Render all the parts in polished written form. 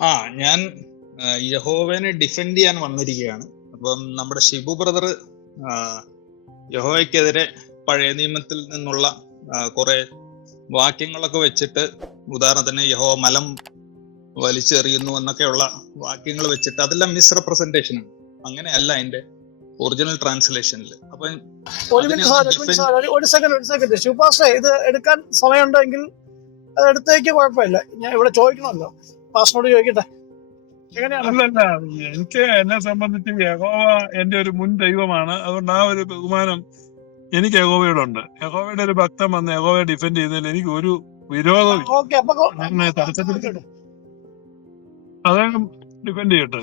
ആ ഞാൻ യഹോവനെ ഡിഫെൻഡ് ചെയ്യാൻ വന്നിരിക്കുകയാണ്. അപ്പം നമ്മുടെ ഷിബു ബ്രദർ യഹോവയ്ക്കെതിരെ പഴയ നിയമത്തിൽ നിന്നുള്ള കുറെ വാക്യങ്ങളൊക്കെ വെച്ചിട്ട്, ഉദാഹരണത്തിന് യഹോവ മലം വലിച്ചെറിയുന്നു എന്നൊക്കെയുള്ള വാക്യങ്ങൾ വെച്ചിട്ട് അതെല്ലാം മിസ്റെപ്രസെന്റേഷൻ ആണ്. അങ്ങനെയല്ല അതിന്റെ ഒറിജിനൽ ട്രാൻസ്ലേഷനിൽ. അപ്പൊ ഒരു സെക്കൻഡ് ശിവപാസ്റ്റേ, ഇത് എടുക്കാൻ സമയമുണ്ടെങ്കിൽ അത് എടുത്തേക്ക്, കുഴപ്പമില്ല. ഞാൻ ഇവിടെ ചോദിക്കണമല്ലോ, പാസ്റ്ററോട് ചോദിക്കട്ടെ. അല്ലല്ല, എനിക്ക് എന്നെ സംബന്ധിച്ച് യഹോവ എന്റെ ഒരു മുൻ ദൈവമാണ്. അതുകൊണ്ട് ആ ഒരു ബഹുമാനം എനിക്ക് യഹോവയോട് ഉണ്ട്. യഹോവയുടെ ഒരു ഭക്തൻ വന്ന് യഹോവയെ ഡിഫെൻഡ് ചെയ്യുന്നതിൽ എനിക്ക് ഒരു വിരോധവും തടസ്സപ്പെടുത്തി അദ്ദേഹം ഡിഫെൻഡ് ചെയ്യട്ടെ.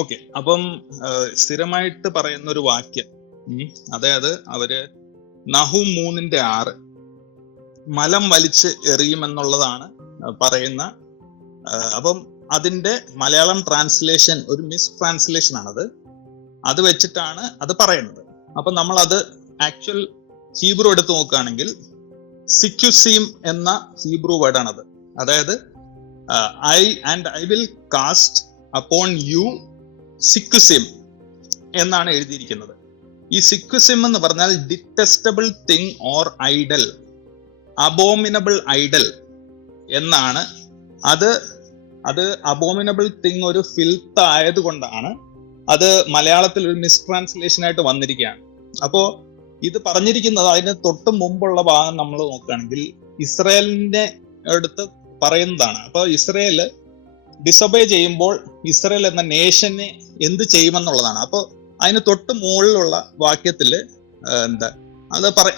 ഓക്കെ, അപ്പം സ്ഥിരമായിട്ട് പറയുന്ന ഒരു വാക്യം, അതായത് അവര് നഹൂം 3:6 മലം വലിച്ച് എറിയുമെന്നുള്ളതാണ് പറയുന്ന. അപ്പം അതിന്റെ മലയാളം ട്രാൻസ്ലേഷൻ ഒരു മിസ് ട്രാൻസ്ലേഷൻ ആണത്. അത് വെച്ചിട്ടാണ് അത് പറയുന്നത്. അപ്പൊ നമ്മൾ അത് ആക്ച്വൽ ഹീബ്രു എടുത്ത് നോക്കുകയാണെങ്കിൽ സിക്യുസീം എന്ന ഹീബ്രു വേർഡാണത്. അതായത് I will cast upon you സിക്യുസിം എന്നാണ് എഴുതിയിരിക്കുന്നത്. ഈ സിക്യുസിം എന്ന് പറഞ്ഞാൽ detestable thing or idol, abominable idol എന്നാണ്. അത് അബോമിനബിൾ തിങ് ഒരു ഫിൽത്ത് ആയതുകൊണ്ടാണ് അത് മലയാളത്തിൽ ഒരു മിസ് ട്രാൻസ്ലേഷൻ ആയിട്ട് വന്നിരിക്കുകയാണ്. അപ്പോ ഇത് പറഞ്ഞിരിക്കുന്നത് അതിന് തൊട്ട് മുമ്പുള്ള ഭാഗം നമ്മൾ നോക്കുകയാണെങ്കിൽ ഇസ്രായേലിനെ എടുത്ത് പറയുന്നതാണ്. അപ്പൊ ഇസ്രായേല് ഡിസൊബേ ചെയ്യുമ്പോൾ ഇസ്രായേൽ എന്ന നേഷനെ എന്ത് ചെയ്യുമെന്നുള്ളതാണ്. അപ്പൊ അതിന് തൊട്ട് മുകളിലുള്ള വാക്യത്തില്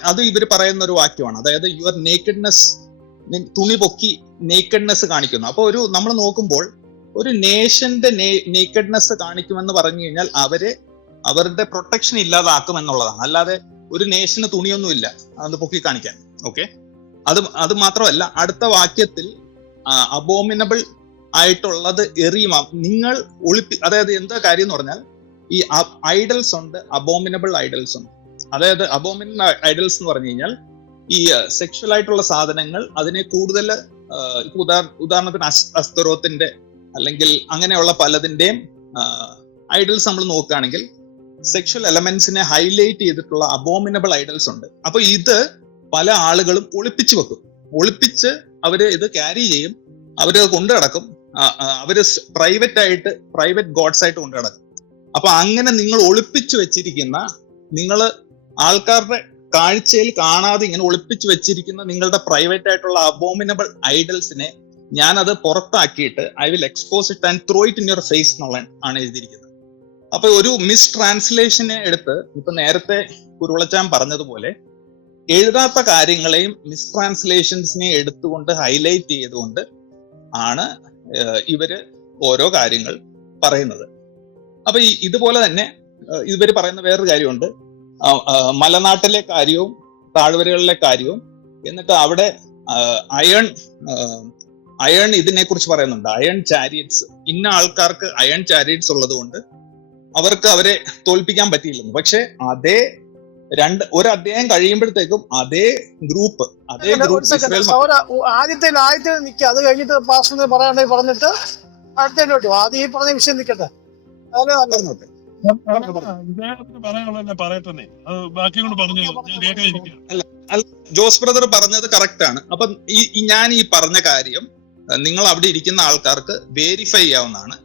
അത് ഇവർ പറയുന്ന ഒരു വാക്യമാണ്. അതായത് യുവർ നേക്കഡ്നെസ്, തുണി പൊക്കി നേക്കഡ്നെസ് കാണിക്കുന്നു. അപ്പൊ നമ്മൾ നോക്കുമ്പോൾ ഒരു നേഷന്റെ നേക്കഡ്നെസ് കാണിക്കുമെന്ന് പറഞ്ഞു കഴിഞ്ഞാൽ അവരുടെ പ്രൊട്ടക്ഷൻ ഇല്ലാതാക്കും എന്നുള്ളതാണ്. അല്ലാതെ ഒരു നേഷന് തുണിയൊന്നുമില്ല അത് പൊക്കി കാണിക്കാൻ. ഓക്കെ, അത് മാത്രമല്ല അടുത്ത വാക്യത്തിൽ അബോമിനബിൾ ആയിട്ടുള്ളത് എറിയും നിങ്ങൾ അതായത് എന്താ കാര്യം എന്ന് പറഞ്ഞാൽ ഈ ഐഡൽസ് ഉണ്ട്, അബോമിനബിൾ ഐഡൽസ് ഉണ്ട്. അതായത് അബോമിനബിൾ ഐഡൽസ് എന്ന് പറഞ്ഞു കഴിഞ്ഞാൽ ഈ സെക്ഷൽ ആയിട്ടുള്ള സാധനങ്ങൾ, അതിനെ കൂടുതൽ ഉദാഹരണത്തിന് അസ്തറോത്തിന്റെ അല്ലെങ്കിൽ അങ്ങനെയുള്ള പലതിന്റെയും ഐഡൽസ് നമ്മൾ നോക്കുകയാണെങ്കിൽ സെക്ഷൽ എലമെന്റ്സിനെ ഹൈലൈറ്റ് ചെയ്തിട്ടുള്ള അബോമിനബിൾ ഐഡൽസ് ഉണ്ട്. അപ്പൊ ഇത് പല ആളുകളും ഒളിപ്പിച്ചു വെക്കും. ഒളിപ്പിച്ച് അവര് ഇത് ക്യാരി ചെയ്യും, അവര് കൊണ്ടു നടക്കും, അവര് പ്രൈവറ്റ് ഗോഡ്സ് ആയിട്ട് കൊണ്ടു നടക്കും. അപ്പൊ അങ്ങനെ നിങ്ങൾ ഒളിപ്പിച്ചു വെച്ചിരിക്കുന്ന, നിങ്ങൾ ആൾക്കാരുടെ കാഴ്ചയിൽ കാണാതെ ഇങ്ങനെ ഒളിപ്പിച്ചു വെച്ചിരിക്കുന്ന നിങ്ങളുടെ പ്രൈവറ്റ് ആയിട്ടുള്ള അബോമിനബിൾ ഐഡൽസിനെ ഞാനത് പുറത്താക്കിയിട്ട് I will expose it and throw it in your face എന്നുള്ള ആണ് എഴുതിയിരിക്കുന്നത്. അപ്പൊ ഒരു മിസ് ട്രാൻസ്ലേഷനെ എടുത്ത്, ഇപ്പൊ നേരത്തെ കുരുളച്ചാൻ പറഞ്ഞതുപോലെ എഴുതാത്ത കാര്യങ്ങളെയും മിസ് ട്രാൻസ്ലേഷൻസിനെ എടുത്തുകൊണ്ട് ഹൈലൈറ്റ് ചെയ്തുകൊണ്ട് ആണ് ഇവര് ഓരോ കാര്യങ്ങൾ പറയുന്നത്. അപ്പൊ ഇതുപോലെ തന്നെ ഇവര് പറയുന്ന വേറൊരു കാര്യമുണ്ട്, മലനാട്ടിലെ കാര്യവും താഴ്വരകളിലെ കാര്യവും. എന്നിട്ട് അവിടെ അയൺ ഇതിനെ കുറിച്ച് പറയുന്നുണ്ട്. അയൺ ചാരിയറ്റ്സ്, ഇന്ന ആൾക്കാർക്ക് അയൺ ചാരിയറ്റ്സ് ഉള്ളത് കൊണ്ട് അവർക്ക് അവരെ തോൽപ്പിക്കാൻ പറ്റിയില്ലെന്ന്. പക്ഷെ ഒരു അധ്യായം കഴിയുമ്പോഴത്തേക്കും അതേ ഗ്രൂപ്പ് ആദ്യത്തെ നിൽക്കുക. അത് കഴിഞ്ഞിട്ട് പാസ്റ്റർ പറയാണ്ടെങ്കിൽ പറഞ്ഞിട്ട് അടുത്തോട്ട് ആദ്യം ഈ പറഞ്ഞ വിഷയം നിൽക്കട്ടെ. അതല്ലേ നല്ലത്. ജോസ് ബ്രദർ പറഞ്ഞത് കറക്റ്റ് ആണ്. അപ്പൊ ഞാൻ ഈ പറഞ്ഞ കാര്യം നിങ്ങൾ അവിടെ ഇരിക്കുന്ന ആൾക്കാർക്ക് വെരിഫൈ ചെയ്യാവുന്നതാണ്.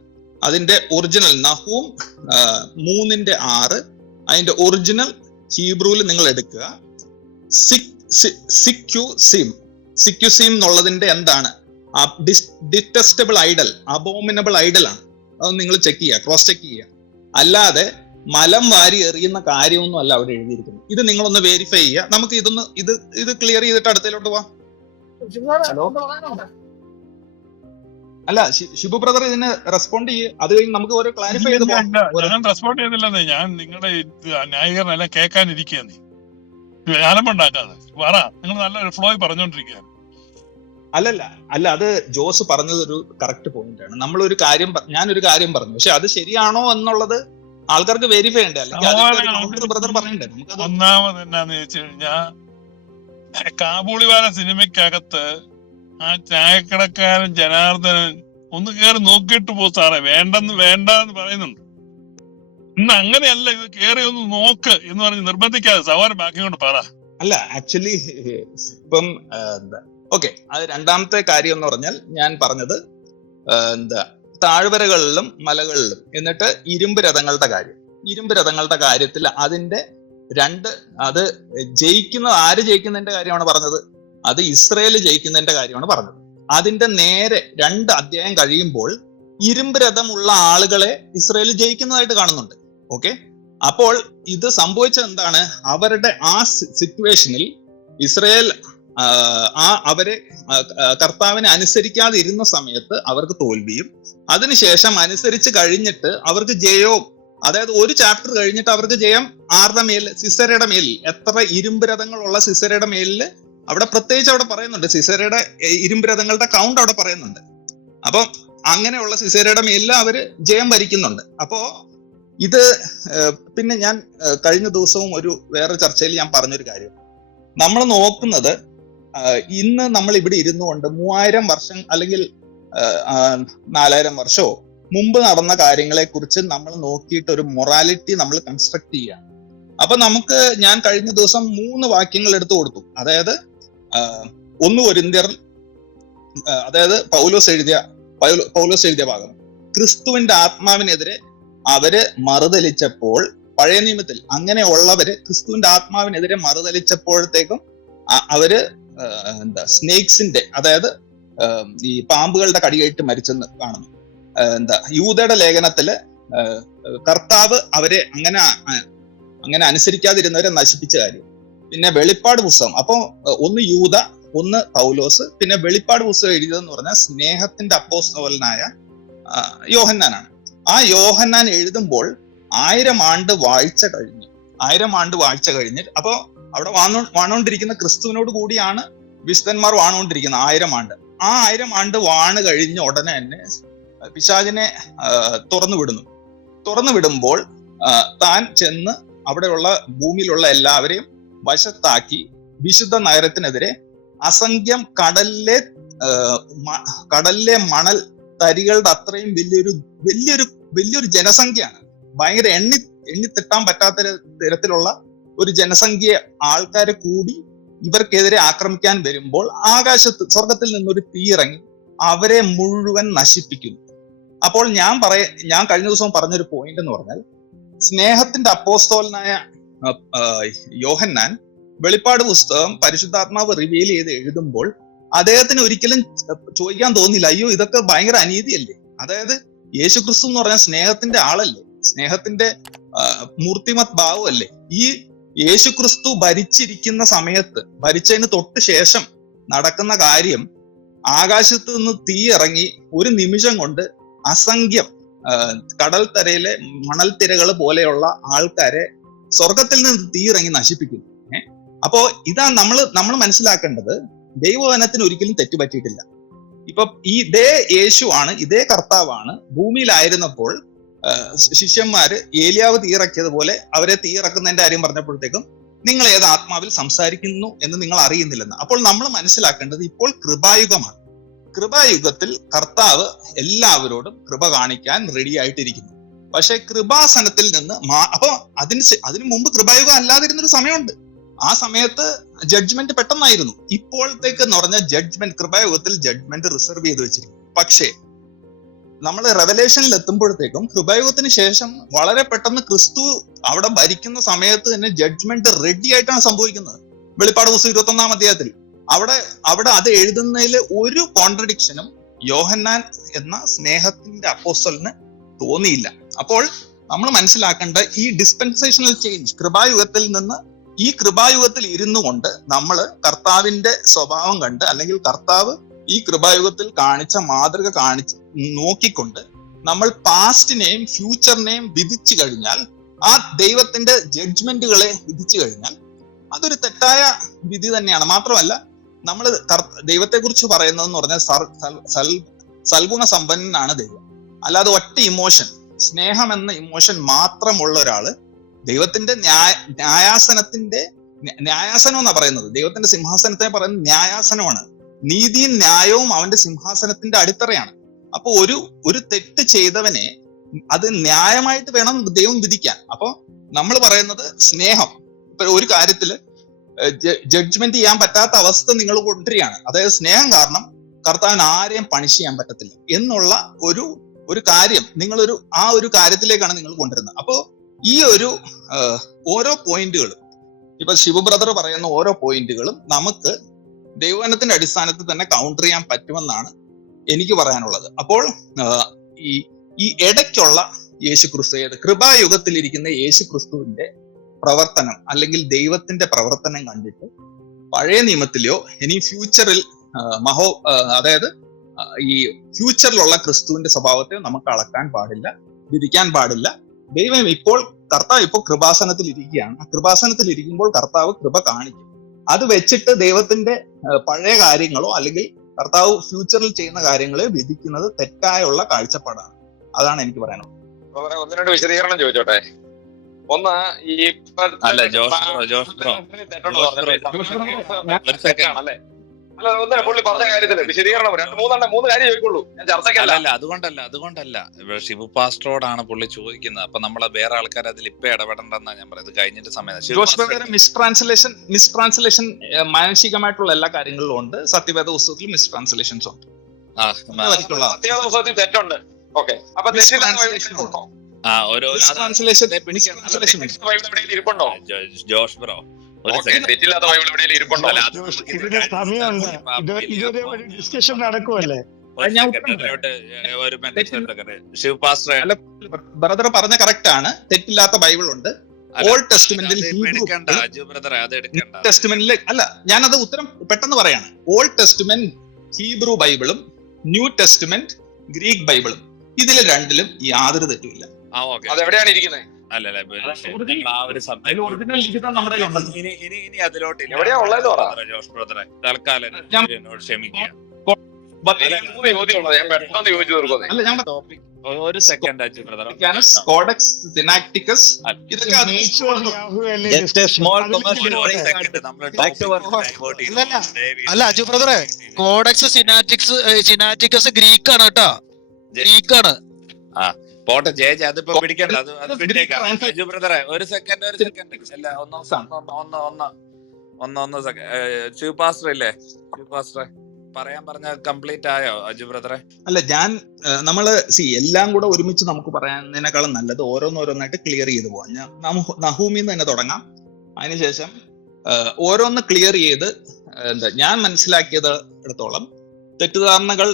അതിന്റെ ഒറിജിനൽ നഹൂം 3:6 അതിന്റെ ഒറിജിനൽ ഹീബ്രുവിൽ നിങ്ങൾ എടുക്കുക. സിക്യുസിം എന്നുള്ളതിന്റെ എന്താണ്? ഡിറ്റസ്റ്റബിൾ ഐഡൽ, അബോമിനബിൾ ഐഡൽ ആണ്. അത് നിങ്ങൾ ചെക്ക് ചെയ്യുക, ക്രോസ് ചെക്ക് ചെയ്യുക. അല്ലാതെ മലം വാരി എറിയുന്ന കാര്യമൊന്നും അല്ല അവിടെ എഴുതിയിരിക്കുന്നത്. ഇത് നിങ്ങളൊന്ന് വെരിഫൈ ചെയ്യുക. നമുക്ക് ഇത് ക്ലിയർ ചെയ്തിട്ട് അടുത്തതിലോട്ട് പോവാം. അല്ല, ഷിബു ബ്രദർ ഇതിന് റെസ്പോണ്ട് ചെയ്യുക. അത് കഴിഞ്ഞ് നമുക്ക് ഓരോ ക്ലാരിഫൈ ചെയ്ത് പോകാം. ഞാൻ റെസ്പോണ്ട് ചെയ്തില്ലെന്നേ, ഞാൻ നിങ്ങളുടെ ന്യായീകരണം എല്ലാം കേൾക്കാനിരിക്കുകയാണ്. ഞാനമ്പുണ്ടാക്കാതെ പറ, നിങ്ങൾ നല്ലൊരു ഫ്ലോ പറഞ്ഞോണ്ടിരിക്കുകയാണ്. അല്ല, അത് ജോസ് പറഞ്ഞത് ഒരു കറക്റ്റ് പോയിന്റ് ആണ്. ഞാനൊരു കാര്യം പറഞ്ഞു, പക്ഷെ അത് ശരിയാണോ എന്നുള്ളത് ആൾക്കാർക്ക് വെരിഫൈ ഉണ്ട്. അല്ലെങ്കിൽ ബ്രദർ പറയണ്ടേ. ഒന്നാമത് എന്നാന്ന് ചോദിച്ചു കഴിഞ്ഞാൽ കാബൂളിവാല സിനിമയ്ക്കകത്ത് ആ ചായക്കടക്കാരൻ ജനാർദ്ദനൻ ഒന്ന് കയറി നോക്കിയിട്ട് പോ സാറേ, വേണ്ടെന്ന് പറയുന്നുണ്ട്. ഇന്ന് അങ്ങനെയല്ല, ഇത് കേറി ഒന്ന് നോക്ക് എന്ന് പറഞ്ഞ് നിർബന്ധിക്കാതെ സഹോദരൻ ബാക്കി കൊണ്ട് പറ. അല്ല, ആക്ച്വലി ഇപ്പം ഓക്കെ, അത് രണ്ടാമത്തെ കാര്യം എന്ന് പറഞ്ഞാൽ ഞാൻ പറഞ്ഞത് താഴ്വരകളിലും മലകളിലും, എന്നിട്ട് ഇരുമ്പ് രഥങ്ങളുടെ കാര്യത്തിൽ അതിന്റെ അത് ആര് ജയിക്കുന്നതിന്റെ കാര്യമാണ് പറഞ്ഞത്? അത് ഇസ്രയേൽ ജയിക്കുന്നതിന്റെ കാര്യമാണ് പറഞ്ഞത്. അതിന്റെ നേരെ 2 അധ്യായം കഴിയുമ്പോൾ ഇരുമ്പ് രഥമുള്ള ആളുകളെ ഇസ്രയേൽ ജയിക്കുന്നതായിട്ട് കാണുന്നുണ്ട്. ഓക്കെ, അപ്പോൾ ഇത് സംഭവിച്ചത് എന്താണ്? അവരുടെ ആ സിറ്റുവേഷനിൽ ഇസ്രയേൽ അവരെ കർത്താവിനെ അനുസരിക്കാതെ ഇരുന്ന സമയത്ത് അവർക്ക് തോൽവിയും, അതിനുശേഷം അനുസരിച്ച് കഴിഞ്ഞിട്ട് അവർക്ക് ജയവും, അതായത് ഒരു ചാപ്റ്റർ കഴിഞ്ഞിട്ട് അവർക്ക് ജയം ആരുടെ മേൽ? സിസരയുടെ മേലിൽ. എത്ര ഇരുമ്പ് രഥങ്ങളുള്ള സിസരയുടെ മേലിൽ അവിടെ പ്രത്യേകിച്ച് അവിടെ പറയുന്നുണ്ട്. സിസരയുടെ ഇരുമ്പ് രഥങ്ങളുടെ കൗണ്ട് അവിടെ പറയുന്നുണ്ട്. അപ്പൊ അങ്ങനെയുള്ള സിസരയുടെ മേലിൽ അവര് ജയം വരിക്കുന്നുണ്ട്. അപ്പോ ഇത് പിന്നെ ഞാൻ കഴിഞ്ഞ ദിവസവും വേറെ ചർച്ചയിൽ ഞാൻ പറഞ്ഞൊരു കാര്യം, നമ്മൾ നോക്കുന്നത് ഇന്ന് നമ്മൾ ഇവിടെ ഇരുന്നുകൊണ്ട് 3000 വർഷം അല്ലെങ്കിൽ 4000 വർഷമോ മുമ്പ് നടന്ന കാര്യങ്ങളെ കുറിച്ച് നമ്മൾ നോക്കിയിട്ട് ഒരു മൊറാലിറ്റി നമ്മൾ കൺസ്ട്രക്ട് ചെയ്യുകയാണ്. അപ്പൊ ഞാൻ കഴിഞ്ഞ ദിവസം 3 വാക്യങ്ങൾ എടുത്തു കൊടുത്തു. അതായത് 1 കൊരിന്ത്യർ, അതായത് പൗലോസ് എഴുതിയ ഭാഗം, ക്രിസ്തുവിന്റെ ആത്മാവിനെതിരെ അവര് മറുതലിച്ചപ്പോൾ, പഴയ നിയമത്തിൽ അങ്ങനെയുള്ളവര് ക്രിസ്തുവിന്റെ ആത്മാവിനെതിരെ മറുതലിച്ചപ്പോഴത്തേക്കും അവര് സ്നേക്സിന്റെ, അതായത് ഈ പാമ്പുകളുടെ കടിയേറ്റ് മരിച്ചെന്ന് കാണുന്നു. യൂദയുടെ ലേഖനത്തില് കർത്താവ് അവരെ അങ്ങനെ അനുസരിക്കാതിരുന്നവരെ നശിപ്പിച്ച കാര്യം. പിന്നെ വെളിപ്പാട് പുസ്തകം, അപ്പൊ 1 യൂദ, 1 പൗലോസ്, പിന്നെ വെളിപ്പാട് പുസ്തകം എഴുതിയതെന്ന് പറഞ്ഞാൽ സ്നേഹത്തിന്റെ അപ്പോസ്തലനായ യോഹന്നാനാണ്. ആ യോഹന്നാൻ എഴുതുമ്പോൾ 1000 ആണ്ട് വാഴ്ച കഴിഞ്ഞ് അപ്പൊ അവിടെ വാണുകൊണ്ടിരിക്കുന്ന ക്രിസ്തുവിനോട് കൂടിയാണ് വിശുദ്ധന്മാർ വാണുകൊണ്ടിരിക്കുന്നത് 1000 ആണ്ട്. ആ 1000 ആണ്ട് വാണ് കഴിഞ്ഞ ഉടനെ തന്നെ പിശാചിനെ തുറന്നു വിടുമ്പോൾ താൻ ചെന്ന് അവിടെയുള്ള ഭൂമിയിലുള്ള എല്ലാവരെയും വശത്താക്കി വിശുദ്ധ നഗരത്തിനെതിരെ അസംഖ്യം കടലിലെ മണൽ തരികളുടെ അത്രയും വലിയൊരു ജനസംഖ്യയാണ്. ഭയങ്കര എണ്ണിത്തിട്ടാൻ പറ്റാത്ത തരത്തിലുള്ള ഒരു ജനസംഖ്യ ആൾക്കാരെ കൂടി ഇവർക്കെതിരെ ആക്രമിക്കാൻ വരുമ്പോൾ സ്വർഗത്തിൽ നിന്നൊരു തീ ഇറങ്ങി അവരെ മുഴുവൻ നശിപ്പിക്കുന്നു. അപ്പോൾ ഞാൻ കഴിഞ്ഞ ദിവസം പറഞ്ഞൊരു പോയിന്റ് എന്ന് പറഞ്ഞാൽ, സ്നേഹത്തിന്റെ അപ്പോസ്തലനായ യോഹന്നാൻ വെളിപ്പാട് പുസ്തകം പരിശുദ്ധാത്മാവ് റിവീൽ ചെയ്ത് എഴുതുമ്പോൾ അദ്ദേഹത്തിന് ഒരിക്കലും ചോദിക്കാൻ തോന്നില്ല, അയ്യോ ഇതൊക്കെ ഭയങ്കര അനീതിയല്ലേ? അതായത് യേശുക്രിസ്തു എന്ന് പറഞ്ഞാൽ സ്നേഹത്തിന്റെ ആളല്ലേ, സ്നേഹത്തിന്റെ മൂർത്തിമത് ഭാവമല്ലേ? ഈ യേശുക്രിസ്തു ഭരിച്ചിരിക്കുന്ന സമയത്ത്, ഭരിച്ചതിന് തൊട്ട് ശേഷം നടക്കുന്ന കാര്യം, ആകാശത്ത് നിന്ന് തീ ഇറങ്ങി ഒരു നിമിഷം കൊണ്ട് അസംഖ്യം കടൽ തരയിലെ മണൽത്തിരകൾ പോലെയുള്ള ആൾക്കാരെ സ്വർഗത്തിൽ നിന്ന് തീ ഇറങ്ങി നശിപ്പിക്കുന്നു. അപ്പോ ഇതാ നമ്മൾ മനസ്സിലാക്കേണ്ടത്, ദൈവവചനത്തിന് ഒരിക്കലും തെറ്റുപറ്റിയിട്ടില്ല. ഇപ്പൊ ഇതേ യേശുവാണ്, ഇതേ കർത്താവാണ് ഭൂമിയിലായിരുന്നപ്പോൾ ശിഷ്യന്മാര് ഏലിയാവ് തീയിറക്കിയതുപോലെ അവരെ തീയിറക്കുന്നതിന്റെ കാര്യം പറഞ്ഞപ്പോഴത്തേക്കും നിങ്ങൾ ഏത് ആത്മാവിൽ സംസാരിക്കുന്നു എന്ന് നിങ്ങൾ അറിയുന്നില്ലെന്ന്. അപ്പോൾ നമ്മൾ മനസ്സിലാക്കേണ്ടത് ഇപ്പോൾ കൃപായുഗമാണ്. കൃപായുഗത്തിൽ കർത്താവ് എല്ലാവരോടും കൃപ കാണിക്കാൻ റെഡി ആയിട്ടിരിക്കുന്നു. പക്ഷെ കൃപാസനത്തിൽ നിന്ന് അപ്പൊ അതിനു മുമ്പ് കൃപായുഗം അല്ലാതിരുന്നൊരു സമയമുണ്ട്. ആ സമയത്ത് ജഡ്ജ്മെന്റ് പെട്ടെന്നായിരുന്നു. ഇപ്പോഴത്തേക്ക് എന്ന് പറഞ്ഞാൽ കൃപായുഗത്തിൽ ജഡ്ജ്മെന്റ് റിസർവ് ചെയ്ത് വെച്ചിരിക്കും. പക്ഷേ നമ്മൾ റെവലേഷനിൽ എത്തുമ്പോഴത്തേക്കും കൃപായുഗത്തിന് ശേഷം വളരെ പെട്ടെന്ന് ക്രിസ്തു അവിടെ ഭരിക്കുന്ന സമയത്ത് തന്നെ ജഡ്ജ്മെന്റ് റെഡി ആയിട്ടാണ് സംഭവിക്കുന്നത്. വെളിപ്പാട് പുസ്തകം 21-ാം അധ്യായത്തിൽ അവിടെ അത് എഴുതുന്നതിൽ ഒരു കോൺട്രഡിക്ഷനും യോഹന്നാൻ എന്ന സ്നേഹത്തിന്റെ അപ്പോസ്തലന് തോന്നിയില്ല. അപ്പോൾ നമ്മൾ മനസ്സിലാക്കേണ്ട ഈ ഡിസ്പെൻസേഷണൽ ചേഞ്ച്, കൃപായുഗത്തിൽ നിന്ന് ഈ കൃപായുഗത്തിൽ ഇരുന്നു കൊണ്ട് നമ്മൾ കർത്താവിന്റെ സ്വഭാവം കണ്ട്, അല്ലെങ്കിൽ കർത്താവ് ഈ കൃപായുഗത്തിൽ കാണിച്ച മാതൃക നോക്കിക്കൊണ്ട് നമ്മൾ പാസ്റ്റിനെയും ഫ്യൂച്ചറിനെയും വിധിച്ചു കഴിഞ്ഞാൽ, ആ ദൈവത്തിന്റെ ജഡ്ജ്മെന്റുകളെ വിധിച്ചു കഴിഞ്ഞാൽ അതൊരു തെറ്റായ വിധി തന്നെയാണ്. മാത്രമല്ല, നമ്മൾ ദൈവത്തെക്കുറിച്ച് പറയുന്നതെന്ന് പറഞ്ഞാൽ സൽഗുണ സമ്പന്നനാണ് ദൈവം. അല്ലാതെ ഒറ്റ ഇമോഷൻ, സ്നേഹം എന്ന ഇമോഷൻ മാത്രമുള്ള ഒരാള് ദൈവത്തിന്റെ ന്യായാസനം എന്നാ പറയുന്നത്. ദൈവത്തിന്റെ സിംഹാസനത്തെ പറയുന്നത് ന്യായാസനമാണ്. നീതിയും ന്യായവും അവന്റെ സിംഹാസനത്തിന്റെ അടിത്തറയാണ്. അപ്പൊ ഒരു തെറ്റ് ചെയ്തവനെ അത് ന്യായമായിട്ട് വേണം ദൈവം വിധിക്കാൻ. അപ്പൊ നമ്മൾ പറയുന്നത് സ്നേഹം. ഇപ്പൊ ഒരു കാര്യത്തില് ജഡ്ജ്മെന്റ് ചെയ്യാൻ പറ്റാത്ത അവസ്ഥ നിങ്ങൾ കൊണ്ടുവരികയാണ്. അതായത് സ്നേഹം കാരണം കർത്താവിന് ആരെയും പണിഷ് ചെയ്യാൻ പറ്റത്തില്ല എന്നുള്ള ഒരു കാര്യം ആ ഒരു കാര്യത്തിലേക്കാണ് നിങ്ങൾ കൊണ്ടുവരുന്നത്. അപ്പോ ഈ ഓരോ പോയിന്റുകളും, ഇപ്പൊ ശിവ ബ്രദർ പറയുന്ന ഓരോ പോയിന്റുകളും നമുക്ക് ദൈവവചനത്തിന്റെ അടിസ്ഥാനത്തിൽ തന്നെ കൗണ്ടർ ചെയ്യാൻ പറ്റുമെന്നാണ് എനിക്ക് പറയാനുള്ളത്. അപ്പോൾ ഈ ഇടയ്ക്കുള്ള യേശുക്രിസ്തു, കൃപായുഗത്തിലിരിക്കുന്ന യേശുക്രിസ്തുവിന്റെ പ്രവർത്തനം അല്ലെങ്കിൽ ദൈവത്തിന്റെ പ്രവർത്തനം കണ്ടിട്ട് പഴയ നിയമത്തിലെയോ ഇനി ഫ്യൂച്ചറിൽ അതായത് ഈ ഫ്യൂച്ചറിലുള്ള ക്രിസ്തുവിന്റെ സ്വഭാവത്തെ നമുക്ക് അളക്കാൻ പാടില്ല, വിധിക്കാൻ പാടില്ല. ദൈവം കർത്താവ് ഇപ്പോൾ കൃപാസനത്തിൽ ഇരിക്കുകയാണ്. ആ കൃപാസനത്തിൽ ഇരിക്കുമ്പോൾ കർത്താവ് കൃപ കാണിക്കും. അത് വെച്ചിട്ട് ദൈവത്തിന്റെ പഴയ കാര്യങ്ങളോ അല്ലെങ്കിൽ കർത്താവ് ഫ്യൂച്ചറിൽ ചെയ്യുന്ന കാര്യങ്ങളെ വിധിക്കുന്നത് തെറ്റായുള്ള കാഴ്ചപ്പാടാണ്. അതാണ് എനിക്ക് പറയാനുള്ളത്. ഒന്ന് രണ്ട് വിശദീകരണം ചോദിച്ചോട്ടെ. ഒന്ന്, ഈ പുള്ളി പറഞ്ഞ കാര്യത്തില് വിശദീകരണം മൂന്ന് കാര്യം ചോദിക്കുള്ളൂ. ഞാൻ ചർച്ചയ്ക്കല്ല. അതുകൊണ്ടല്ല ഷിബു പാസ്റ്ററോടാണ് പുള്ളി ചോദിക്കുന്നത്. അപ്പൊ നമ്മളെ വേറെ ആൾക്കാർ അതിൽ ഇപ്പൊ ഇടപെടണ്ടെന്നാ ഞാൻ പറയുന്നത്. കഴിഞ്ഞിട്ട് സമയം മിസ്ട്രാൻസ്ലേഷൻ മാനസികമായിട്ടുള്ള എല്ലാ കാര്യങ്ങളിലും ഉണ്ട്. സത്യവേദ പുസ്തകത്തിൽ മിസ്ട്രാൻസ്ലേഷൻസ് ഉണ്ട്. സത്യവേദ പുസ്തകത്തിൽ തെറ്റുണ്ട്. ഓക്കെ, അപ്പൊ ഇരിപ്പുണ്ടോ ജോഷ് ബ്രോ? തെറ്റില്ലാത്ത ബൈബിൾ എവിടെയെങ്കിലും ഇരിപ്പുണ്ടോ? ഡിസ്കഷൻ നടക്കുമല്ലേ? ബ്രദർ പറഞ്ഞ കറക്റ്റ് ആണ്. തെറ്റില്ലാത്ത ബൈബിൾ ഉണ്ട്. ഓൾഡ് ടെസ്റ്റ്മെന്റിൽ അല്ല, ഞാനത് ഉത്തരം പെട്ടെന്ന് പറയാണ്. ഓൾഡ് ടെസ്റ്റ്മെന്റ് ഹീബ്രു ബൈബിളും ന്യൂ ടെസ്റ്റ്മെന്റ് ഗ്രീക്ക് ബൈബിളും, ഇതിൽ രണ്ടിലും യാതൊരു തെറ്റുമില്ല. അതെവിടെയാണ് ഇരിക്കുന്നത്? ഒരു സെക്കൻഡ് കോഡെക്സ് സിനാക്ടിക്കസ്, അല്ല അജു ബ്രദറെ, കോഡെക്സ് സിനാറ്റിക്കസ് ഗ്രീക്ക് ആണ് കേട്ടോ, ഗ്രീക്കാണ്. പോട്ടെ ജയജ, അതിപ്പോ പിടിക്കണ്ട, അത് പിടിച്ചേക്കാം. അജു ബ്രദറെ ഒരു സെക്കൻഡ് അല്ല, ഒന്ന് സെക്കൻഡ്. ശിവ പാസ്റ്റർ ഇല്ലേ? ശിവ പാസ്റ്ററെ പറയാൻ പറഞ്ഞ കംപ്ലീറ്റ് ആയോ അജു ബ്രദറെ? അല്ല, നമ്മള് എല്ലാം കൂടെ ഒരുമിച്ച് നമുക്ക് പറയാനേക്കാളും നല്ലത് ഓരോന്നോരോന്നായിട്ട് ക്ലിയർ ചെയ്ത് പോവാം. നഹൂമിന്ന് തന്നെ തുടങ്ങാം. അതിനുശേഷം ഓരോന്ന് ക്ലിയർ ചെയ്ത് ഞാൻ മനസ്സിലാക്കിയത് എടുത്തോളം തെറ്റിദ്ധാരണകൾ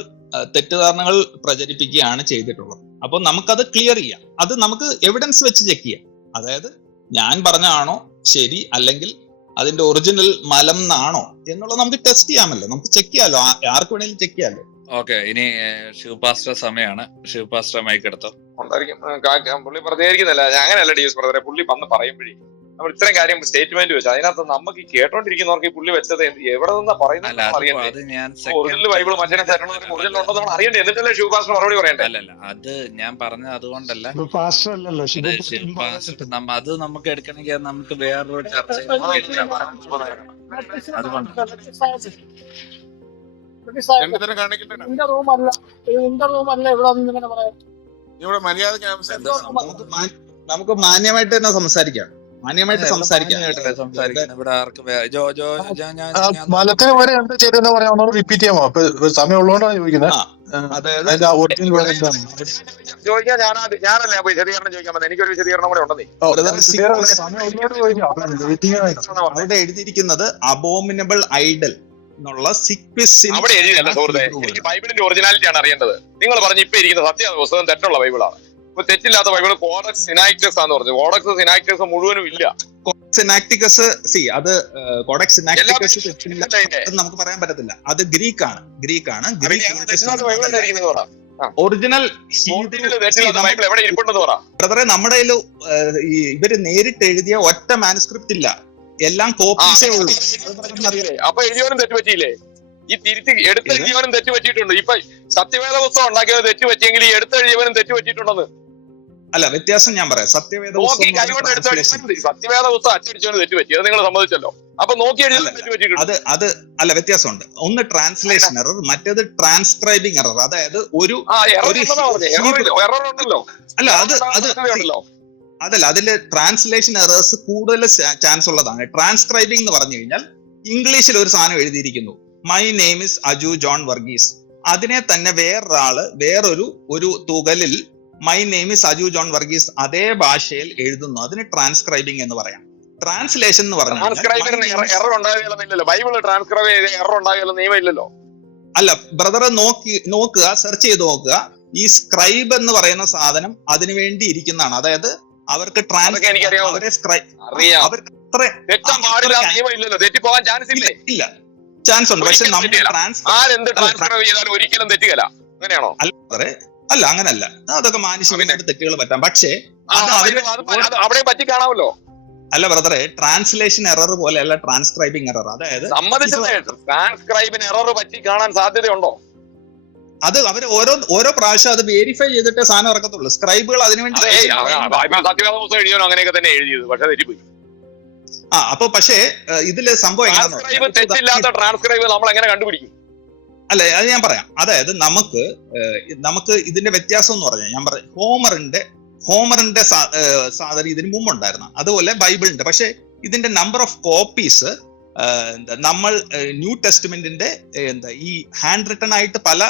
പ്രചരിപ്പിക്കുകയാണ് ചെയ്തിട്ടുള്ളത്. അപ്പൊ നമുക്കത് ക്ലിയർ ചെയ്യാം. അത് നമുക്ക് എവിഡൻസ് വെച്ച് ചെക്ക് ചെയ്യാം. അതായത് ഞാൻ പറഞ്ഞാണോ ശരി, അല്ലെങ്കിൽ അതിന്റെ ഒറിജിനൽ മലം എന്നാണോ എന്നുള്ളത് നമുക്ക് ടെസ്റ്റ് ചെയ്യാമല്ലോ, നമുക്ക് ചെക്ക് ചെയ്യാലോ, ആർക്ക് വേണേലും ചെക്ക് ചെയ്യാലോ. ഓക്കെ, ഇനി ശിവ പാസ്റ്റർ സമയമാണ്. ശിവ പാസ്റ്റർ മൈക്ക് എടുത്തോ. പുള്ളി പ്രതികരിക്കുന്നില്ല. അങ്ങനെയല്ല ഡിയൂസ് ബ്രദറെ, പുള്ളി വന്ന് പറയുമ്പോഴേ നമ്മൾ ഇത്രയും കാര്യം സ്റ്റേറ്റ്മെന്റ് വെച്ചു. അതിനകത്ത് നമുക്ക് കേട്ടോണ്ടിരിക്കുന്നവർക്ക് ഈ പുള്ളി വെച്ചത് എവിടെ നിന്നാ പറയുന്നത് അറിയണ്ടേ? ഒറിജിനൽ ബൈബിൾ മറ്റേ ഒറിജിനൽ ഉണ്ടോ നമ്മൾ അറിയണ്ടേ? എന്നിട്ടല്ലേ ശിവ പാസ്റ്റർ മറുപടി പറയണ്ടേ? അല്ലല്ല, അത് ഞാൻ പറഞ്ഞത് അതുകൊണ്ടല്ല. അത് നമുക്ക് എടുക്കണമെങ്കിൽ നമുക്ക് വേറൊരു ചർച്ച. നമുക്ക് മാന്യമായിട്ട് തന്നെ സംസാരിക്കാം. മലത്തിന് വരെ എന്താ ചെയ്തെന്ന് പറയാം, ഒന്നോട് റിപ്പീറ്റ് ചെയ്യാമോ? സമയം ഉള്ളതുകൊണ്ടാണ് ചോദിക്കുന്നത്. ചോദിക്കാൻ ഞാനല്ലേ വിശദീകരണം ചോദിക്കാൻ വന്നത്. എനിക്കൊരു വിശദീകരണം കൂടെ ഉണ്ടെന്നേ. അവിടെ എഴുതിയിരിക്കുന്നത് അബോമിനബിൾ ഐഡൽ എന്നുള്ള അവിടെ എഴുതിയല്ല സുഹൃത്തെ. എനിക്ക് ബൈബിളിന്റെ ഒറിജിനാലിറ്റി ആണ് അറിയേണ്ടത്. നിങ്ങൾ പറഞ്ഞ ഇപ്പൊ ഇരിക്കുന്ന സത്യ പുസ്തകം തെറ്റുള്ള ബൈബിളാണ്. ഇപ്പൊ തെറ്റില്ലാത്ത ബൈബിൾ കോഡെക്സ് സിനാക്ടിക്കസ് ആണെന്ന് പറഞ്ഞു. കോഡെക്സ് സിനാക്ടിക്കസ് മുഴുവനും ഇല്ല. സിനാക്ടിക്കസ് അത് കോഡെക്സ് സിനാക്ടിക്കസ് നമുക്ക് പറയാൻ പറ്റത്തില്ല. അത് ഗ്രീക്കാണ്. ഒറിജിനൽ എവിടെ ഇരിപ്പുണ്ടെന്ന് പറ ബ്രദറെ. നമ്മുടെ കയ്യിൽ ഇവര് നേരിട്ട് എഴുതിയ ഒറ്റ മാനുസ്ക്രിപ്റ്റ് ഇല്ല, എല്ലാം കോപ്പീസേ ഉള്ളൂ. അപ്പൊ എഴുതിയവനും തെറ്റുപറ്റിയില്ലേ? ഈ തിരുത്തി എടുത്തെഴുതിയവനും തെറ്റുപറ്റിയിട്ടുണ്ട്. ഇപ്പൊ സത്യവേദ പുസ്തകം ഉണ്ടാക്കിയത് തെറ്റുപറ്റിയെങ്കിൽ ഈ എടുത്തെഴുതിയവനും തെറ്റുപറ്റിയിട്ടുണ്ടെന്ന്. അല്ല വ്യത്യാസം ഞാൻ പറയാം. സത്യവേദ നോക്കി കൈകൊണ്ട് എടുത്ത് സത്യവേദ പുസ്തകം അച്ചടിച്ചവന് തെറ്റുപറ്റി, അത് നിങ്ങൾ സമ്മതിച്ചല്ലോ. അപ്പൊ നോക്കി എഴുതി തെറ്റുപറ്റിയിട്ടുണ്ട്. അത് അല്ല, വ്യത്യാസമുണ്ട്. ഒന്ന് ട്രാൻസ്ലേഷൻ എറർ, മറ്റേത് ട്രാൻസ്ക്രൈബിംഗ് എറർ. അതായത് ഒരു എറർ ഉണ്ടല്ലോ. അല്ല അതല്ല, അതില് ട്രാൻസ്ലേഷൻ എറേഴ്സ് കൂടുതൽ ചാൻസ് ഉള്ളതാണ്. ട്രാൻസ്ക്രൈബിംഗ് എന്ന് പറഞ്ഞു കഴിഞ്ഞാൽ ഇംഗ്ലീഷിൽ ഒരു സാധനം എഴുതിയിരിക്കുന്നു, my name is Aju John Varghese. അതിനെ തന്നെ വേറൊരു Thukalil my name is Aju John Varghese അതേ ഭാഷയിൽ എഴുതുന്നു. അതിന് ട്രാൻസ്ക്രൈബിംഗ് എന്ന് പറയാം. ട്രാൻസ്ലേഷൻ എന്ന് പറഞ്ഞാൽ എറർ ഉണ്ടാകുകയല്ലോ. ബൈബിള് ട്രാൻസ്ക്രൈബ് ചെയ്ത് എറർ ഉണ്ടാകുകയല്ലോ, നിയമം ഇല്ലല്ലോ. അല്ല ബ്രദറെ, നോക്കുക, സെർച്ച് ചെയ്ത് നോക്കുക. ഈ സ്ക്രൈബ് എന്ന് പറയുന്ന സാധനം അതിനു വേണ്ടി ഇരിക്കുന്നതാണ്. അതായത് അവർക്ക് ഇല്ല, ചാൻസ് ഉണ്ട്. പക്ഷെ ഒരിക്കലും തെറ്റുകയില്ല. അങ്ങനെയാണോ? അല്ല, അങ്ങനല്ല. അതൊക്കെ മാനുഷികമായിട്ട് തെറ്റുകൾ പറ്റാം. പക്ഷേ അവിടെ പറ്റി കാണാമല്ലോ. അല്ല ബ്രദറെ, ട്രാൻസ്ലേഷൻ എറർ പോലെയല്ല ട്രാൻസ്ക്രൈബിംഗ് എറർ. അതായത് ട്രാൻസ്ക്രൈബിന് എറർ പറ്റി കാണാൻ സാധ്യതയുണ്ടോ? അത് അവര് ഓരോ പ്രാവശ്യം അത് വെരിഫൈ ചെയ്തിട്ട് സാധനം ഇറക്കത്തുള്ളൂ. സ്ക്രൈബുകൾ അതിനുവേണ്ടി അങ്ങനെയൊക്കെ തന്നെ എഴുതിയത്, പക്ഷെ തെറ്റിപ്പോയി. അപ്പൊ പക്ഷേ ഇതില് സംഭവം തെറ്റില്ലാത്ത ട്രാൻസ്ക്രൈബ് നമ്മൾ എങ്ങനെ കണ്ടുപിടിക്കും? അല്ല, അത് ഞാൻ പറയാം. അതായത് നമുക്ക് ഇതിന്റെ വ്യത്യാസം എന്ന് പറഞ്ഞാൽ, ഞാൻ പറയാം, ഹോമറിന്റെ സാധനം ഇതിന് മുമ്പ് ഉണ്ടായിരുന്നു, അതുപോലെ ബൈബിളിന്റെ. പക്ഷെ ഇതിന്റെ നമ്പർ ഓഫ് കോപ്പീസ് നമ്മൾ ന്യൂ ടെസ്റ്റ്മെന്റിന്റെ ഈ ഹാൻഡ് റിട്ടൺ ആയിട്ട് പല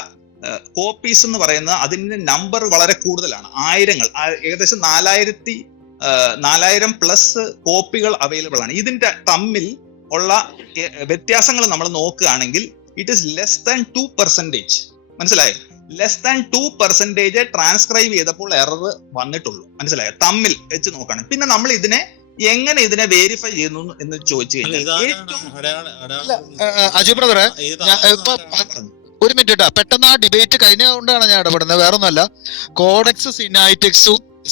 കോപ്പീസ് എന്ന് പറയുന്ന അതിന്റെ നമ്പർ വളരെ കൂടുതലാണ്. ആയിരങ്ങൾ, ഏകദേശം 4000 പ്ലസ് കോപ്പികൾ അവൈലബിൾ ആണ്. ഇതിന്റെ തമ്മിൽ ഉള്ള വ്യത്യാസങ്ങൾ നമ്മൾ നോക്കുകയാണെങ്കിൽ ഇറ്റ് ഈസ് ലെസ് ദാൻ 2%. മനസ്സിലായോ? ലെസ് ദാൻ 2% ട്രാൻസ്ക്രൈബ് ചെയ്തപ്പോൾ എറർ വന്നിട്ടുള്ളൂ. മനസ്സിലായോ? തമ്മിൽ വെച്ച് നോക്കുകയാണ്. പിന്നെ നമ്മൾ എങ്ങനെ ഇതിനെ വെരിഫൈ ചെയ്യുന്നു എന്ന് ചോദിച്ചു കഴിഞ്ഞാൽ, അജു ബ്രദറെ ഒരു മിനിറ്റ് കേട്ടോ, പെട്ടെന്ന് ആ ഡിബേറ്റ് കഴിഞ്ഞതുകൊണ്ടാണ് ഞാൻ ഇടപെടുന്നത്, വേറെ ഒന്നുമല്ല. കോഡെക്സ്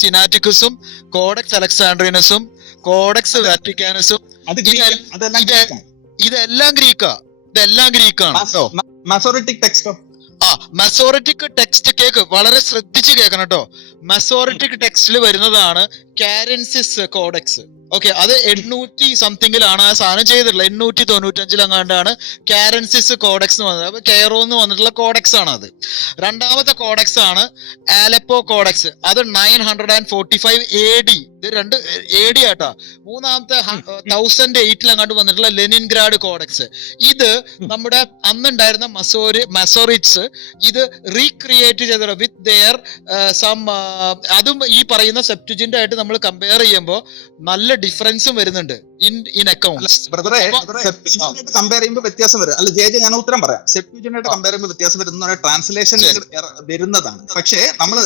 സിനാറ്റിക്കസും കോഡെക്സ് അലക്സാൻഡ്രിയനസും കോഡെക്സ് വാറ്റിക്കാനസും ഇതെല്ലാം ഗ്രീക്കാണ്. മസോറിറ്റിക് ടെക്സ്റ്റോ? മസോറിറ്റിക് ടെക്സ്റ്റ് കേക്ക് വളരെ ശ്രദ്ധിച്ച് കേൾക്കണം കേട്ടോ. മസോറിറ്റിക് ടെക്സ്റ്റിൽ വരുന്നതാണ് കാരൻസിസ് കോഡെക്സ്. ഓക്കെ, അത് 800 സംതിങ്ങിലാണ് ആ സാധനം ചെയ്തിട്ടുള്ളത്. 895 അങ്ങാണ്ടാണ് കാരൻസിസ് കോഡെക്സ് എന്ന് വന്നത്. അപ്പൊ കെയറോ എന്ന് വന്നിട്ടുള്ള കോഡെക്സ് ആണ് അത്. രണ്ടാമത്തെ കോഡെക്സ് ആണ് ആലപ്പോ കോഡെക്സ്, അത് 945 AD. ഇത് 2 AD ആട്ടാ. മൂന്നാമത്തെ 1008 അങ്ങാണ്ട് വന്നിട്ടുള്ള ലെനിൻഗ്രാഡ് കോഡെക്സ്. ഇത് നമ്മുടെ അന്നുണ്ടായിരുന്ന മസോറിറ്റ്സ് ഇത് റീക്രിയേറ്റ് ചെയ്തിട്ട് വിത്ത് ദെയർ അതും ഈ പറയുന്ന സെപ്റ്റുജിന്റ് ആയിട്ട് നമ്മൾ കമ്പയർ ചെയ്യുമ്പോൾ നല്ല ഡിഫറൻസും വരുന്നുണ്ട് ഇൻ അക്കൗണ്ട്സ്. ബ്രദറെ, സെപ്റ്റുജിന്റായിട്ട് കമ്പയർ ചെയ്യുമ്പോൾ വ്യത്യാസം വരും. അല്ല ജെ ഞാൻ ഉത്തരം പറയാം. സെപ്റ്റുജിന്റായിട്ട് കമ്പയർ ചെയ്യുമ്പോൾ വ്യത്യാസം വരുന്ന ട്രാൻസ്ലേഷൻ വരുന്നതാണ്. പക്ഷേ നമ്മൾ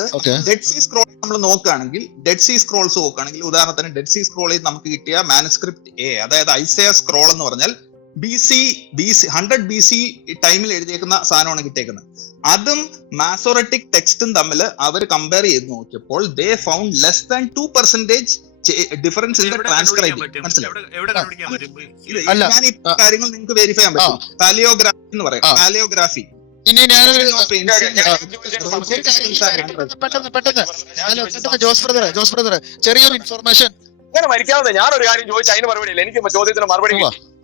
ഡെഡ് സീ സ്ക്രോൾ നമ്മൾ നോക്കുകയാണെങ്കിൽ, ഉദാഹരണത്തിന് ഡെഡ് സീ സ്ക്രോളിൽ നമുക്ക് കിട്ടിയ മാനുസ്ക്രിപ്റ്റ് എ, അതായത് ഐസയ സ്ക്രോൾ എന്ന് പറഞ്ഞാൽ BC 100 BC ടൈമിൽ എഴുതിയേക്കുന്ന സാധനമാണ് കിട്ടിയേക്കുന്നത്. അതും മാസോററ്റിക് ടെക്സ്റ്റും തമ്മിൽ അവർ കമ്പയർ ചെയ്ത് നോക്കിയപ്പോൾ they found less than 2% difference in the transcribing. മനസ്സിലായി? ഞാൻ ഈ കാര്യങ്ങൾ നിങ്ങൾക്ക് വെരിഫൈ ചെയ്യാൻ പറ്റും. പാലിയോഗ്രാഫി എന്ന് പറയും. പാലിയോഗ്രാഫി ഇനി ഞാനൊരു ജോസ് ബ്രദറെ ചെറിയൊരു ഇൻഫർമേഷൻ. ഇങ്ങനെ മരിക്കാവുന്ന ഞാനൊരു കാര്യം ചോദിച്ചു, അതിന് മറുപടി ഇല്ല. എനിക്ക് ചോദ്യത്തിന് മറുപടി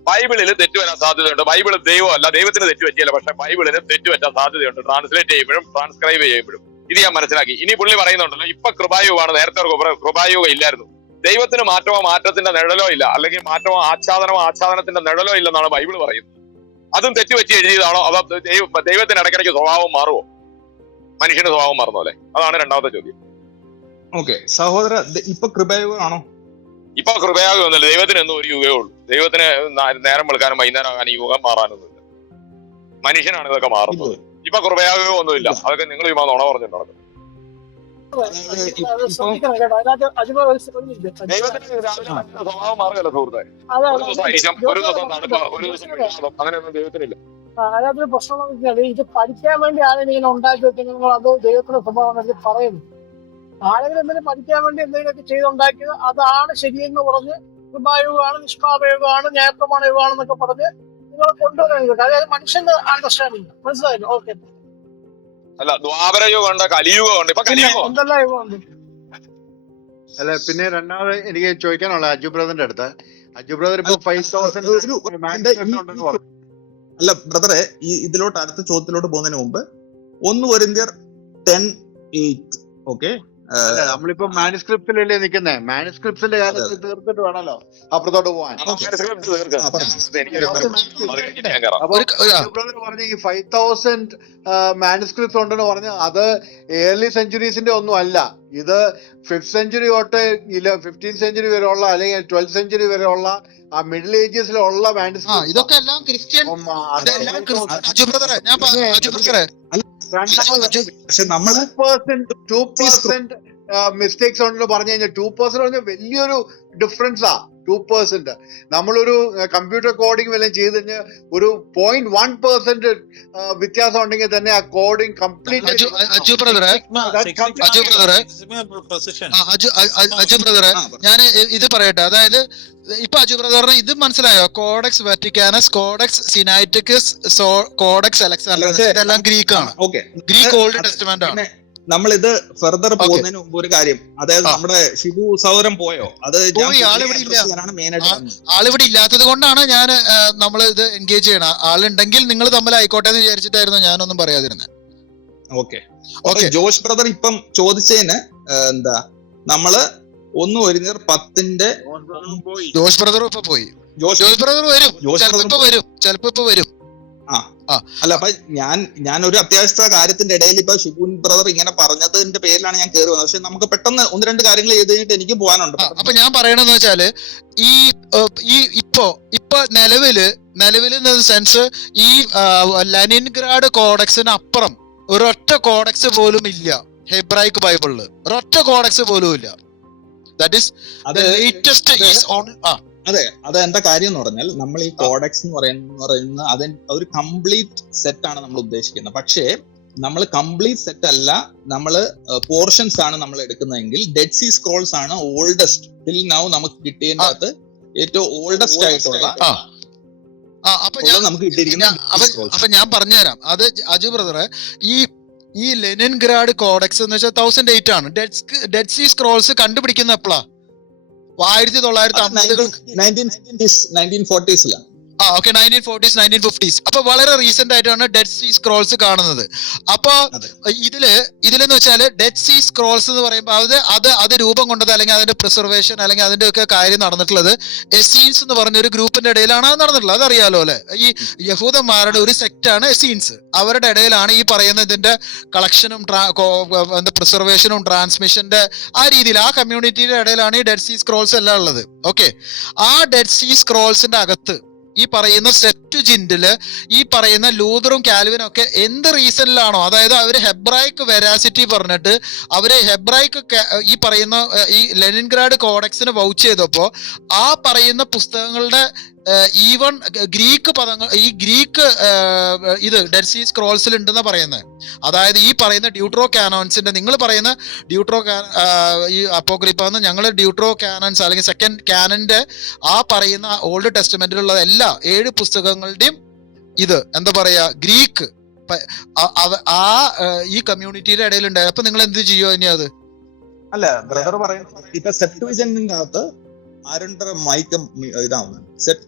ബൈബിളിൽ തെറ്റുവരാൻ സാധ്യതയുണ്ട്. ബൈബിൾ ദൈവമല്ല, ദൈവത്തിന് തെറ്റുപറ്റിയല്ല. പക്ഷെ ബൈബിളിന് തെറ്റുപറ്റാൻ സാധ്യതയുണ്ട്, ട്രാൻസ്ലേറ്റ് ചെയ്യുമ്പോഴും ട്രാൻസ്ക്രൈബ് ചെയ്യുമ്പോഴും. ഇത് ഞാൻ മനസ്സിലാക്കി. ഇനി പുള്ളി പറയുന്നുണ്ടല്ലോ, ഇപ്പൊ കൃപായുഗമാണ്, നേരത്തെ കൃപായുഗം ഇല്ലായിരുന്നു. ദൈവത്തിന് മാറ്റമോ മാറ്റത്തിന്റെ നിഴലോ ഇല്ല, അല്ലെങ്കിൽ മാറ്റമോ ആച്ഛാദനത്തിന്റെ നിഴലോ ഇല്ലെന്നാണ് ബൈബിൾ പറയുന്നത്. അതും തെറ്റുപറ്റി എഴുതിയതാണോ? അതോ ദൈവത്തിന് ഇടയ്ക്കിടയ്ക്ക് സ്വഭാവം മാറുമോ? മനുഷ്യന്റെ സ്വഭാവം മാറുന്നല്ലേ? അതാണ് രണ്ടാമത്തെ ചോദ്യം. ഓക്കെ സഹോദര, ഇപ്പൊ കൃപായുഗമാണോ? ഇപ്പൊ കൃപയാകും ഒന്നുമില്ല. ദൈവത്തിന് എന്നും ഒരു യുഗമേ ഉള്ളൂ. ദൈവത്തിന് നേരം വെളുക്കാനും വൈകുന്നേരം ആകാനും ഈ യുഗം മാറാനൊന്നുമില്ല. മനുഷ്യനാണ് ഇതൊക്കെ മാറുന്നത്. ഇപ്പൊ കൃപയാകുകയോ ഒന്നുമില്ല. അതൊക്കെ നിങ്ങൾ ചുമ്മാ നുണ പറഞ്ഞിട്ട് നടക്കും. ദൈവത്തിന് സ്വഭാവം മാറുകയല്ല സുഹൃത്തെ. ഒരു ദിവസം തണുപ്പ്, ഒരു ദിവസം അങ്ങനെയൊന്നും ദൈവത്തിനില്ല. അതിനകത്തൊരു പ്രശ്നം എന്ന് വെച്ചാൽ ഇത് പഠിക്കാൻ വേണ്ടി ആരെങ്കിലും ഇങ്ങനെ ഉണ്ടാക്കി വെക്കുന്നത്, അത് ദൈവത്തിന്റെ സ്വഭാവം എന്ന് പറയുന്നു. ആരെങ്കിലും എന്തെങ്കിലും പഠിക്കാൻ വേണ്ടി എന്തെങ്കിലുമൊക്കെ ചെയ്തുണ്ടാക്കിയത് അതാണ് ശരിയെന്ന് പറഞ്ഞ് കൃപായുഗമാണ്, നിഷ്പാപയുഗമാണ്, ന്യായപ്രമാണ യുഗമാണെന്നൊക്കെ പറഞ്ഞ് നിങ്ങൾ കൊണ്ടുവരുന്നത്. അതായത് മനുഷ്യന്റെ അണ്ടർസ്റ്റാൻഡിങ്. മനസ്സിലായല്ലോ? ഓക്കെ. അല്ല, ദ്വാപര യുഗമുണ്ട്, കലിയുഗമുണ്ട്. ഇപ്പൊ കലിയുഗം എന്തെല്ലാം യുഗമുണ്ട്? അല്ല പിന്നെ രണ്ടാമത് എനിക്ക് ചോദിക്കാനുള്ള അജു ബ്രദറിന്റെ അടുത്ത്, അജു ബ്രദർ ഇപ്പൊ 5000 ഉണ്ടെന്ന് പറഞ്ഞു. അല്ല ബ്രദറെ, ഇതിലോട്ട് അടുത്ത ചോദ്യത്തിലോട്ട് പോകുന്നതിന് മുമ്പ് 1 കൊരിന്ത്യർ 10:8 ഓക്കെ. നമ്മളിപ്പോ മാനുസ്ക്രിപ്റ്റിലല്ലേ നിൽക്കുന്നേ, മാനുസ്ക്രിപ്റ്റിന്റെ കാര്യത്തിൽ തീർത്തിട്ട് വേണമല്ലോ അപ്പുറത്തോട്ട് പോവാൻ. അപ്പൊ ബ്രദർ പറഞ്ഞ ഈ 5000 മാനുസ്ക്രിപ്റ്റ് ഉണ്ടെന്ന് പറഞ്ഞ അത് ഏർലി സെഞ്ചുറീസിന്റെ ഒന്നും അല്ല. ഇത് 5th സെഞ്ചുറി തൊട്ട് 15th സെഞ്ചുറി വരെ ഉള്ള അല്ലെങ്കിൽ 12th സെഞ്ചുറി വരെ ഉള്ള ആ മിഡിൽ ഏജസിലുള്ള മാനുസ്ക്രിപ്റ്റ്. ഇതൊക്കെ എല്ലാം ക്രിസ്ത്യൻ. പക്ഷെ നമ്മള് 2% മിസ്റ്റേക്സ് ഉണ്ടെന്ന് പറഞ്ഞു കഴിഞ്ഞാൽ 2% പറഞ്ഞാൽ വലിയൊരു ഡിഫറൻസാ. 2% നമ്മളൊരു കമ്പ്യൂട്ടർ കോഡിംഗ് വല്ലതും ചെയ്ത് കഴിഞ്ഞാൽ ഒരു 0.1% വ്യത്യാസം ഉണ്ടെങ്കിൽ തന്നെ ആ കോഡിംഗ് കംപ്ലീറ്റ്. അജു ബ്രദറെ, ഞാൻ ഇത് പറയട്ടെ. അതായത് ഇപ്പൊ അജു ബ്രദറിന് ഇത് മനസ്സിലായോ? കോഡെക്സ് വെറ്റിക്കാനസ്, കോഡെക്സ് സിനൈറ്റിക്കസ്, കോഡെക്സ് അലക്സാണ്ട്രിയസ്, ഇതെല്ലാം ഗ്രീക്ക് ആണ്. ഗ്രീക്ക് ഓൾഡ് ടെസ്റ്റ്മെന്റ് ആണ്. നമ്മളിത് ഫർദർ പോകുന്നതിന് മുമ്പ് ഒരു കാര്യം, അതായത് നമ്മുടെ ഷിബു സഹോദരൻ പോയോ? അത് ആളിവിടെ ഇല്ലാത്തത് കൊണ്ടാണ് ഞാൻ നമ്മൾ ഇത് എൻഗേജ് ചെയ്യണം. ആളുണ്ടെങ്കിൽ നിങ്ങൾ തമ്മിൽ ആയിക്കോട്ടെ എന്ന് വിചാരിച്ചിട്ടായിരുന്നു ഞാനൊന്നും പറയാതിരുന്നത്. ഓക്കെ. ജോഷ് ബ്രദർ ഇപ്പം ചോദിച്ചതിന് എന്താ, നമ്മള് 1 കൊരിന്ത്യർ 10 ജോഷ് ബ്രദറും ഇപ്പൊ പോയി. ജോഷ് ബ്രദർ വരും, ചിലപ്പോ ഇപ്പൊ വരും. അല്ല അപ്പൊ ഞാൻ ഒരു അത്യാവശ്യ കാര്യത്തിന്റെ ഇടയിൽ ഇപ്പൊ ഷിബുൻ ബ്രദർ ഇങ്ങനെ പറഞ്ഞതിന്റെ പേരിലാണ് ഞാൻ കയറി വന്നത്. പക്ഷെ നമുക്ക് പെട്ടെന്ന് 1-2 കാര്യങ്ങൾ ചെയ്ത് കഴിഞ്ഞിട്ട് എനിക്ക് പോകാനുണ്ട്. അപ്പൊ ഞാൻ പറയണെന്ന് വെച്ചാല് ഈ ഇപ്പൊ നിലവില് സെൻസ് ഈ ലെനിൻഗ്രാഡ് കോഡെക്സിന് അപ്പുറം ഒരൊറ്റ കോഡെക്സ് പോലും ഇല്ല ഹെബ്രായിക് ബൈബിളില്. ഒരൊറ്റ കോഡെക്സ് പോലും ഇല്ല. That is the latest is on. അത് എന്താ കാര്യം എന്ന് പറഞ്ഞാൽ, നമ്മൾ ഈ കോഡെക്സ് എന്ന് പറയുന്ന ഒരു കംപ്ലീറ്റ് സെറ്റ് ആണ് നമ്മൾ ഉദ്ദേശിക്കുന്നത്. പക്ഷേ നമ്മൾ കംപ്ലീറ്റ് സെറ്റ് അല്ല, നമ്മൾ പോർഷൻസ് ആണ് നമ്മൾ എടുക്കുന്നതെങ്കിൽ ഡെഡ് സീ സ്ക്രോൾസ് ആണ് ഓൾഡസ്റ്റ് ടിൽ നൗ നമുക്ക് കിട്ടിയതിന്റെ അകത്ത് ഏറ്റവും ഓൾഡസ്റ്റ് ആയിട്ടുള്ള നമുക്ക് കിട്ടിയിരിക്കുന്ന. അപ്പൊ ഞാൻ പറഞ്ഞുതരാം. അത് അജു ബ്രദറെ, ഈ ലെനിൻഗ്രാഡ് കോഡെക്സ് എന്ന് വെച്ചാൽ 1008 ആണ്. ഡെഡ് സീ സ്ക്രോൾസ് കണ്ടുപിടിക്കുന്ന എപ്പോഴാ? 1940s. 1940s 1950s. അപ്പൊ വളരെ റീസെന്റ് ആയിട്ടാണ് ഡെഡ് സീ സ്ക്രോൾസ് കാണുന്നത്. അപ്പൊ ഇതിലെന്ന് വെച്ചാല് ഡെഡ് സീ സ്ക്രോൾസ് എന്ന് പറയുമ്പോൾ അത് രൂപം കൊണ്ടത് അല്ലെങ്കിൽ അതിന്റെ പ്രിസർവേഷൻ അല്ലെങ്കിൽ അതിന്റെ ഒക്കെ കാര്യം നടന്നിട്ടുള്ളത് എസീൻസ് എന്ന് പറഞ്ഞ ഒരു ഗ്രൂപ്പിന്റെ ഇടയിലാണ് അത് നടന്നിട്ടുള്ളത്. അതറിയാലോ അല്ലെ? ഈ യഹൂദന്മാരുടെ ഒരു സെക്റ്റാണ് എസീൻസ്. അവരുടെ ഇടയിലാണ് ഈ പറയുന്ന ഇതിന്റെ കളക്ഷനും പ്രിസർവേഷനും ട്രാൻസ്മിഷന്റെ ആ രീതിയിൽ ആ കമ്മ്യൂണിറ്റിയുടെ ഇടയിലാണ് ഈ ഡെഡ് സീ സ്ക്രോൾസ് എല്ലാം ഉള്ളത്. ഓക്കെ. ആ ഡെഡ് സീ സ്ക്രോൾസിന്റെ അകത്ത് ഈ പറയുന്ന സെപ്റ്റുജിന്റില് ഈ പറയുന്ന ലൂതറും കാൽവിനും ഒക്കെ എന്ത് റീസണിലാണോ, അതായത് അവര് ഹെബ്രായിക് വെരാസിറ്റി പറഞ്ഞിട്ട് അവര് ഹെബ്രായിക് ഈ പറയുന്ന ഈ ലെനിൻഗ്രാഡ് കോഡെക്സിന് വൗച്ച് ചെയ്തപ്പോ ആ പറയുന്ന പുസ്തകങ്ങളുടെ ഈവൺ ഗ്രീക്ക് പദങ്ങൾ ഈ ഗ്രീക്ക് ഇത് ഡെഡ് സീ സ്ക്രോൾസിൽ ഉണ്ടെന്ന് പറയുന്നത്. അതായത് ഈ പറയുന്ന ഡ്യൂട്രോ കാനോൻസിന്റെ, നിങ്ങൾ പറയുന്ന ഡ്യൂട്രോ ഈ അപ്പോക്രിഫ ഞങ്ങൾ ഡ്യൂട്രോ കാനൻസ് അല്ലെങ്കിൽ സെക്കൻഡ് കാനന്റെ ആ പറയുന്ന ഓൾഡ് ടെസ്റ്റ്മെന്റിലുള്ള എല്ലാ 7 പുസ്തകങ്ങളുടെയും ഇത് എന്താ പറയാ ഗ്രീക്ക് ഈ കമ്മ്യൂണിറ്റിയുടെ ഇടയിലുണ്ടായി. അപ്പൊ നിങ്ങൾ എന്ത് ചെയ്യുമോ ഇനി? അത് അല്ല ബ്രദർ പറയുന്നത് ഇപ്പൊ സെപ്റ്റുജിന്റിന്റെ അകത്ത് ആരുടെ മൈക്കം ഇതാവുന്നത്.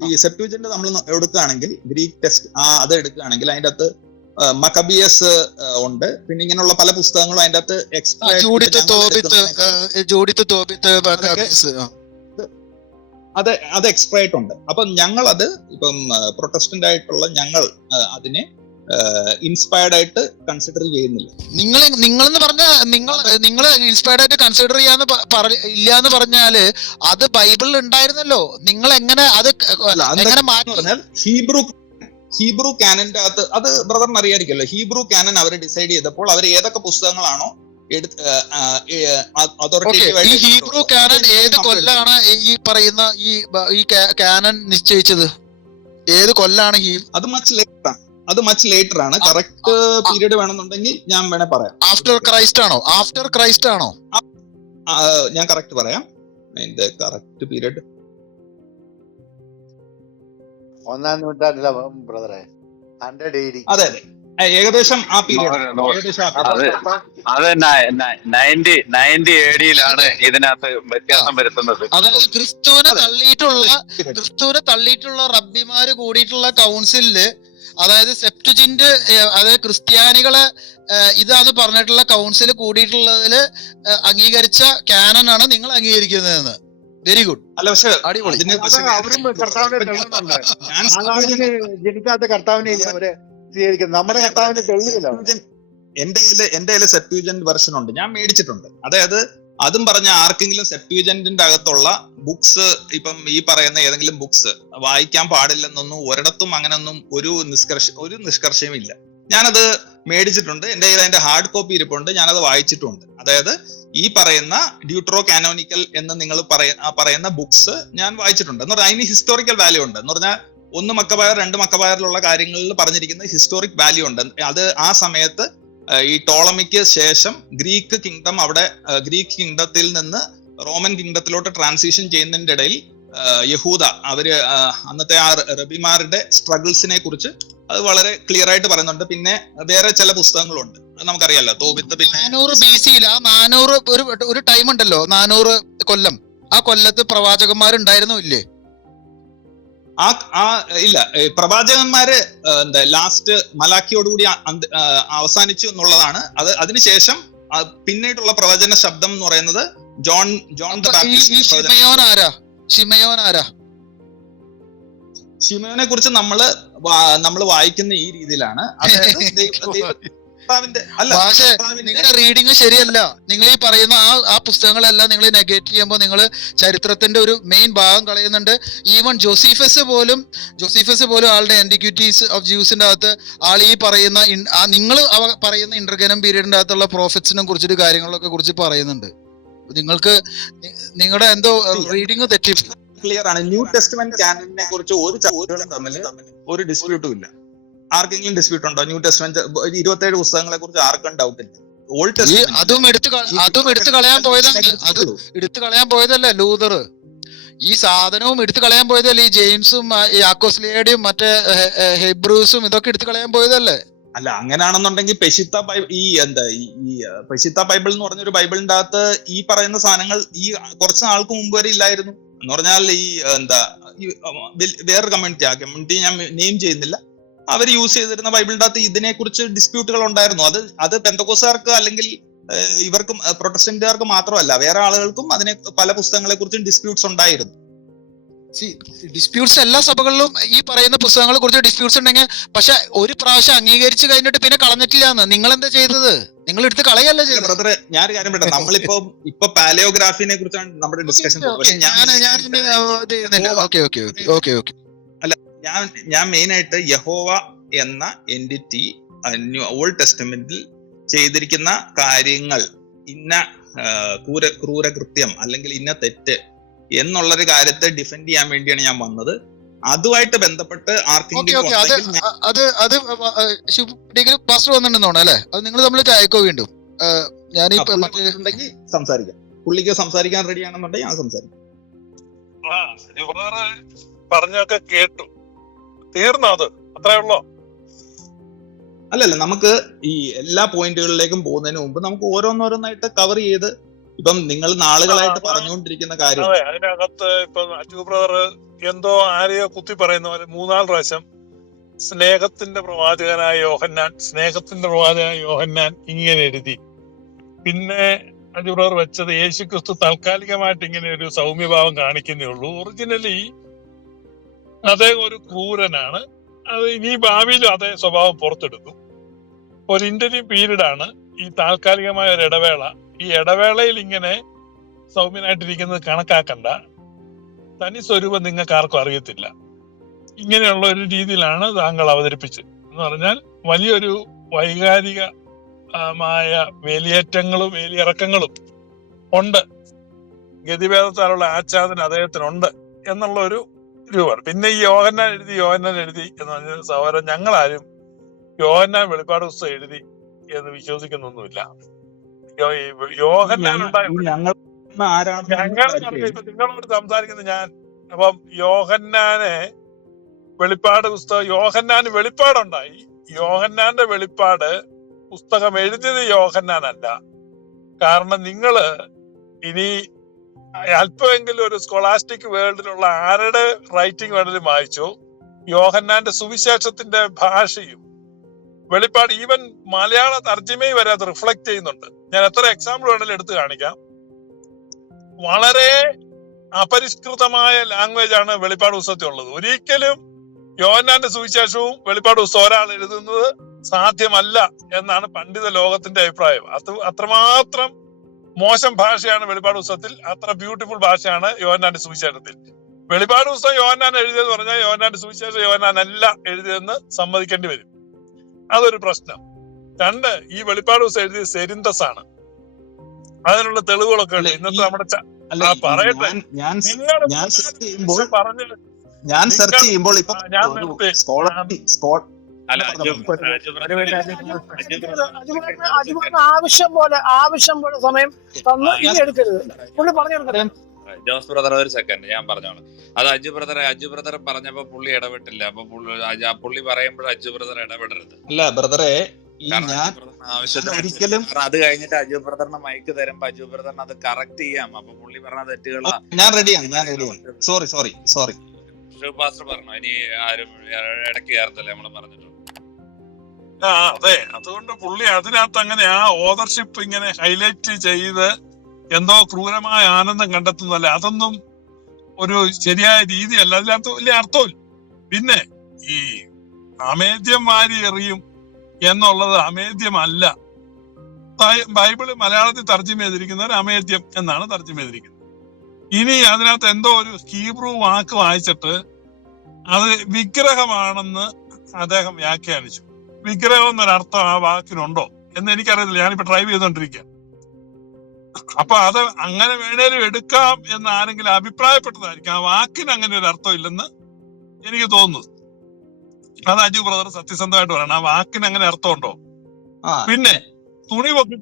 ഈ സെപ്റ്റുജിന്റ് നമ്മൾ എടുക്കുകയാണെങ്കിൽ ഗ്രീക്ക് ടെക്സ്റ്റ് അത് എടുക്കുകയാണെങ്കിൽ അതിന്റെ അകത്ത് മക്കബിയസ് ഉണ്ട്. പിന്നെ ഇങ്ങനെയുള്ള പല പുസ്തകങ്ങളും അതിന്റെ അകത്ത് അത് എക്സ്ട്രായിട്ട് ഉണ്ട്. അപ്പൊ ഞങ്ങളത് ഇപ്പം പ്രൊട്ടസ്റ്റന്റ് ആയിട്ടുള്ള ഞങ്ങൾ അതിനെ ഇൻസ്പയർഡ് ആയിട്ട് കൺസിഡർ ചെയ്യുന്നില്ല. നിങ്ങളെന്ന് പറഞ്ഞാൽ നിങ്ങൾ ഇൻസ്പയർഡ് ആയിട്ട് കൺസിഡർ ഇല്ലാന്ന് പറഞ്ഞാല് അത് ബൈബിളിൽ ഉണ്ടായിരുന്നല്ലോ. നിങ്ങൾ എങ്ങനെ അത് പറഞ്ഞാൽ ഹീബ്രു കാനന്റെ അകത്ത് അത് ബ്രദറിന് അറിയായിരിക്കല്ലോ. ഹീബ്രു കാനൻ അവർ ഡിസൈഡ് ചെയ്തപ്പോൾ അവർ ഏതൊക്കെ പുസ്തകങ്ങളാണോ ഈ ഹീബ്രു കാനൻ ഏത് കൊല്ലാണ് ഈ പറയുന്ന ഈ കാനൻ നിശ്ചയിച്ചത്? ഏത് കൊല്ലാണ്? അത് മച്ച് ലേറ്റർ ആണ്. കറക്റ്റ് പീരീഡ് വേണമെന്നുണ്ടെങ്കിൽ ഞാൻ വേണേ പറയാം. ആഫ്റ്റർ ക്രൈസ്റ്റ് ആണോ? ഞാൻ കറക്റ്റ് പറയാം. അതിന്റെ കറക്റ്റ് പീരീഡ് 1-ാം നൂറ്റാണ്ടിലെ ബ്രദറെ 100 AD. അതെ ഏകദേശം ആ പീരീഡ്, ഏകദേശം ആ അപ്പൊ period. അത് 90 AD-യിലാണ് ഇതിനകത്ത് വ്യത്യാസം വരുത്തുന്നത്. അതായത് ക്രിസ്തുവിനെ തള്ളിയിട്ടുള്ള റബ്ബിമാര് കൂടിയിട്ടുള്ള കൗൺസിലില്, അതായത് സെപ്റ്റുജിന്റ്, അതായത് ക്രിസ്ത്യാനികളെ ഇതാന്ന് പറഞ്ഞിട്ടുള്ള കൗൺസിൽ കൂടിയിട്ടുള്ളതില് അംഗീകരിച്ച കാനൺ ആണ് നിങ്ങൾ അംഗീകരിക്കുന്നതെന്ന്. Very good. അല്ല പക്ഷെ അടിപൊളി. അവരും കർത്താവിനെ തെളിവുന്നുണ്ട്. ജനിക്കാത്ത കർത്താവിനെ ഇല്ല അവര് സ്വീകരിക്കുന്നത്. നമ്മുടെ കർത്താവിനെ തെളിവില്ല. എന്റെ കയ്യില് സെപ്റ്റ്യൂജന്റ് വെർഷൻ ഉണ്ട്, ഞാൻ മേടിച്ചിട്ടുണ്ട്. അതായത് അതും പറഞ്ഞ ആർക്കെങ്കിലും സെപ്റ്റ്യൂജന്റിന്റെ അകത്തുള്ള ബുക്സ്, ഇപ്പം ഈ പറയുന്ന ഏതെങ്കിലും ബുക്സ് വായിക്കാൻ പാടില്ലെന്നൊന്നും ഒരിടത്തും അങ്ങനൊന്നും ഒരു നിഷ്കർഷയും ഇല്ല. ഞാനത് മേടിച്ചിട്ടുണ്ട്, എന്റെ കയ്യിൽ അതിന്റെ ഹാർഡ് കോപ്പി ഇരിപ്പുണ്ട്, ഞാനത് വായിച്ചിട്ടുണ്ട്. അതായത് ഈ പറയുന്ന ഡ്യൂട്രോ കാനോനിക്കൽ എന്ന് നിങ്ങൾ പറയുന്ന ബുക്സ് ഞാൻ വായിച്ചിട്ടുണ്ട്. എന്ന് പറഞ്ഞാൽ അതിന് ഹിസ്റ്റോറിക്കൽ വാല്യൂ ഉണ്ട്. എന്ന് പറഞ്ഞാൽ 1 മക്കബായർ 2 മക്കബായറിലുള്ള കാര്യങ്ങളിൽ പറഞ്ഞിരിക്കുന്ന ഹിസ്റ്റോറിക് വാല്യൂ ഉണ്ട്. അത് ആ സമയത്ത് ഈ ടോളമിക്ക് ശേഷം ഗ്രീക്ക് കിങ്ഡം ഗ്രീക്ക് കിങ്ഡത്തിൽ നിന്ന് റോമൻ കിങ്ഡത്തിലോട്ട് ട്രാൻസിഷൻ ചെയ്യുന്നതിന്റെ ഇടയിൽ യഹൂദ അവര് അന്നത്തെ ആ റബിമാരുടെ സ്ട്രഗിൾസിനെ കുറിച്ച് അത് വളരെ ക്ലിയർ ആയിട്ട് പറയുന്നുണ്ട്. പിന്നെ വേറെ ചില പുസ്തകങ്ങളുണ്ട്, നമുക്കറിയാലോ, തോബിത്ത്. പിന്നെ 400 BC 400 ഒരു ടൈം ഉണ്ടല്ലോ, 400 കൊല്ലം. ആ കൊല്ലത്ത് പ്രവാചകന്മാരുണ്ടായിരുന്നോ ഇല്ലേ? ഇല്ല, പ്രവാചകന്മാര് ലാസ്റ്റ് മലാക്കിയോടുകൂടി അവസാനിച്ചു എന്നുള്ളതാണ്. അതിനുശേഷം പിന്നീടുള്ള പ്രവചന ശബ്ദം എന്ന് പറയുന്നത് ജോൺ ദ ബാപ്റ്റിസ്റ്റ്. ശിമയോനെ കുറിച്ച് നമ്മള് വായിക്കുന്ന ഈ രീതിയിലാണ്. നിങ്ങളുടെ റീഡിങ് ശരിയല്ല. നിങ്ങൾ ഈ പറയുന്ന ആ പുസ്തകങ്ങളെല്ലാം നിങ്ങൾ നെഗേറ്റ് ചെയ്യുമ്പോൾ നിങ്ങൾ ചരിത്രത്തിന്റെ ഒരു മെയിൻ ഭാഗം കളയുന്നുണ്ട്. ഈവൻ ജോസീഫസ് പോലും ആളുടെ ആന്റിക്വിറ്റീസ് ഓഫ് ജ്യൂസിന്റെ അകത്ത് ആൾ ഈ പറയുന്ന നിങ്ങൾ പറയുന്ന ഇന്റർഗനം പീരീഡിന്റെ അകത്തുള്ള പ്രോഫറ്റ്സിനെ കുറിച്ചിട്ട് കാര്യങ്ങളൊക്കെ കുറിച്ച് പറയുന്നുണ്ട്. നിങ്ങൾക്ക് നിങ്ങളുടെ എന്തോ റീഡിങ് തെറ്റി. ക്ലിയർ ആണ്. ന്യൂ ടെസ്റ്റ്മെന്റ് കാനോനിനെ കുറിച്ച് തമ്മിൽ ഒരു ഡിസ്പ്യൂട്ടും ഇല്ല. ആർക്കെങ്കിലും ഡിസ്പ്യൂട്ട് ഉണ്ടോ? ന്യൂ ടെസ്റ്റ്മെന്റ് 27 പുസ്തകങ്ങളെ കുറിച്ച് ആർക്കും ഡൗട്ട് ഇല്ല. ഓൾഡ് ടെസ്റ്റ്മെന്റ് അതും എടുത്തു കളയാൻ പോയതല്ലേ ലൂതർ. ഈ സാധനവും എടുത്തു കളയാൻ പോയതല്ലേ ഈ ജെയിംസും യാക്കോസ്ലിയയുടെയും മറ്റേ ഹെബ്രൂസും ഇതൊക്കെ എടുത്തു കളയാൻ പോയതല്ലേ? അല്ല, അങ്ങനെയാണെന്നുണ്ടെങ്കിൽ പെശിത്ത ബൈബിൾ എന്ന് പറഞ്ഞൊരു ബൈബിളിന്റെ അകത്ത് ഈ പറയുന്ന സാധനങ്ങൾ ഈ കുറച്ച് നാൾക്ക് മുമ്പ് വരെ ഇല്ലായിരുന്നു. എന്ന് പറഞ്ഞാൽ വേറൊരു കമ്മ്യൂണിറ്റി ഞാൻ നെയിം ചെയ്യുന്നില്ല, അവർ യൂസ് ചെയ്തിരുന്ന ബൈബിളിന്റെ അകത്ത് ഇതിനെ കുറിച്ച് ഡിസ്പ്യൂട്ടുകൾ ഉണ്ടായിരുന്നു. അത് പെന്തക്കോസ്തുകാർക്ക് അല്ലെങ്കിൽ ഇവർക്കും പ്രൊട്ടസ്റ്റന്റുകാർക്ക് മാത്രമല്ല, വേറെ ആളുകൾക്കും അതിനെ പല പുസ്തകങ്ങളെ കുറിച്ചും ഡിസ്പ്യൂട്ട്സ് ഉണ്ടായിരുന്നു. ഡിസ്പ്യൂട്ട്സ് എല്ലാ സഭകളിലും ഈ പറയുന്ന പുസ്തകങ്ങളെ കുറിച്ച് ഡിസ്പ്യൂട്ട്സ് ഉണ്ടെങ്കിൽ, പക്ഷെ ഒരു പ്രാവശ്യം അംഗീകരിച്ചു കഴിഞ്ഞിട്ട് പിന്നെ കളഞ്ഞിട്ടില്ല എന്ന്. നിങ്ങൾ എന്താ ചെയ്തത്? നിങ്ങൾ എടുത്ത് കളയല്ലേ ചെയ്തത്? ബ്രദറെ, ഞാനൊരു കാര്യം പറയട്ടെ, നമ്മളിപ്പോ പാലിയോഗ്രാഫിനെ കുറിച്ചാണ് നമ്മുടെ ഡിസ്കഷൻ. ഞാൻ മെയിൻ ആയിട്ട് യഹോവ എന്ന എൻറ്റിറ്റി ഓൾഡ് ടെസ്റ്റമെന്റിൽ ചെയ്തിരിക്കുന്ന കാര്യങ്ങൾ, ഇന്ന ക്രൂരകൃത്യം അല്ലെങ്കിൽ ഇന്ന തെറ്റ് എന്നുള്ളൊരു കാര്യത്തെ ഡിഫെൻഡ് ചെയ്യാൻ വേണ്ടിയാണ് ഞാൻ വന്നത്. അതുമായിട്ട് ബന്ധപ്പെട്ട് ആർക്കെങ്കിലും പാസ്റ്റർ വന്നിട്ടുണ്ടോ അല്ലെ? അത് നിങ്ങൾ തമ്മിൽ അയക്കോ വീണ്ടും? സംസാരിക്കാം. പുള്ളിക്ക് സംസാരിക്കാൻ റെഡി ആണെന്നുണ്ടെങ്കിൽ ഞാൻ സംസാരിക്കാം. പറഞ്ഞൊക്കെ കേട്ടു, തീർന്നോ? അത് അത്രേ ഉള്ളോ? അല്ലല്ല, നമുക്ക് ഈ എല്ലാ പോയിന്റുകളിലേക്കും പോകുന്നതിന് മുമ്പ് നമുക്ക് ഓരോന്നോരോന്നായിട്ട് കവർ ചെയ്ത്, ഇപ്പം നിങ്ങൾ നാളുകളായിട്ട് പറഞ്ഞുകൊണ്ടിരിക്കുന്ന കാര്യം അതിനകത്ത് ഇപ്പൊ അജു ബ്രദർ എന്തോ ആരെയോ കുത്തി പറയുന്ന പോലെ 3-4 പ്രാവശ്യം സ്നേഹത്തിന്റെ പ്രവാചകനായ യോഹന്നാൻ ഇങ്ങനെ എഴുതി. പിന്നെ അജു ബ്രദർ വെച്ചത് യേശുക്രിസ്തു താൽക്കാലികമായിട്ട് ഇങ്ങനെ ഒരു സൗമ്യഭാവം കാണിക്കുന്നേ ഉള്ളൂ. ഒറിജിനലി അദ്ദേഹം ഒരു ക്രൂരനാണ്. അത് ഇനി ഭാവിയിലും അതേ സ്വഭാവം പുറത്തെടുക്കും. ഒരു ഇന്റർവ്യൂ പീരീഡാണ് ഈ താൽക്കാലികമായ ഒരു ഇടവേള. ഈ ഇടവേളയിൽ ഇങ്ങനെ സൗമ്യനായിട്ടിരിക്കുന്നത് കണക്കാക്കണ്ട. തനി സ്വരൂപം നിങ്ങൾക്ക് ആർക്കും അറിയത്തില്ല. ഇങ്ങനെയുള്ള ഒരു രീതിയിലാണ് താങ്കൾ അവതരിപ്പിച്ചത്. എന്ന് പറഞ്ഞാൽ വലിയൊരു വൈകാരികമായ വേലിയേറ്റങ്ങളും വേലിയിറക്കങ്ങളും ഉണ്ട്. ഗതിഭേദത്താലുള്ള ആച്ഛാദനം അദ്ദേഹത്തിനുണ്ട് എന്നുള്ള ഒരു രൂപമാണ്. പിന്നെ ഈ യോഹന്നാൻ എഴുതി എന്ന് പറഞ്ഞ സഹോദരൻ, ഞങ്ങളാരും യോഹന്നാൻ വെളിപ്പാട് പുസ്തകം എഴുതി എന്ന് വിശ്വസിക്കുന്നൊന്നുമില്ല. യോഹന്നാൻ നിങ്ങളോട് സംസാരിക്കുന്ന ഞാൻ. അപ്പം യോഹന്നാന് വെളിപ്പാടുണ്ടായി. യോഹന്നാന്റെ വെളിപ്പാട് പുസ്തകം എഴുതിയത് യോഹന്നാനല്ല. കാരണം നിങ്ങള് ഇനി അല്പമെങ്കിലും ഒരു സ്കോളാസ്റ്റിക് വേൾഡിലുള്ള ആരുടെ റൈറ്റിംഗ് വേണമെങ്കിലും വായിച്ചു, യോഹന്നാന്റെ സുവിശേഷത്തിന്റെ ഭാഷയും വെളിപ്പാട് ഈവൻ മലയാള തർജ്ജിമയും വരെ അത് റിഫ്ലക്ട് ചെയ്യുന്നുണ്ട്. ഞാൻ എത്ര എക്സാമ്പിൾ വേണമെങ്കിലും എടുത്തു കാണിക്കാം. വളരെ അപരിഷ്കൃതമായ ലാംഗ്വേജ് ആണ് വെളിപ്പാട് പുസ്തകത്തിൽ ഉള്ളത്. ഒരിക്കലും യോഹന്നാന്റെ സുവിശേഷവും വെളിപ്പാട് പുസ്തകം ഒരാൾ എഴുതുന്നത് സാധ്യമല്ല എന്നാണ് പണ്ഡിത ലോകത്തിന്റെ അഭിപ്രായം. അത്രമാത്രം മോശം ഭാഷയാണ് വെളിപ്പാട് പുസ്തകത്തിൽ, അത്ര ബ്യൂട്ടിഫുൾ ഭാഷയാണ് യോഹന്നാന്റെ സുവിശേഷത്തിൽ. വെളിപ്പാട് പുസ്തകം യോഹന്നാൻ എഴുതിയെന്ന് പറഞ്ഞാൽ യോഹന്നാന്റെ സുവിശേഷം യോഹന്നാൻ അല്ല എഴുതിയതെന്ന് സമ്മതിക്കേണ്ടി വരും. അതൊരു പ്രശ്നം. രണ്ട്, ഈ വെളിപ്പാട് പുസ്തകം എഴുതിയത് സെരിന്തസ് ആണ്. അതിനുള്ള തെളിവുകളൊക്കെ ഉണ്ട്. ഇന്നത്തെ നമ്മുടെ പറയട്ടെ, ഞാൻ സെർച്ച് ചെയ്യുമ്പോൾ ഇപ്പൊ ആവശ്യം പോലെ സമയം തന്നു ഇനി എടുക്കരുത്. പുള്ളി പറഞ്ഞു. ജോസ് ബ്രദർ ഒരു സെക്കൻഡ് ഞാൻ പറഞ്ഞോളൂ. അത് അജു ബ്രദർ പറഞ്ഞപ്പോ പുള്ളി ഇടപെട്ടില്ല. അപ്പൊ പുള്ളി പറയുമ്പോൾ അജു ബ്രദർ ഇടപെടരുത്. അല്ല ബ്രദറെ, ഒരിക്കലും അത് കഴിഞ്ഞിട്ട് അജു ബ്രദറിന് മൈക്ക് തരുമ്പോ അജു ബ്രദറിന് അത് കറക്റ്റ് ചെയ്യാം. അപ്പൊ പുള്ളി പറഞ്ഞ തെറ്റുകളാ. ഞാൻ റെഡിയാണ്. സോറി പാസ്റ്റർ പറഞ്ഞു, ഇനി ആരും ഇടയ്ക്ക് ചേർത്തല്ലേ നമ്മള് പറഞ്ഞിട്ടുണ്ട്. അതെ, അതുകൊണ്ട് പുള്ളി അതിനകത്ത് അങ്ങനെ ആ ഓതർഷിപ്പ് ഇങ്ങനെ ഹൈലൈറ്റ് ചെയ്ത് എന്തോ ക്രൂരമായ ആനന്ദം കണ്ടെത്തുന്നതല്ല. അതൊന്നും ഒരു ശരിയായ രീതിയല്ല. അതിനകത്ത് വലിയ അർത്ഥമില്ല. പിന്നെ ഈ അമേദ്യം വാരി എറിയും എന്നുള്ളത് അമേദ്യമല്ല. ബൈബിള് മലയാളത്തിൽ തർജ്ജിമ ചെയ്തിരിക്കുന്നവർ അമേദ്യം എന്നാണ് തർജ്ജിമ ചെയ്തിരിക്കുന്നത്. ഇനി അതിനകത്ത് എന്തോ ഒരു ഹീബ്രു വാക്ക് വായിച്ചിട്ട് അത് വിഗ്രഹമാണെന്ന് അദ്ദേഹം വ്യാഖ്യാനിച്ചു. വിഗ്രഹം എന്നൊരർത്ഥം ആ വാക്കിനുണ്ടോ എന്ന് എനിക്കറിയത്തില്ല. ഞാനിപ്പോ ട്രൈ ചെയ്തോണ്ടിരിക്കുക. അപ്പൊ അത് അങ്ങനെ വേണേലും എടുക്കാം എന്ന് ആരെങ്കിലും അഭിപ്രായപ്പെട്ടതായിരിക്കും. ആ വാക്കിന് അങ്ങനെ ഒരു അർത്ഥം ഇല്ലെന്ന് എനിക്ക് തോന്നുന്നു. അത് അജു ബ്രദർ സത്യസന്ധമായിട്ട് പറയണം, ആ വാക്കിന് അങ്ങനെ അർത്ഥമുണ്ടോ? പിന്നെ തുണി പൊക്കി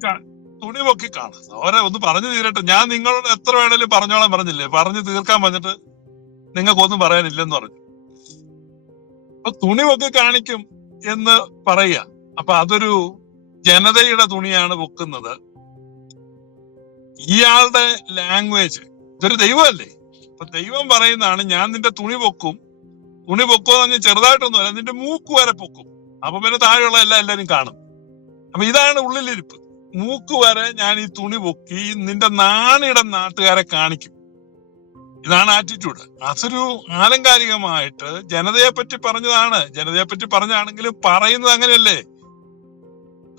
കാണും. അവരെ ഒന്ന് പറഞ്ഞു തീരട്ടെ. ഞാൻ നിങ്ങളോട് എത്ര വേണേലും പറഞ്ഞോളാൻ പറഞ്ഞില്ലേ? പറഞ്ഞു തീർക്കാൻ പറഞ്ഞിട്ട് നിങ്ങൾക്കൊന്നും പറയാനില്ലെന്ന് പറഞ്ഞു. അപ്പൊ തുണി പൊക്കി കാണിക്കും എന്ന് പറയുക. അപ്പൊ അതൊരു ജനതയുടെ തുണിയാണ് പൊക്കുന്നത്. ഇയാളുടെ ലാംഗ്വേജ്, ഇതൊരു ദൈവമല്ലേ? അപ്പൊ ദൈവം പറയുന്നതാണ്, ഞാൻ നിന്റെ തുണി പൊക്കും. തുണി പൊക്കുമെന്ന് പറഞ്ഞാൽ ചെറുതായിട്ടൊന്നുമല്ല, നിന്റെ മൂക്ക് വരെ പൊക്കും. അപ്പൊ പിന്നെ താഴെയുള്ള എല്ലാവരും കാണും. അപ്പൊ ഇതാണ് ഉള്ളിലിരിപ്പ്. മൂക്ക് വരെ ഞാൻ ഈ തുണി പൊക്കി നിന്റെ നാണിടം നാട്ടുകാരെ കാണിക്കും. ഇതാണ് ആറ്റിറ്റ്യൂഡ്. അതൊരു ആലങ്കാരികമായിട്ട് ജനതയെ പറ്റി പറഞ്ഞതാണ്. ജനതയെ പറ്റി പറഞ്ഞാണെങ്കിലും പറയുന്നത് അങ്ങനെയല്ലേ?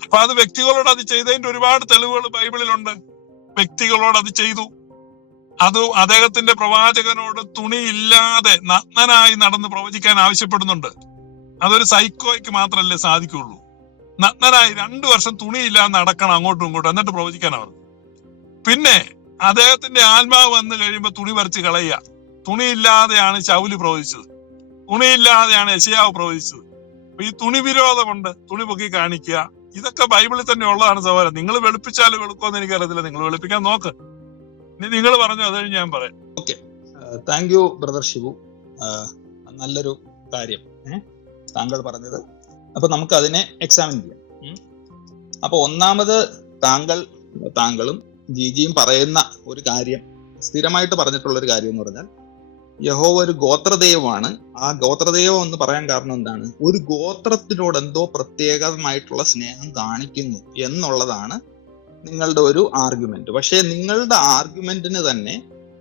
അപ്പൊ അത് വ്യക്തികളോട് അത് ചെയ്തതിന്റെ ഒരുപാട് തെളിവുകൾ ബൈബിളിലുണ്ട്. വ്യക്തികളോട് അത് ചെയ്തു. അത് അദ്ദേഹത്തിന്റെ പ്രവാചകനോട് തുണിയില്ലാതെ നഗ്നനായി നടന്ന് പ്രവചിക്കാൻ ആവശ്യപ്പെടുന്നുണ്ട്. അതൊരു സൈക്കോയ്ക്ക് മാത്രമല്ലേ സാധിക്കുള്ളൂ. നഗ്നനായി 2 വർഷം തുണിയില്ലാതെ നടക്കണം അങ്ങോട്ടും ഇങ്ങോട്ടും, എന്നിട്ട് പ്രവചിക്കാനാണ്. പിന്നെ അദ്ദേഹത്തിന്റെ ആത്മാവ് വന്നു കഴിയുമ്പോ തുണി പറിച്ച് കളയുക. തുണിയില്ലാതെയാണ് ശൗല് പ്രവചിച്ചത്, തുണിയില്ലാതെയാണ് യെശയ്യാവ് പ്രവചിച്ചത്. അപ്പൊ ഈ തുണി വിരോധമുണ്ട്, തുണി പൊക്കി കാണിക്കുക. ഇതൊക്കെ ബൈബിളിൽ തന്നെ ഉള്ളതാണ് സഹോദരൻ. നിങ്ങൾ വെളുപ്പിച്ചാലും വെളുക്കുമെന്ന് എനിക്കറിയത്തില്ല. നിങ്ങൾ വെളുപ്പിക്കാൻ നോക്ക്. ഇനി നിങ്ങൾ പറഞ്ഞു, അത് കഴിഞ്ഞ് ഞാൻ പറയാം. Okay, thank you brother Shibu. നല്ലൊരു കാര്യം താങ്കൾ പറഞ്ഞത്. അപ്പൊ നമുക്ക് അതിനെ എക്സാമിൻ ചെയ്യാം. അപ്പൊ ഒന്നാമത് താങ്കളും ജിജിയും പറയുന്ന ഒരു കാര്യം, സ്ഥിരമായിട്ട് പറഞ്ഞിട്ടുള്ള ഒരു കാര്യം എന്ന് പറഞ്ഞാൽ, യഹോവ ഒരു ഗോത്രദൈവമാണ്. ആ ഗോത്രദൈവം എന്ന് പറയാൻ കാരണം എന്താണ്? ഒരു ഗോത്രത്തിനോട് എന്തോ പ്രത്യേകമായിട്ടുള്ള സ്നേഹം കാണിക്കുന്നു എന്നുള്ളതാണ് നിങ്ങളുടെ ഒരു ആർഗ്യുമെന്റ്. പക്ഷേ നിങ്ങളുടെ ആർഗ്യുമെന്റിന് തന്നെ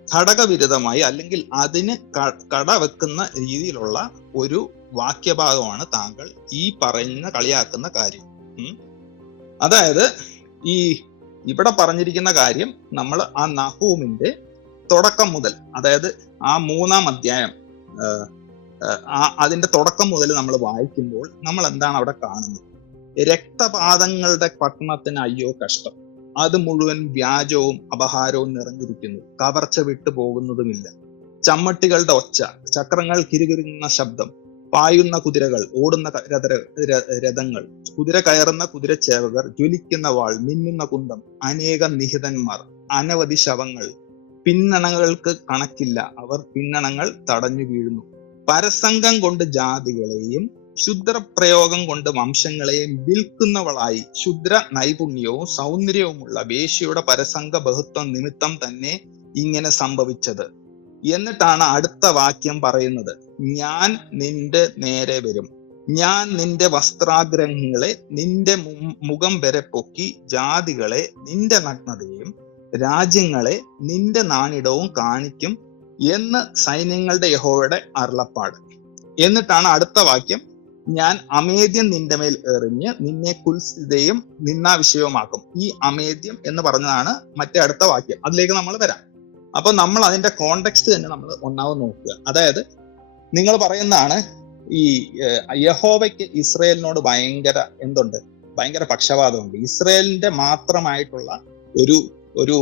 ഘടകവിരുദ്ധമായി, അല്ലെങ്കിൽ അതിന് കടവെക്കുന്ന രീതിയിലുള്ള ഒരു വാക്യഭാഗമാണ് താങ്കൾ ഈ പറയുന്ന കളിയാക്കുന്ന കാര്യം. അതായത് ഇവിടെ പറഞ്ഞിരിക്കുന്ന കാര്യം നമ്മൾ ആ നഹൂമിന്റെ തുടക്കം മുതൽ, അതായത് ആ 3-ാം അധ്യായം അതിന്റെ തുടക്കം മുതൽ നമ്മൾ വായിക്കുമ്പോൾ നമ്മൾ എന്താണ് അവിടെ കാണുന്നത്? രക്തപാതങ്ങളുടെ പട്ടണത്തിന് അയ്യോ കഷ്ടം, അത് മുഴുവൻ വ്യാജവും അപഹാരവും നിറഞ്ഞിരിക്കുന്നു, കവർച്ച വിട്ടു പോകുന്നതുമില്ല, ചമ്മട്ടികളുടെ ഒച്ച, ചക്രങ്ങൾ കിരുകിരുന്ന ശബ്ദം, പായുന്ന കുതിരകൾ, ഓടുന്ന രഥങ്ങൾ, കുതിര കയറുന്ന കുതിരച്ചേവകർ, ജ്വലിക്കുന്ന വാൾ, മിന്നുന്ന കുന്തം, അനേകം നിഹിതന്മാർ, അനവധി ശവങ്ങൾ, പിന്നണകൾക്ക് കണക്കില്ല, അവർ പിന്നണങ്ങൾ തടഞ്ഞു വീഴുന്നു, പരസംഗം കൊണ്ട് ജാതികളെയും ക്ഷുദ്രപ്രയോഗം കൊണ്ട് വംശങ്ങളെ വിൽക്കുന്നവളായി ക്ഷുദ്ര നൈപുണ്യവും സൗന്ദര്യവുമുള്ള വേശ്യയുടെ പരസംഗ ബഹുത്വം നിമിത്തം തന്നെ ഇങ്ങനെ സംഭവിച്ചത്. എന്നിട്ടാണ് അടുത്ത വാക്യം പറയുന്നത്, ഞാൻ നിന്റെ നേരെ വരും, ഞാൻ നിന്റെ വസ്ത്രാഗ്രഹങ്ങളെ നിന്റെ മുഖം വരെ പൊക്കി ജാതികളെ നിന്റെ നഗ്നതയും രാജ്യങ്ങളെ നിന്റെ നാണിടവും കാണിക്കും എന്ന് സൈന്യങ്ങളുടെ യഹോവയുടെ അരുളപ്പാട്. എന്നിട്ടാണ് അടുത്ത വാക്യം, ഞാൻ അമേദ്യം നിന്റെ മേൽ എറിഞ്ഞ് നിന്നെ കുൽസിതയും നിന്നാവിഷയവുമാക്കും. ഈ അമേദ്യം എന്ന് പറഞ്ഞതാണ് മറ്റേ അടുത്ത വാക്യം. അതിലേക്ക് നമ്മൾ വരാം. അപ്പൊ നമ്മൾ അതിന്റെ കോണ്ടെക്സ്റ്റ് തന്നെ നമ്മൾ ഒന്നാമത് നോക്കുക. അതായത് നിങ്ങൾ പറയുന്നതാണ് ഈ യഹോവയ്ക്ക് ഇസ്രയേലിനോട് ഭയങ്കര പക്ഷപാതമുണ്ട്. ഇസ്രയേലിന്റെ മാത്രമായിട്ടുള്ള ഒരു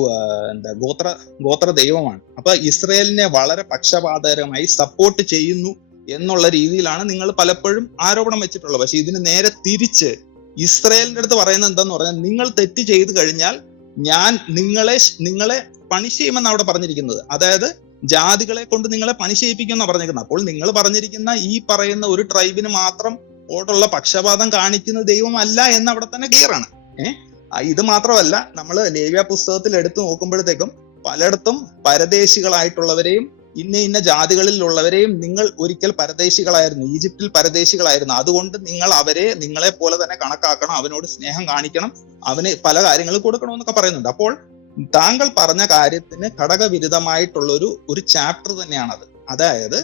ഗോത്ര ദൈവമാണ്. അപ്പൊ ഇസ്രയേലിനെ വളരെ പക്ഷപാതകരമായി സപ്പോർട്ട് ചെയ്യുന്നു എന്നുള്ള രീതിയിലാണ് നിങ്ങൾ പലപ്പോഴും ആരോപണം വെച്ചിട്ടുള്ളത്. പക്ഷെ ഇതിന് നേരെ തിരിച്ച് ഇസ്രയേലിന്റെ അടുത്ത് പറയുന്നത് എന്താന്ന് പറഞ്ഞാൽ, നിങ്ങൾ തെറ്റ് ചെയ്തു കഴിഞ്ഞാൽ ഞാൻ നിങ്ങളെ പണിഷ് ചെയ്യുമെന്ന് അവിടെ പറഞ്ഞിരിക്കുന്നത്. അതായത് ജാതികളെ കൊണ്ട് നിങ്ങളെ പണിഷ് ചെയ്യിപ്പിക്കുമെന്നാണ് പറഞ്ഞിരിക്കുന്നത്. അപ്പോൾ നിങ്ങൾ പറഞ്ഞിരിക്കുന്ന ഈ പറയുന്ന ഒരു ട്രൈബിന് മാത്രം ഓടുള്ള പക്ഷപാതം കാണിക്കുന്ന ദൈവമല്ല എന്ന് അവിടെ തന്നെ ക്ലിയർ ആണ്. ഇത് മാത്രമല്ല, നമ്മൾ ലേവ്യ പുസ്തകത്തിൽ എടുത്തു നോക്കുമ്പോഴത്തേക്കും പലയിടത്തും പരദേശികളായിട്ടുള്ളവരെയും ഇന്ന ജാതികളിലുള്ളവരെയും നിങ്ങൾ ഒരിക്കൽ പരദേശികളായിരുന്നു, ഈജിപ്തിൽ പരദേശികളായിരുന്നു, അതുകൊണ്ട് നിങ്ങൾ അവരെ നിങ്ങളെ പോലെ തന്നെ കണക്കാക്കണം, അവനോട് സ്നേഹം കാണിക്കണം, അവന് പല കാര്യങ്ങളും കൊടുക്കണമെന്നൊക്കെ പറയുന്നുണ്ട്. അപ്പോൾ താങ്കൾ പറഞ്ഞ കാര്യത്തിന് ഘടകവിരുദ്ധമായിട്ടുള്ള ഒരു ചാപ്റ്റർ തന്നെയാണത്. അതായത്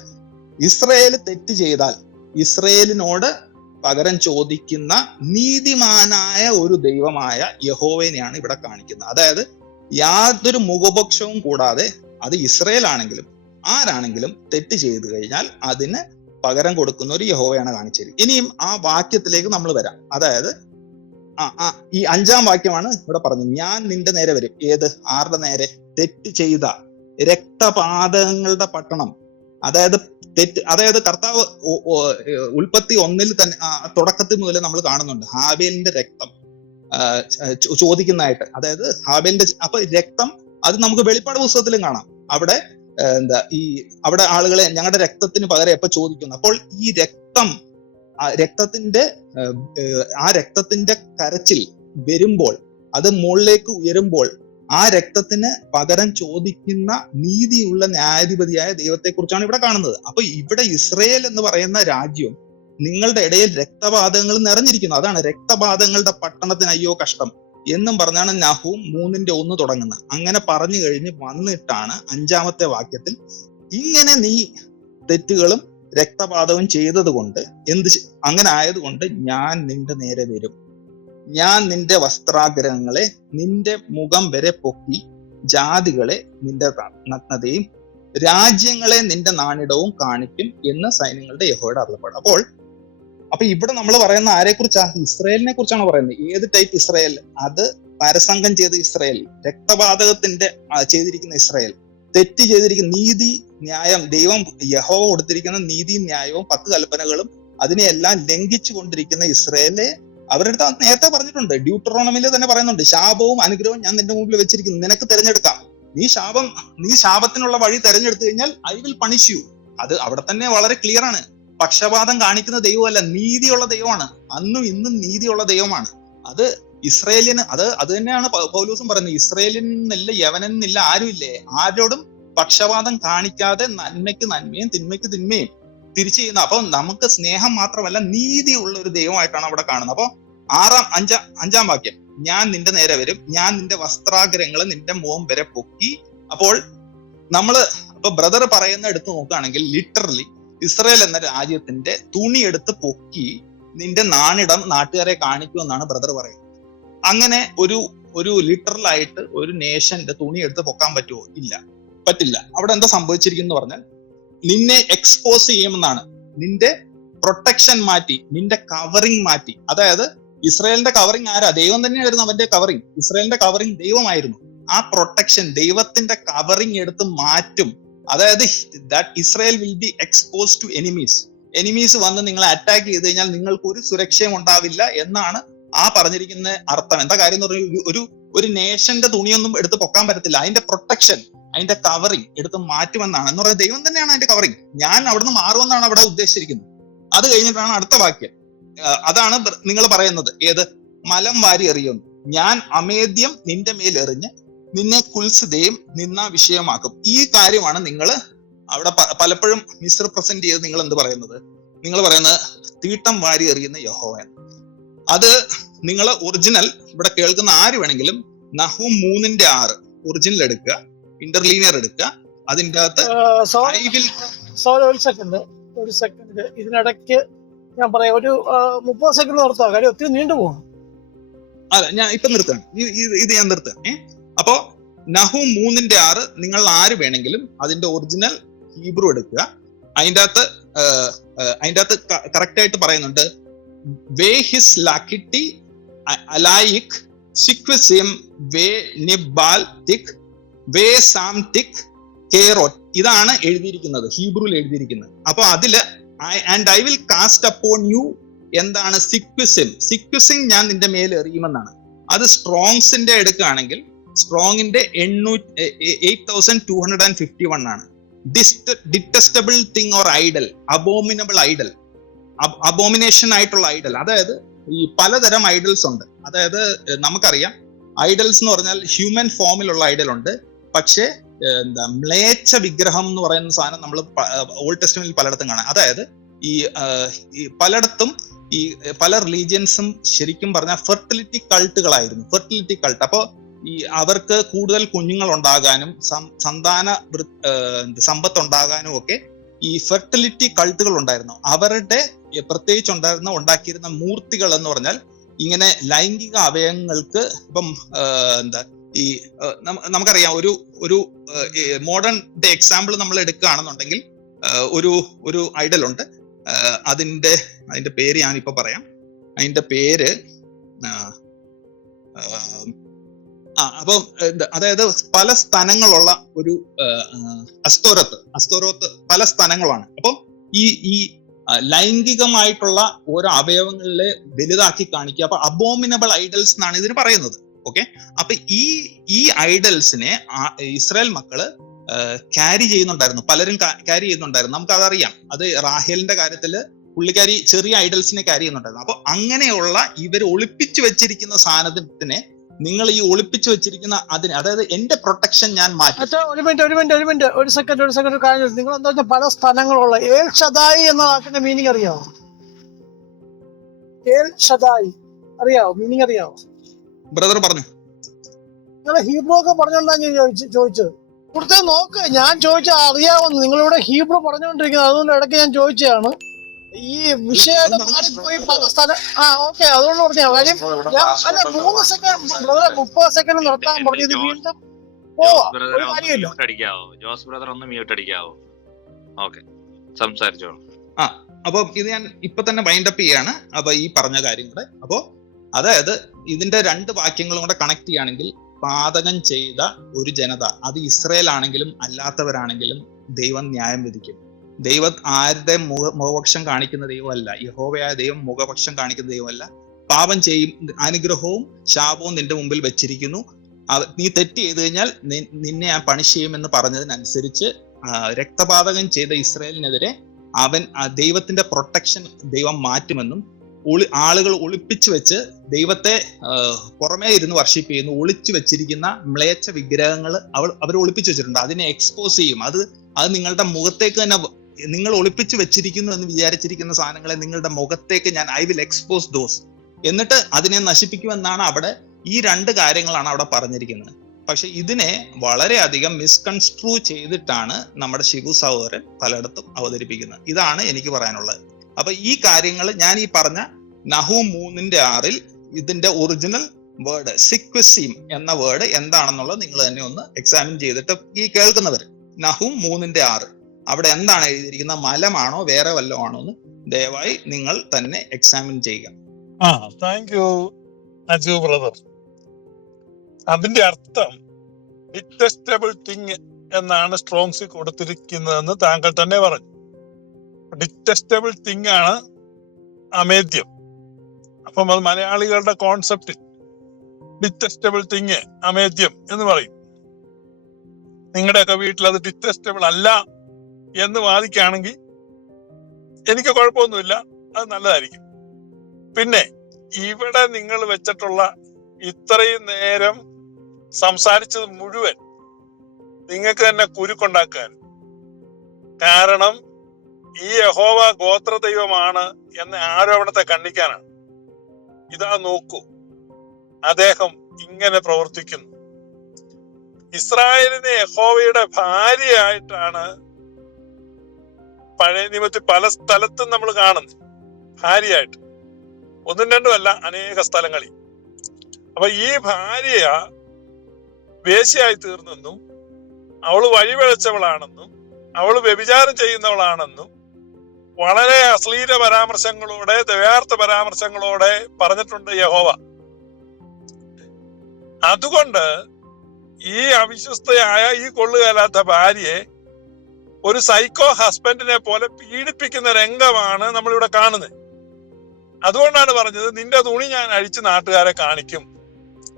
ഇസ്രയേൽ തെറ്റ് ചെയ്താൽ ഇസ്രയേലിനോട് പകരം ചോദിക്കുന്ന നീതിമാനായ ഒരു ദൈവമായ യഹോവനെയാണ് ഇവിടെ കാണിക്കുന്നത്. അതായത് യാതൊരു മുഖപക്ഷവും കൂടാതെ അത് ഇസ്രയേൽ ആണെങ്കിലും ആരാണെങ്കിലും തെറ്റ് ചെയ്തു കഴിഞ്ഞാൽ അതിന് പകരം കൊടുക്കുന്ന ഒരു യഹോവയാണ് കാണിച്ചത്. ഇനിയും ആ വാക്യത്തിലേക്ക് നമ്മൾ വരാം. അതായത് ഈ 5-ാം വാക്യമാണ് ഇവിടെ പറഞ്ഞത്, ഞാൻ നിന്റെ നേരെ വരും. ആരുടെ നേരെ? തെറ്റ് ചെയ്ത രക്തപാതകങ്ങളുടെ പട്ടണം. അതായത് കർത്താവ് ഉൽപ്പത്തി 1 തന്നെ തുടക്കത്തിൽ മുതൽ നമ്മൾ കാണുന്നുണ്ട് ഹാബേലിന്റെ രക്തം ചോദിക്കുന്നതായിട്ട്. അതായത് ഹാബേലിന്റെ അപ്പൊ രക്തം അത് നമുക്ക് വെളിപ്പാട് പുസ്തകത്തിലും കാണാം. അവിടെ അവിടെ ആളുകളെ ഞങ്ങളുടെ രക്തത്തിന് പകരം എപ്പോ ചോദിക്കുന്നു. അപ്പോൾ ഈ രക്തത്തിന്റെ കരച്ചിൽ വരുമ്പോൾ, അത് മുകളിലേക്ക് ഉയരുമ്പോൾ ആ രക്തത്തിന് പകരം ചോദിക്കുന്ന നീതിയുള്ള ന്യായാധിപതിയായ ദൈവത്തെ കുറിച്ചാണ് ഇവിടെ കാണുന്നത്. അപ്പൊ ഇവിടെ ഇസ്രയേൽ എന്ന് പറയുന്ന രാജ്യം നിങ്ങളുടെ ഇടയിൽ രക്തപാതകങ്ങൾ നിറഞ്ഞിരിക്കുന്നു. അതാണ് രക്തപാതങ്ങളുടെ പട്ടണത്തിന് അയ്യോ കഷ്ടം എന്നും പറഞ്ഞാണ് നഹൂം 3:1 തുടങ്ങുന്നത്. അങ്ങനെ പറഞ്ഞു കഴിഞ്ഞ് വന്നിട്ടാണ് 5-ാമത്തെ വാക്യത്തിൽ, ഇങ്ങനെ നീ തെറ്റുകളും രക്തപാതവും ചെയ്തത് കൊണ്ട് അങ്ങനെ ആയതുകൊണ്ട് ഞാൻ നിന്റെ നേരെ വരും, ഞാൻ നിന്റെ വസ്ത്രാഗ്രഹങ്ങളെ നിന്റെ മുഖം വരെ പൊക്കി ജാതികളെ നിന്റെ നഗ്നതയും രാജ്യങ്ങളെ നിന്റെ നാണിടവും കാണിക്കും എന്ന് സൈന്യങ്ങളുടെ യഹോവയുടെ അരുളപ്പാട്. അപ്പൊ ഇവിടെ നമ്മൾ പറയുന്ന ആരെ കുറിച്ചാ? ഇസ്രയേലിനെ കുറിച്ചാണ് പറയുന്നത്. ഏത് ടൈപ്പ് ഇസ്രയേൽ? അത് പരസംഗം ചെയ്ത ഇസ്രയേൽ, രക്തപാതകത്തിന്റെ ചെയ്തിരിക്കുന്ന ഇസ്രയേൽ, തെറ്റ് ചെയ്തിരിക്കുന്ന നീതി ന്യായം, ദൈവം യഹോവ കൊടുത്തിരിക്കുന്ന നീതി ന്യായവും 10 കൽപ്പനകളും അതിനെയെല്ലാം ലംഘിച്ചു കൊണ്ടിരിക്കുന്ന ഇസ്രയേലെ അവരുടെ അടുത്ത് നേരത്തെ പറഞ്ഞിട്ടുണ്ട്. ഡ്യൂട്ടറോണമിൽ തന്നെ പറയുന്നുണ്ട്, ശാപവും അനുഗ്രഹവും ഞാൻ നിന്റെ മുമ്പിൽ വെച്ചിരിക്കുന്നു, നിനക്ക് തിരഞ്ഞെടുക്കാം. നീ ശാപത്തിനുള്ള വഴി തിരഞ്ഞെടുത്തു കഴിഞ്ഞാൽ ഐ വിൽ പണിഷ് യു. അത് അവിടെ തന്നെ വളരെ ക്ലിയർ ആണ്. പക്ഷപാതം കാണിക്കുന്ന ദൈവമല്ല, നീതിയുള്ള ദൈവമാണ്. അന്നും ഇന്നും നീതിയുള്ള ദൈവമാണ്. അത് ഇസ്രയേലിന് അത് തന്നെയാണ് പൗലോസും പറയുന്നത്, ഇസ്രയേലിനില്ല യവനെന്നില്ല ആരുമില്ലേ, ആരോടും പക്ഷപാതം കാണിക്കാതെ നന്മയ്ക്ക് നന്മയും തിന്മയ്ക്ക് തിന്മയും തിരിച്ചു ചെയ്യുന്ന. അപ്പൊ നമുക്ക് സ്നേഹം മാത്രമല്ല നീതിയുള്ള ഒരു ദൈവമായിട്ടാണ് അവിടെ കാണുന്നത്. അപ്പൊ 5-ാം വാക്യം, ഞാൻ നിന്റെ നേരെ വരും, ഞാൻ നിന്റെ വസ്ത്രാഗ്രഹങ്ങൾ നിന്റെ മുഖം വരെ പൊക്കി. അപ്പോൾ ഇപ്പൊ ബ്രദർ പറയുന്ന എടുത്ത് നോക്കുകയാണെങ്കിൽ ലിറ്ററലി ഇസ്രയേൽ എന്ന രാജ്യത്തിന്റെ തുണി എടുത്ത് പൊക്കി നിന്റെ നാണിടം നാട്ടുകാരെ കാണിക്കുമെന്നാണ് ബ്രദർ പറയുന്നത്. അങ്ങനെ ഒരു ലിറ്ററൽ ആയിട്ട് ഒരു നേഷന്റെ തുണി എടുത്ത് പൊക്കാൻ പറ്റുമോ? പറ്റില്ല. അവിടെ എന്താ സംഭവിച്ചിരിക്കുന്നു പറഞ്ഞാൽ, നിന്നെ എക്സ്പോസ് ചെയ്യുമെന്നാണ്. നിന്റെ പ്രൊട്ടക്ഷൻ മാറ്റി, നിന്റെ കവറിങ് മാറ്റി. അതായത് ഇസ്രയേലിന്റെ കവറിങ് ആരാ? ദൈവം തന്നെയായിരുന്നു അവന്റെ കവറിങ്. ഇസ്രയേലിന്റെ കവറിങ് ദൈവമായിരുന്നു. ആ പ്രൊട്ടക്ഷൻ, ദൈവത്തിന്റെ കവറിങ് എടുത്ത് മാറ്റും. അതായത് that Israel will be expose to enemies വന്ന് നിങ്ങളെ അറ്റാക്ക് ചെയ്ത് കഴിഞ്ഞാൽ നിങ്ങൾക്ക് ഒരു സുരക്ഷയും ഉണ്ടാവില്ല എന്നാണ് ആ പറഞ്ഞിരിക്കുന്ന അർത്ഥം. എന്താ കാര്യം എന്ന് പറഞ്ഞാൽ, ഒരു നേഷന്റെ തുണിയൊന്നും എടുത്ത് പൊക്കാൻ പറ്റത്തില്ല. അതിന്റെ പ്രൊട്ടക്ഷൻ, അതിന്റെ കവറിങ് എടുത്ത് മാറ്റുമെന്നാണ്. എന്ന് പറയുന്നത് ദൈവം തന്നെയാണ് അതിന്റെ കവറിങ്. ഞാൻ അവിടുന്ന് മാറുമെന്നാണ് അവിടെ ഉദ്ദേശിച്ചിരിക്കുന്നത്. അത് കഴിഞ്ഞിട്ടാണ് അടുത്ത വാക്യം. അതാണ് നിങ്ങൾ പറയുന്നത്, ഏത്? മലം വാരി എറിയുന്നു, ഞാൻ അമേദ്യം നിന്റെ മേൽ എറിഞ്ഞ് നിന്നെ കുൽസിതയും നിന്നാ വിഷയമാക്കും. ഈ കാര്യമാണ് നിങ്ങൾ അവിടെ പലപ്പോഴും മിസ്റെപ്രസെന്റ് ചെയ്ത് നിങ്ങൾ എന്ത് പറയുന്നത്? നിങ്ങൾ പറയുന്നത് തീട്ടം വാരി എറിയുന്ന യഹോവ. അത് നിങ്ങൾ ഒറിജിനൽ ഇവിടെ കേൾക്കുന്ന ആര് വേണമെങ്കിലും നഹൂം 3:6 ഒറിജിനൽ എടുക്കുക, ഇന്റർലീനിയർ എടുക്കുക, അതിൻ്റെ അകത്ത് ഒരു സെക്കൻഡ് ഇതിനിടയ്ക്ക് ഞാൻ പറയാം, ഒരു 30 സെക്കൻഡ് നിർത്താം, കാര്യം ഒത്തിരി നീണ്ടുപോകും. അല്ല, ഞാൻ ഇപ്പൊ നിർത്തുകയാണ്, ഇത് ഞാൻ നിർത്തുക. അപ്പോ നഹൂം 3:6 നിങ്ങൾ ആര് വേണമെങ്കിലും അതിന്റെ ഒറിജിനൽ ഹീബ്രു എടുക്കുക. അതിൻ്റെ അകത്ത് കറക്റ്റ് ആയിട്ട് പറയുന്നുണ്ട്, വേ ഹിസ് ലാക്കിറ്റി അലായിക് സിക്വസിം വേ നിബാൽ തിക് വേ സാം തിക് കേറോട്ട്. ഇതാണ് എഴുതിയിരിക്കുന്നത്, ഹീബ്രുവിൽ എഴുതിയിരിക്കുന്നത്. അപ്പൊ അതില് and I will cast upon you എന്താണ്? സിക്വിസിം ഞാൻ നിന്റെ മേൽ എറിയുമെന്നാണ്. അത് സ്ട്രോങ്സിന്റെ എടുക്കുകയാണെങ്കിൽ സ്ട്രോങ്ങിന്റെ 8251 ആണ്. Detestable thing or idol, abominable idol, abomination ആയിട്ടുള്ള ഐഡൽ. അതായത് ഈ പലതരം ഐഡൽസ് ഉണ്ട്. അതായത് നമുക്കറിയാം ഐഡൽസ് എന്ന് പറഞ്ഞാൽ ഹ്യൂമൻ ഫോമിലുള്ള ഐഡൽ ഉണ്ട്, പക്ഷേ മ്ലേച്ഛ വിഗ്രഹം എന്ന് പറയുന്ന സാധനം നമ്മൾ ഓൾഡ് ടെസ്റ്റ്മെന്റിൽ പലയിടത്തും കാണാം. അതായത് ഈ പലയിടത്തും ഈ പല റിലീജിയൻസും ശരിക്കും പറഞ്ഞാൽ ഫെർട്ടിലിറ്റി കൾട്ടുകളായിരുന്നു, ഫെർട്ടിലിറ്റി കൾട്ട്. അപ്പോൾ ഈ അവർക്ക് കൂടുതൽ കുഞ്ഞുങ്ങൾ ഉണ്ടാകാനും സന്താന സമ്പത്ത് ഉണ്ടാകാനും ഒക്കെ ഈ ഫെർട്ടിലിറ്റി കൾട്ടുകൾ ഉണ്ടായിരുന്നു. അവരുടെ പ്രത്യേകിച്ച് ഉണ്ടാക്കിയിരുന്ന മൂർത്തികൾ എന്ന് പറഞ്ഞാൽ ഇങ്ങനെ ലൈംഗിക അവയവങ്ങൾക്ക് ഇപ്പം ഈ നമുക്കറിയാം ഒരു മോഡേൺ ഡേ എക്സാമ്പിൾ നമ്മൾ എടുക്കുകയാണെന്നുണ്ടെങ്കിൽ ഒരു ഐഡൽ ഉണ്ട്. അതിന്റെ പേര് ഞാനിപ്പോ പറയാം. അതിന്റെ പേര് അപ്പം അതായത് പല സ്ഥലങ്ങളുള്ള ഒരു അസ്തോരത്ത് പല സ്ഥലങ്ങളാണ്. അപ്പം ഈ ലൈംഗികമായിട്ടുള്ള ഓരോ അവയവങ്ങളിലെ വലുതാക്കി കാണിക്കുക. അപ്പൊ അബോമിനബിൾ ഐഡൽസ് എന്നാണ് ഇതിന് പറയുന്നത്. ഓക്കെ, അപ്പൊ ഈ ഐഡൽസിനെ ഇസ്രായേൽ മക്കള് ക്യാരി ചെയ്യുന്നുണ്ടായിരുന്നു, പലരും ക്യാരി ചെയ്യുന്നുണ്ടായിരുന്നു. നമുക്കതറിയാം. അത് റാഹേലിന്റെ കാര്യത്തില് പുള്ളിക്കാരി ചെറിയ ഐഡൽസിനെ ക്യാരി ചെയ്യുന്നുണ്ടായിരുന്നു. അപ്പൊ അങ്ങനെയുള്ള ഇവർ ഒളിപ്പിച്ചു വെച്ചിരിക്കുന്ന സാധനത്തിനെ നിങ്ങൾ ഈ ഒളിപ്പിച്ചു വെച്ചിരിക്കുന്ന അതിന്, അതായത് എന്റെ പ്രൊട്ടക്ഷൻ ഞാൻ മാറ്റി. ഒരു സെക്കൻഡ് കാര്യം, നിങ്ങൾ എന്താ വെച്ചാൽ പല സ്ഥലങ്ങളുള്ള ഏൽ ഷദായി എന്ന വാക്കിന്റെ മീനിങ് അറിയാവോ? ഏൽ ഷദായി അറിയാവോ? മീനിങ് അറിയാവോ? ബ്രദർ പറഞ്ഞു. നിങ്ങൾ ഹീബ്രു ഒക്കെ പറഞ്ഞോണ്ടാണ് ചോദിച്ചത്. ഇവിടുത്തെ നോക്ക്, ഞാൻ ചോദിച്ച അറിയാവുന്ന നിങ്ങളിവിടെ ഹീബ്രു പറഞ്ഞുകൊണ്ടിരിക്കുന്നത്, അതുകൊണ്ട് ഇടയ്ക്ക് ഞാൻ ചോദിച്ചതാണ്. ഈ വിഷയം മാറിപ്പോയി പല സ്ഥലം. ഓക്കെ, അതുകൊണ്ട് പറഞ്ഞ കാര്യം അല്ല, 3 സെക്കൻഡ് 30 സെക്കൻഡ് നിർത്താൻ പറഞ്ഞത് വീണ്ടും കാര്യമില്ല. ജോസ് ബ്രദർ ഒന്ന് മ്യൂട്ട് അടിക്കാവോ? ഓക്കെ, സംസാരിച്ചോളൂ. അപ്പൊ ഇത് ഞാൻ ഇപ്പൊ തന്നെ വൈൻഡ് അപ്പ് ചെയ്യാണ്. അപ്പൊ ഈ പറഞ്ഞ കാര്യങ്ങള്, അപ്പോ അതായത് ഇതിന്റെ 2 വാക്യങ്ങളും കൂടെ കണക്ട് ചെയ്യുകയാണെങ്കിൽ, പാതകം ചെയ്ത ഒരു ജനത, അത് ഇസ്രായേൽ ആണെങ്കിലും അല്ലാത്തവരാണെങ്കിലും ദൈവം ന്യായം വിധിക്കും. ദൈവം ആരുടെ മുഖപക്ഷം കാണിക്കുന്ന ദൈവമല്ല. യഹോവയായ ദൈവം മുഖപക്ഷം കാണിക്കുന്ന ദൈവമല്ല. പാപം ചെയ്യും, അനുഗ്രഹവും ശാപവും നിന്റെ മുമ്പിൽ വെച്ചിരിക്കുന്നു. നീ തെറ്റ് ചെയ്ത് കഴിഞ്ഞാൽ നിന്നെ ഞാൻ പണിഷ് ചെയ്യുമെന്ന് പറഞ്ഞതിനനുസരിച്ച് രക്തപാതകം ചെയ്ത ഇസ്രായേലിനെതിരെ ദൈവത്തിന്റെ പ്രൊട്ടക്ഷൻ ദൈവം മാറ്റുമെന്നും, ആളുകൾ ഒളിപ്പിച്ചു വെച്ച് ദൈവത്തെ പുറമേ ഇരുന്ന് വർഷിപ്പ് ചെയ്യുന്നു, ഒളിച്ചു വെച്ചിരിക്കുന്ന മ്ലേച്ഛ വിഗ്രഹങ്ങൾ അവർ ഒളിപ്പിച്ചു വെച്ചിട്ടുണ്ട്. അതിനെ എക്സ്പോസ് ചെയ്യും. അത് നിങ്ങളുടെ മുഖത്തേക്ക് തന്നെ, നിങ്ങൾ ഒളിപ്പിച്ചു വെച്ചിരിക്കുന്നു എന്ന് വിചാരിച്ചിരിക്കുന്ന സാധനങ്ങളെ നിങ്ങളുടെ മുഖത്തേക്ക് ഞാൻ ഐ വിൽ എക്സ്പോസ് ദോസ്, എന്നിട്ട് അതിനെ നശിപ്പിക്കുമെന്നാണ് അവിടെ. ഈ 2 കാര്യങ്ങളാണ് അവിടെ പറഞ്ഞിരിക്കുന്നത്. പക്ഷെ ഇതിനെ വളരെയധികം മിസ്കൺസ്ട്രൂ ചെയ്തിട്ടാണ് നമ്മുടെ ശിവു സഹോദരൻ പലയിടത്തും അവതരിപ്പിക്കുന്നത്. ഇതാണ് എനിക്ക് പറയാനുള്ളത്. അപ്പൊ ഈ കാര്യങ്ങൾ ഞാൻ ഈ പറഞ്ഞ നഹൂം 3:6 ഇതിന്റെ ഒറിജിനൽ വേർഡ് സിക്വസീം എന്ന വേർഡ് എന്താണെന്നുള്ളത് നിങ്ങൾ തന്നെ ഒന്ന് എക്സാമിൻ ചെയ്തിട്ട്, ഈ കേൾക്കുന്നവർ നഹൂം 3:6 അവിടെ എന്താണ് എഴുതിയിരിക്കുന്നത്, മലമാണോ വേറെ വല്ലതും ആണോ എന്ന് ദയവായി നിങ്ങൾ തന്നെ എക്സാമിൻ ചെയ്യുക. Thank you Aju brother. അതിന്റെ അർത്ഥം ഡിറ്റസ്റ്റബിൾ തിങ് എന്നാണ് സ്ട്രോങ്സ് കൊടുത്തിരിക്കുന്നതെന്ന് താങ്കൾ തന്നെ പറഞ്ഞു. ഡിറ്റസ്റ്റബിൾ തിങ് ആണ് അമേദ്യം. അപ്പം അത് മലയാളികളുടെ കോൺസെപ്റ്റ് ഡിറ്റസ്റ്റബിൾ തിങ് അമേദ്യം എന്ന് പറയും. നിങ്ങളുടെയൊക്കെ വീട്ടിൽ അത് ഡിറ്റസ്റ്റബിൾ അല്ല എന്ന് വാദിക്കുകയാണെങ്കിൽ എനിക്ക് കുഴപ്പമൊന്നുമില്ല, അത് നല്ലതായിരിക്കും. പിന്നെ ഇവിടെ നിങ്ങൾ വെച്ചിട്ടുള്ള ഇത്രയും നേരം സംസാരിച്ചത് മുഴുവൻ നിങ്ങൾക്ക് തന്നെ കുരുക്കുണ്ടാക്കാൻ. കാരണം ഈ യഹോവ ഗോത്ര ദൈവമാണ് എന്ന ആരോപണത്തെ ഖണ്ഡിക്കാനാണ്. ഇതാ നോക്കൂ, അദ്ദേഹം ഇങ്ങനെ പ്രവർത്തിക്കുന്നു. ഇസ്രായേലിനെ യഹോവയുടെ ഭാര്യയായിട്ടാണ് പഴയ നിയമത്തിൽ പല സ്ഥലത്തും നമ്മൾ കാണുന്നത്, ഭാര്യയായിട്ട്. ഒന്നും രണ്ടും അല്ല, അനേക സ്ഥലങ്ങളിൽ. അപ്പൊ ഈ ഭാര്യ വേശ്യയായി തീർന്നെന്നും അവള് വഴിപിഴച്ചവളാണെന്നും അവള് വ്യഭിചാരം ചെയ്യുന്നവളാണെന്നും വളരെ അശ്ലീല പരാമർശങ്ങളോടെ, ദയാർത്ഥ പരാമർശങ്ങളോടെ പറഞ്ഞിട്ടുണ്ട് യഹോവ. അതുകൊണ്ട് ഈ അവിശ്വസ്തയായ, ഈ കൊള്ളുകയല്ലാത്ത ഭാര്യയെ ഒരു സൈക്കോ ഹസ്ബൻഡിനെ പോലെ പീഡിപ്പിക്കുന്ന രംഗമാണ് നമ്മളിവിടെ കാണുന്നത്. അതുകൊണ്ടാണ് പറഞ്ഞത്, നിന്റെ തുണി ഞാൻ അഴിച്ച് നാട്ടുകാരെ കാണിക്കും.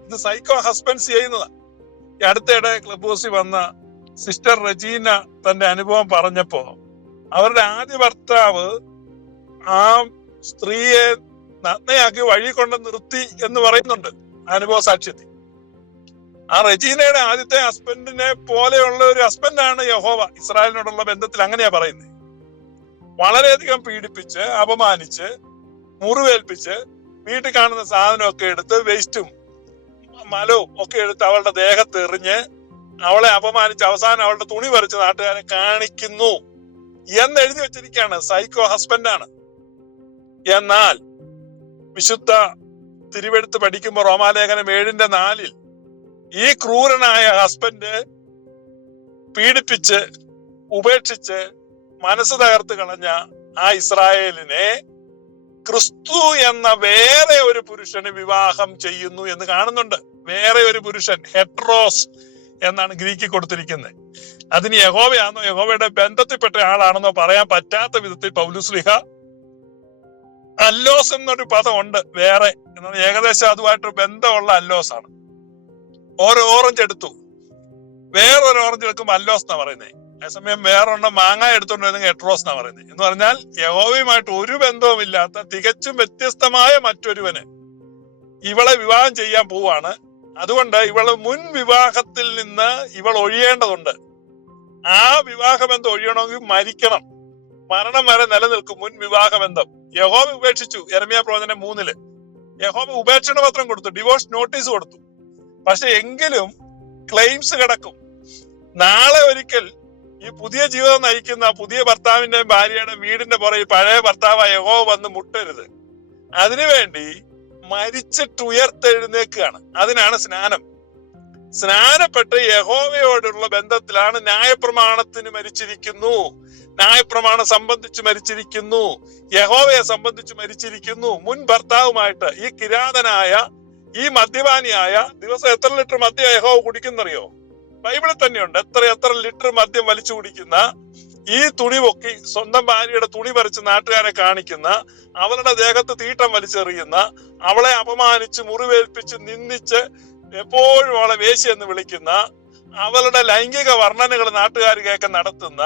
ഇത് സൈക്കോ ഹസ്ബൻഡ്സ് ചെയ്യുന്നതാ. ഈ അടുത്തിടെ ക്ലബ് ഹൗസിൽ വന്ന സിസ്റ്റർ റജീന തന്റെ അനുഭവം പറഞ്ഞപ്പോ, അവരുടെ ആദ്യ ഭർത്താവ് ആ സ്ത്രീയെ നഗ്നയാക്കി വഴി കൊണ്ട് നിർത്തി എന്ന് പറയുന്നുണ്ട് അനുഭവ സാക്ഷ്യത്തിൽ. ആ റജീനയുടെ ആദ്യത്തെ ഹസ്ബൻഡിനെ പോലെയുള്ള ഒരു ഹസ്ബൻഡാണ് യഹോവ. ഇസ്രായേലിനോടുള്ള ബന്ധത്തിൽ അങ്ങനെയാ പറയുന്നത്. വളരെയധികം പീഡിപ്പിച്ച്, അപമാനിച്ച്, മുറിവേൽപ്പിച്ച്, വീട്ടിൽ കാണുന്ന സാധനമൊക്കെ എടുത്ത്, വേസ്റ്റും മലവും ഒക്കെ എടുത്ത് അവളുടെ ദേഹത്ത് എറിഞ്ഞ് അവളെ അപമാനിച്ച് അവസാനം അവളുടെ തുണി പറിച്ച് നാട്ടുകാരെ കാണിക്കുന്നു എന്ന് എഴുതി വെച്ചിരിക്കുകയാണ്. സൈക്കോ ഹസ്ബൻഡാണ്. എന്നാൽ വിശുദ്ധ തിരുവെടുത്ത് പഠിക്കുമ്പോൾ റോമാലേഖനം 7:4 ഈ ക്രൂരനായ ഹസ്ബൻഡ് പീഡിപ്പിച്ച് ഉപേക്ഷിച്ച് മനസ്സ് തകർത്ത് കളഞ്ഞ ആ ഇസ്രായേലിനെ ക്രിസ്തു എന്ന വേറെ ഒരു പുരുഷന് വിവാഹം ചെയ്യുന്നു എന്ന് കാണുന്നുണ്ട്. വേറെ ഒരു പുരുഷൻ, ഹെട്രോസ് എന്നാണ് ഗ്രീക്കിൽ കൊടുത്തിരിക്കുന്നത്. അതിന് യഹോവയാണെന്നോ യഹോവയുടെ ബന്ധത്തിൽപ്പെട്ട ആളാണെന്നോ പറയാൻ പറ്റാത്ത വിധത്തിൽ പൗലുസ്ലിഹ അല്ലോസ് എന്നൊരു പദം ഉണ്ട് വേറെ, എന്നാൽ ഏകദേശം അതുമായിട്ട് ബന്ധമുള്ള അല്ലോസ് ആണ്. ഓരോ ഓറഞ്ച് എടുത്തു, വേറൊരു ഓറഞ്ച് എടുക്കുമ്പോൾ അല്ലോസ് എന്നാ പറയുന്നത്. അതേസമയം വേറൊരെണ്ണം മാങ്ങ എടുത്തോണ്ട് വരുന്നെങ്കിൽ എട്രോസ് എന്നാ പറയുന്നത്. എന്ന് പറഞ്ഞാൽ യഹോവയുമായിട്ട് ഒരു ബന്ധവുമില്ലാത്ത തികച്ചും വ്യത്യസ്തമായ മറ്റൊരുവന് ഇവളെ വിവാഹം ചെയ്യാൻ പോവാണ്. അതുകൊണ്ട് ഇവള് മുൻ വിവാഹത്തിൽ നിന്ന് ഇവൾ ഒഴിയേണ്ടതുണ്ട്. ആ വിവാഹബന്ധം ഒഴിയണമെങ്കിൽ മരിക്കണം. മരണം വരെ നിലനിൽക്കും മുൻ വിവാഹബന്ധം. യഹോവ ഉപേക്ഷിച്ചു. യെരമ്യാ പ്രവചനം 3 യഹോവ ഉപേക്ഷണ പത്രം കൊടുത്തു, ഡിവോഴ്സ് നോട്ടീസ് കൊടുത്തു. പക്ഷെ എങ്കിലും ക്ലെയിംസ് കിടക്കും. നാളെ ഒരിക്കൽ ഈ പുതിയ ജീവിതം നയിക്കുന്ന പുതിയ ഭർത്താവിന്റെയും ഭാര്യയുടെ വീടിന്റെ പുറകെ പഴയ ഭർത്താവായ യഹോവ വന്ന് മുട്ടരുത്. അതിനുവേണ്ടി മരിച്ചിട്ട് ഉയർത്തെഴുന്നേക്കുകയാണ്. അതിനാണ് സ്നാനം. സ്നാനപ്പെട്ട് യഹോവയോടുള്ള ബന്ധത്തിലാണ്. ന്യായപ്രമാണത്തിന് മരിച്ചിരിക്കുന്നു, ന്യായപ്രമാണം സംബന്ധിച്ച് മരിച്ചിരിക്കുന്നു, യഹോവയെ സംബന്ധിച്ച് മരിച്ചിരിക്കുന്നു. മുൻ ഭർത്താവുമായിട്ട് ഈ കിരാതനായ, ഈ മദ്യപാനിയായ, ദിവസം എത്ര ലിറ്റർ മദ്യം യഹോവ കുടിക്കുന്നറിയോ? ബൈബിളിൽ തന്നെയുണ്ട്. എത്ര ലിറ്റർ മദ്യം വലിച്ചു കുടിക്കുന്ന, ഈ തുണി പൊക്കി സ്വന്തം ഭാര്യയുടെ തുണി പറിച്ച് നാട്ടുകാരെ കാണിക്കുന്ന, അവളുടെ ദേഹത്ത് തീട്ടം വലിച്ചെറിയുന്ന, അവളെ അപമാനിച്ച് മുറിവേൽപ്പിച്ച് നിന്ദിച്ച് എപ്പോഴും അവളെ വേശ്യ എന്ന് വിളിക്കുന്ന, അവളുടെ ലൈംഗിക വർണ്ണനകൾ നാട്ടുകാരിലേക്ക് നടത്തുന്ന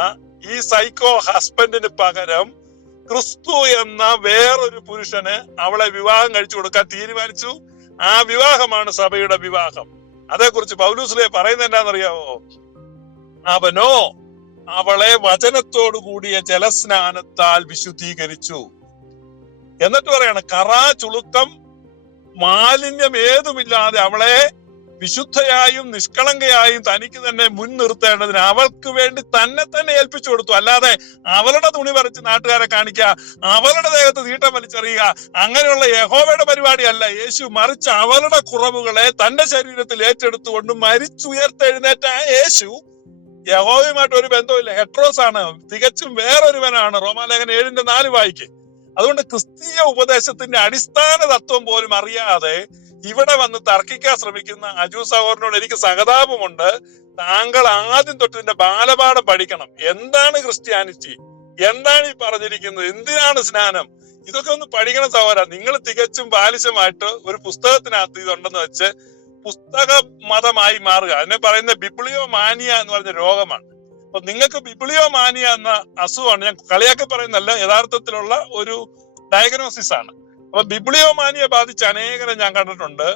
ഈ സൈക്കോ ഹസ്ബൻഡിന് പകരം ക്രിസ്തു എന്ന വേറൊരു പുരുഷന് അവളെ വിവാഹം കഴിച്ചു കൊടുക്കാൻ തീരുമാനിച്ചു. ആ വിവാഹമാണ് സഭയുടെ വിവാഹം. അതേക്കുറിച്ച് പൗലൂസ്ലീഹ പറയുന്നത് എന്താണെന്നറിയാവോ? അവനോ അവളെ വചനത്തോടു കൂടിയ ജലസ്നാനത്താൽ വിശുദ്ധീകരിച്ചു. എന്നിട്ട് പറയാണ്, കറാ ചുളുക്കം മാലിന്യം ഏതുമില്ലാതെ അവളെ വിശുദ്ധയായും നിഷ്കളങ്കയായും തനിക്ക് തന്നെ മുൻനിർത്തേണ്ടതിന് അവൾക്ക് വേണ്ടി തന്നെ ഏൽപ്പിച്ചു കൊടുത്തു. അല്ലാതെ അവളുടെ തുണി പറിച്ച് നാട്ടുകാരെ കാണിക്കുക, അവളുടെ ദേഹത്ത് തീട്ടം വലിച്ചെറിയുക, അങ്ങനെയുള്ള യഹോവയുടെ പരിപാടിയല്ല യേശു. മറിച്ച് അവളുടെ കുറവുകളെ തന്റെ ശരീരത്തിൽ ഏറ്റെടുത്തുകൊണ്ട് മരിച്ചുയർത്തെഴുന്നേറ്റ യേശു യഹോവയുമായിട്ട് ഒരു ബന്ധമില്ല, ഹെട്രോസ് ആണ്, തികച്ചും വേറൊരുവനാണ്. റോമാലേഖനം 7:4 വായിക്ക്. അതുകൊണ്ട് ക്രിസ്തീയ ഉപദേശത്തിന്റെ അടിസ്ഥാന തത്വം പോലും അറിയാതെ ഇവിടെ വന്ന് തർക്കിക്കാൻ ശ്രമിക്കുന്ന അജു സഹോദരനോട് എനിക്ക് സഹതാപമുണ്ട്. താങ്കൾ ആദ്യം തൊട്ട് ഇതിന്റെ ബാലപാഠം പഠിക്കണം. എന്താണ് ക്രിസ്ത്യാനിറ്റി, എന്താണ് ഈ പറഞ്ഞിരിക്കുന്നത്, എന്തിനാണ് സ്നാനം, ഇതൊക്കെ ഒന്ന് പഠിക്കണം സഹോദര. നിങ്ങൾ തികച്ചും ബാലിശമായിട്ട് ഒരു പുസ്തകത്തിനകത്ത് ഇതുണ്ടെന്ന് വെച്ച് പുസ്തക മതമായി മാറുക. അതിനെ പറയുന്ന ബിബ്ലിയോ മാനിയ എന്ന് പറഞ്ഞ രോഗമാണ്. അപ്പൊ നിങ്ങൾക്ക് ബിബ്ലിയോമാനിയ എന്ന അസുഖമാണ്, ഞാൻ കളിയാക്കി പറയുന്നല്ല, യഥാർത്ഥത്തിലുള്ള ഒരു ഡയഗ്നോസിസ് ആണ്. അപ്പൊ ബിബ്ലിയോമാനിയ ബാധിച്ച അനേകരെ ഞാൻ കണ്ടിട്ടുണ്ട്.